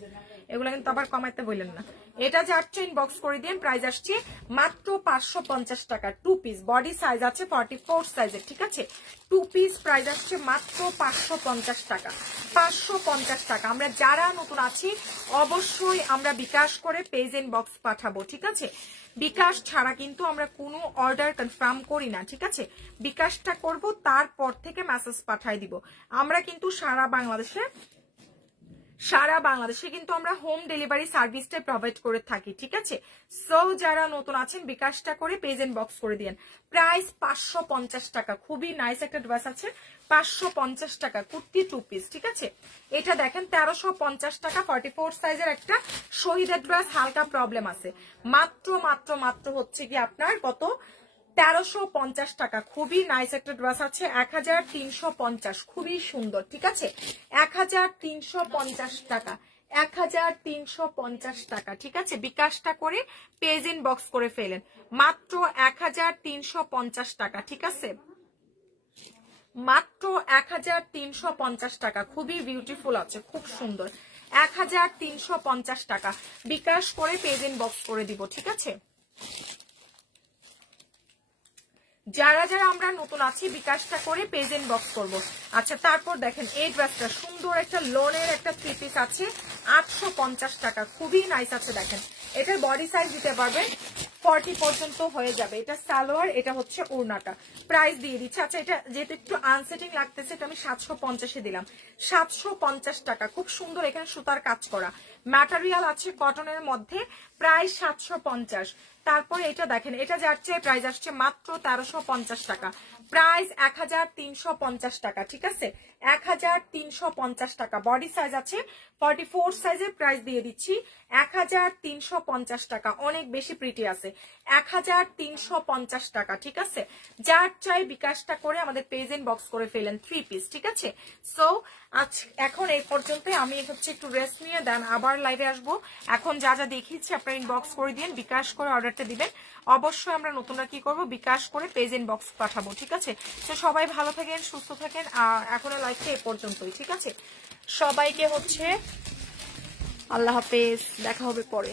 এগুলো কিন্তু আবার কমাইতে বললেন না। এটা যাচ্ছে ইনবক্স করে দিন, প্রাইস আসছে মাত্র 550 টাকা। 2 পিস, বডি সাইজ আছে 44 সাইজের, ঠিক আছে। 2 পিস প্রাইস আসছে মাত্র 550 টাকা, 550 টাকা। আমরা যারা নতুন আছি অবশ্যই আমরা বিকাশ করে পেজ ইনবক্স পাঠাবো, ঠিক আছে। বিকাশ ছাড়া কিন্তু আমরা কোনো অর্ডার কনফার্ম করি না, ঠিক আছে। বিকাশটা করব, তারপর থেকে মেসেজ পাঠাই দিব। আমরা কিন্তু সারা বাংলাদেশে কিন্তু আমরা হোম ডেলিভারি সার্ভিসটা প্রোভাইড করে থাকি, ঠিক আছে। সো যারা নতুন আছেন বিকাশটা করে পেজ ইনবক্স করে দিন। প্রাইস 550 টাকা, খুবই নাইস একটা ড্রেস আছে, 550 টাকা কুর্তি 2 পিস, ঠিক আছে। এটা দেখেন 1350 টাকা, 44 সাইজের একটা শহীদের ড্রেস, হালকা প্রবলেম আছে। মাত্র হচ্ছে কি আপনার কত, 1350 টাকা। খুবই নাইস একটা ড্রেস আছে, 1350, খুবই সুন্দর, ঠিক আছে। 1350 টাকা, 1350 টাকা, ঠিক আছে। বিকাশটা করে পেজ ইনবক্স করে ফেলেন, মাত্র 1350 টাকা, ঠিক আছে। মাত্র 1350 টাকা, খুবই বিউটিফুল আছে, খুব সুন্দর। 1350 টাকা বিকাশ করে পেজ ইনবক্স করে দিব, ঠিক আছে। যারা যারা আমরা নতুন আছি বিকাশটা করে পেজ ইনবক্স করব। আচ্ছা, তারপর দেখেন এই ড্রেসটা সুন্দর একটা লোনের একটা 3 পিস আছে, 850 টাকা, খুবই নাইস আছে। দেখেন এটার বডি সাইজ দিতে পারবেন 40 পর্যন্ত হয়ে যাবে। এটা সালোয়ার, এটা হচ্ছে ওড়নাটা। প্রাইস দিয়ে দিচ্ছে, আচ্ছা এটা যেহেতু একটু আনসেটিং লাগতেছে, এটা আমি 750 এ দিলাম, 750 টাকা। খুব সুন্দর, এখানে সুতার কাজ করা, ম্যাটেরিয়াল আছে কটনের মধ্যে, প্রাইস 750। তারপরে এটা দেখেন, এটা যাচ্ছে প্রাইস আসছে মাত্র 1350 টাকা, প্রাইস 1350 টাকা, ঠিক আছে। 1350 টাকা, বডি সাইজ আছে 44 সাইজের, প্রাইস দিয়ে দিচ্ছি 1350 টাকা। অনেক বেশি প্রিটি আছে, 1350 টাকা, ঠিক আছে। যার চাই বিকাশটা করে আমাদের পেজ ইনবক্স করে ফেলেন 3 পিস, ঠিক আছে। সো এখন এই পর্যন্তই, আমি হচ্ছে একটু রেস্ট নিয়ে দেন আবার লাইভে আসবো। এখন যা যা দেখিয়েছি আপনারা ইনবক্স করে দিন, বিকাশ করে অর্ডারটা দিবেন। অবশ্যই আমরা নতুনরা কি করবো, বিকাশ করে পেজ ইনবক্স পাঠাবো, ঠিক আছে। তো সবাই ভালো থাকেন, সুস্থ থাকেন, আর এখনো লাইভটা এই পর্যন্তই, ঠিক আছে। সবাইকে হচ্ছে আল্লাহ হাফেজ, দেখা হবে পরে।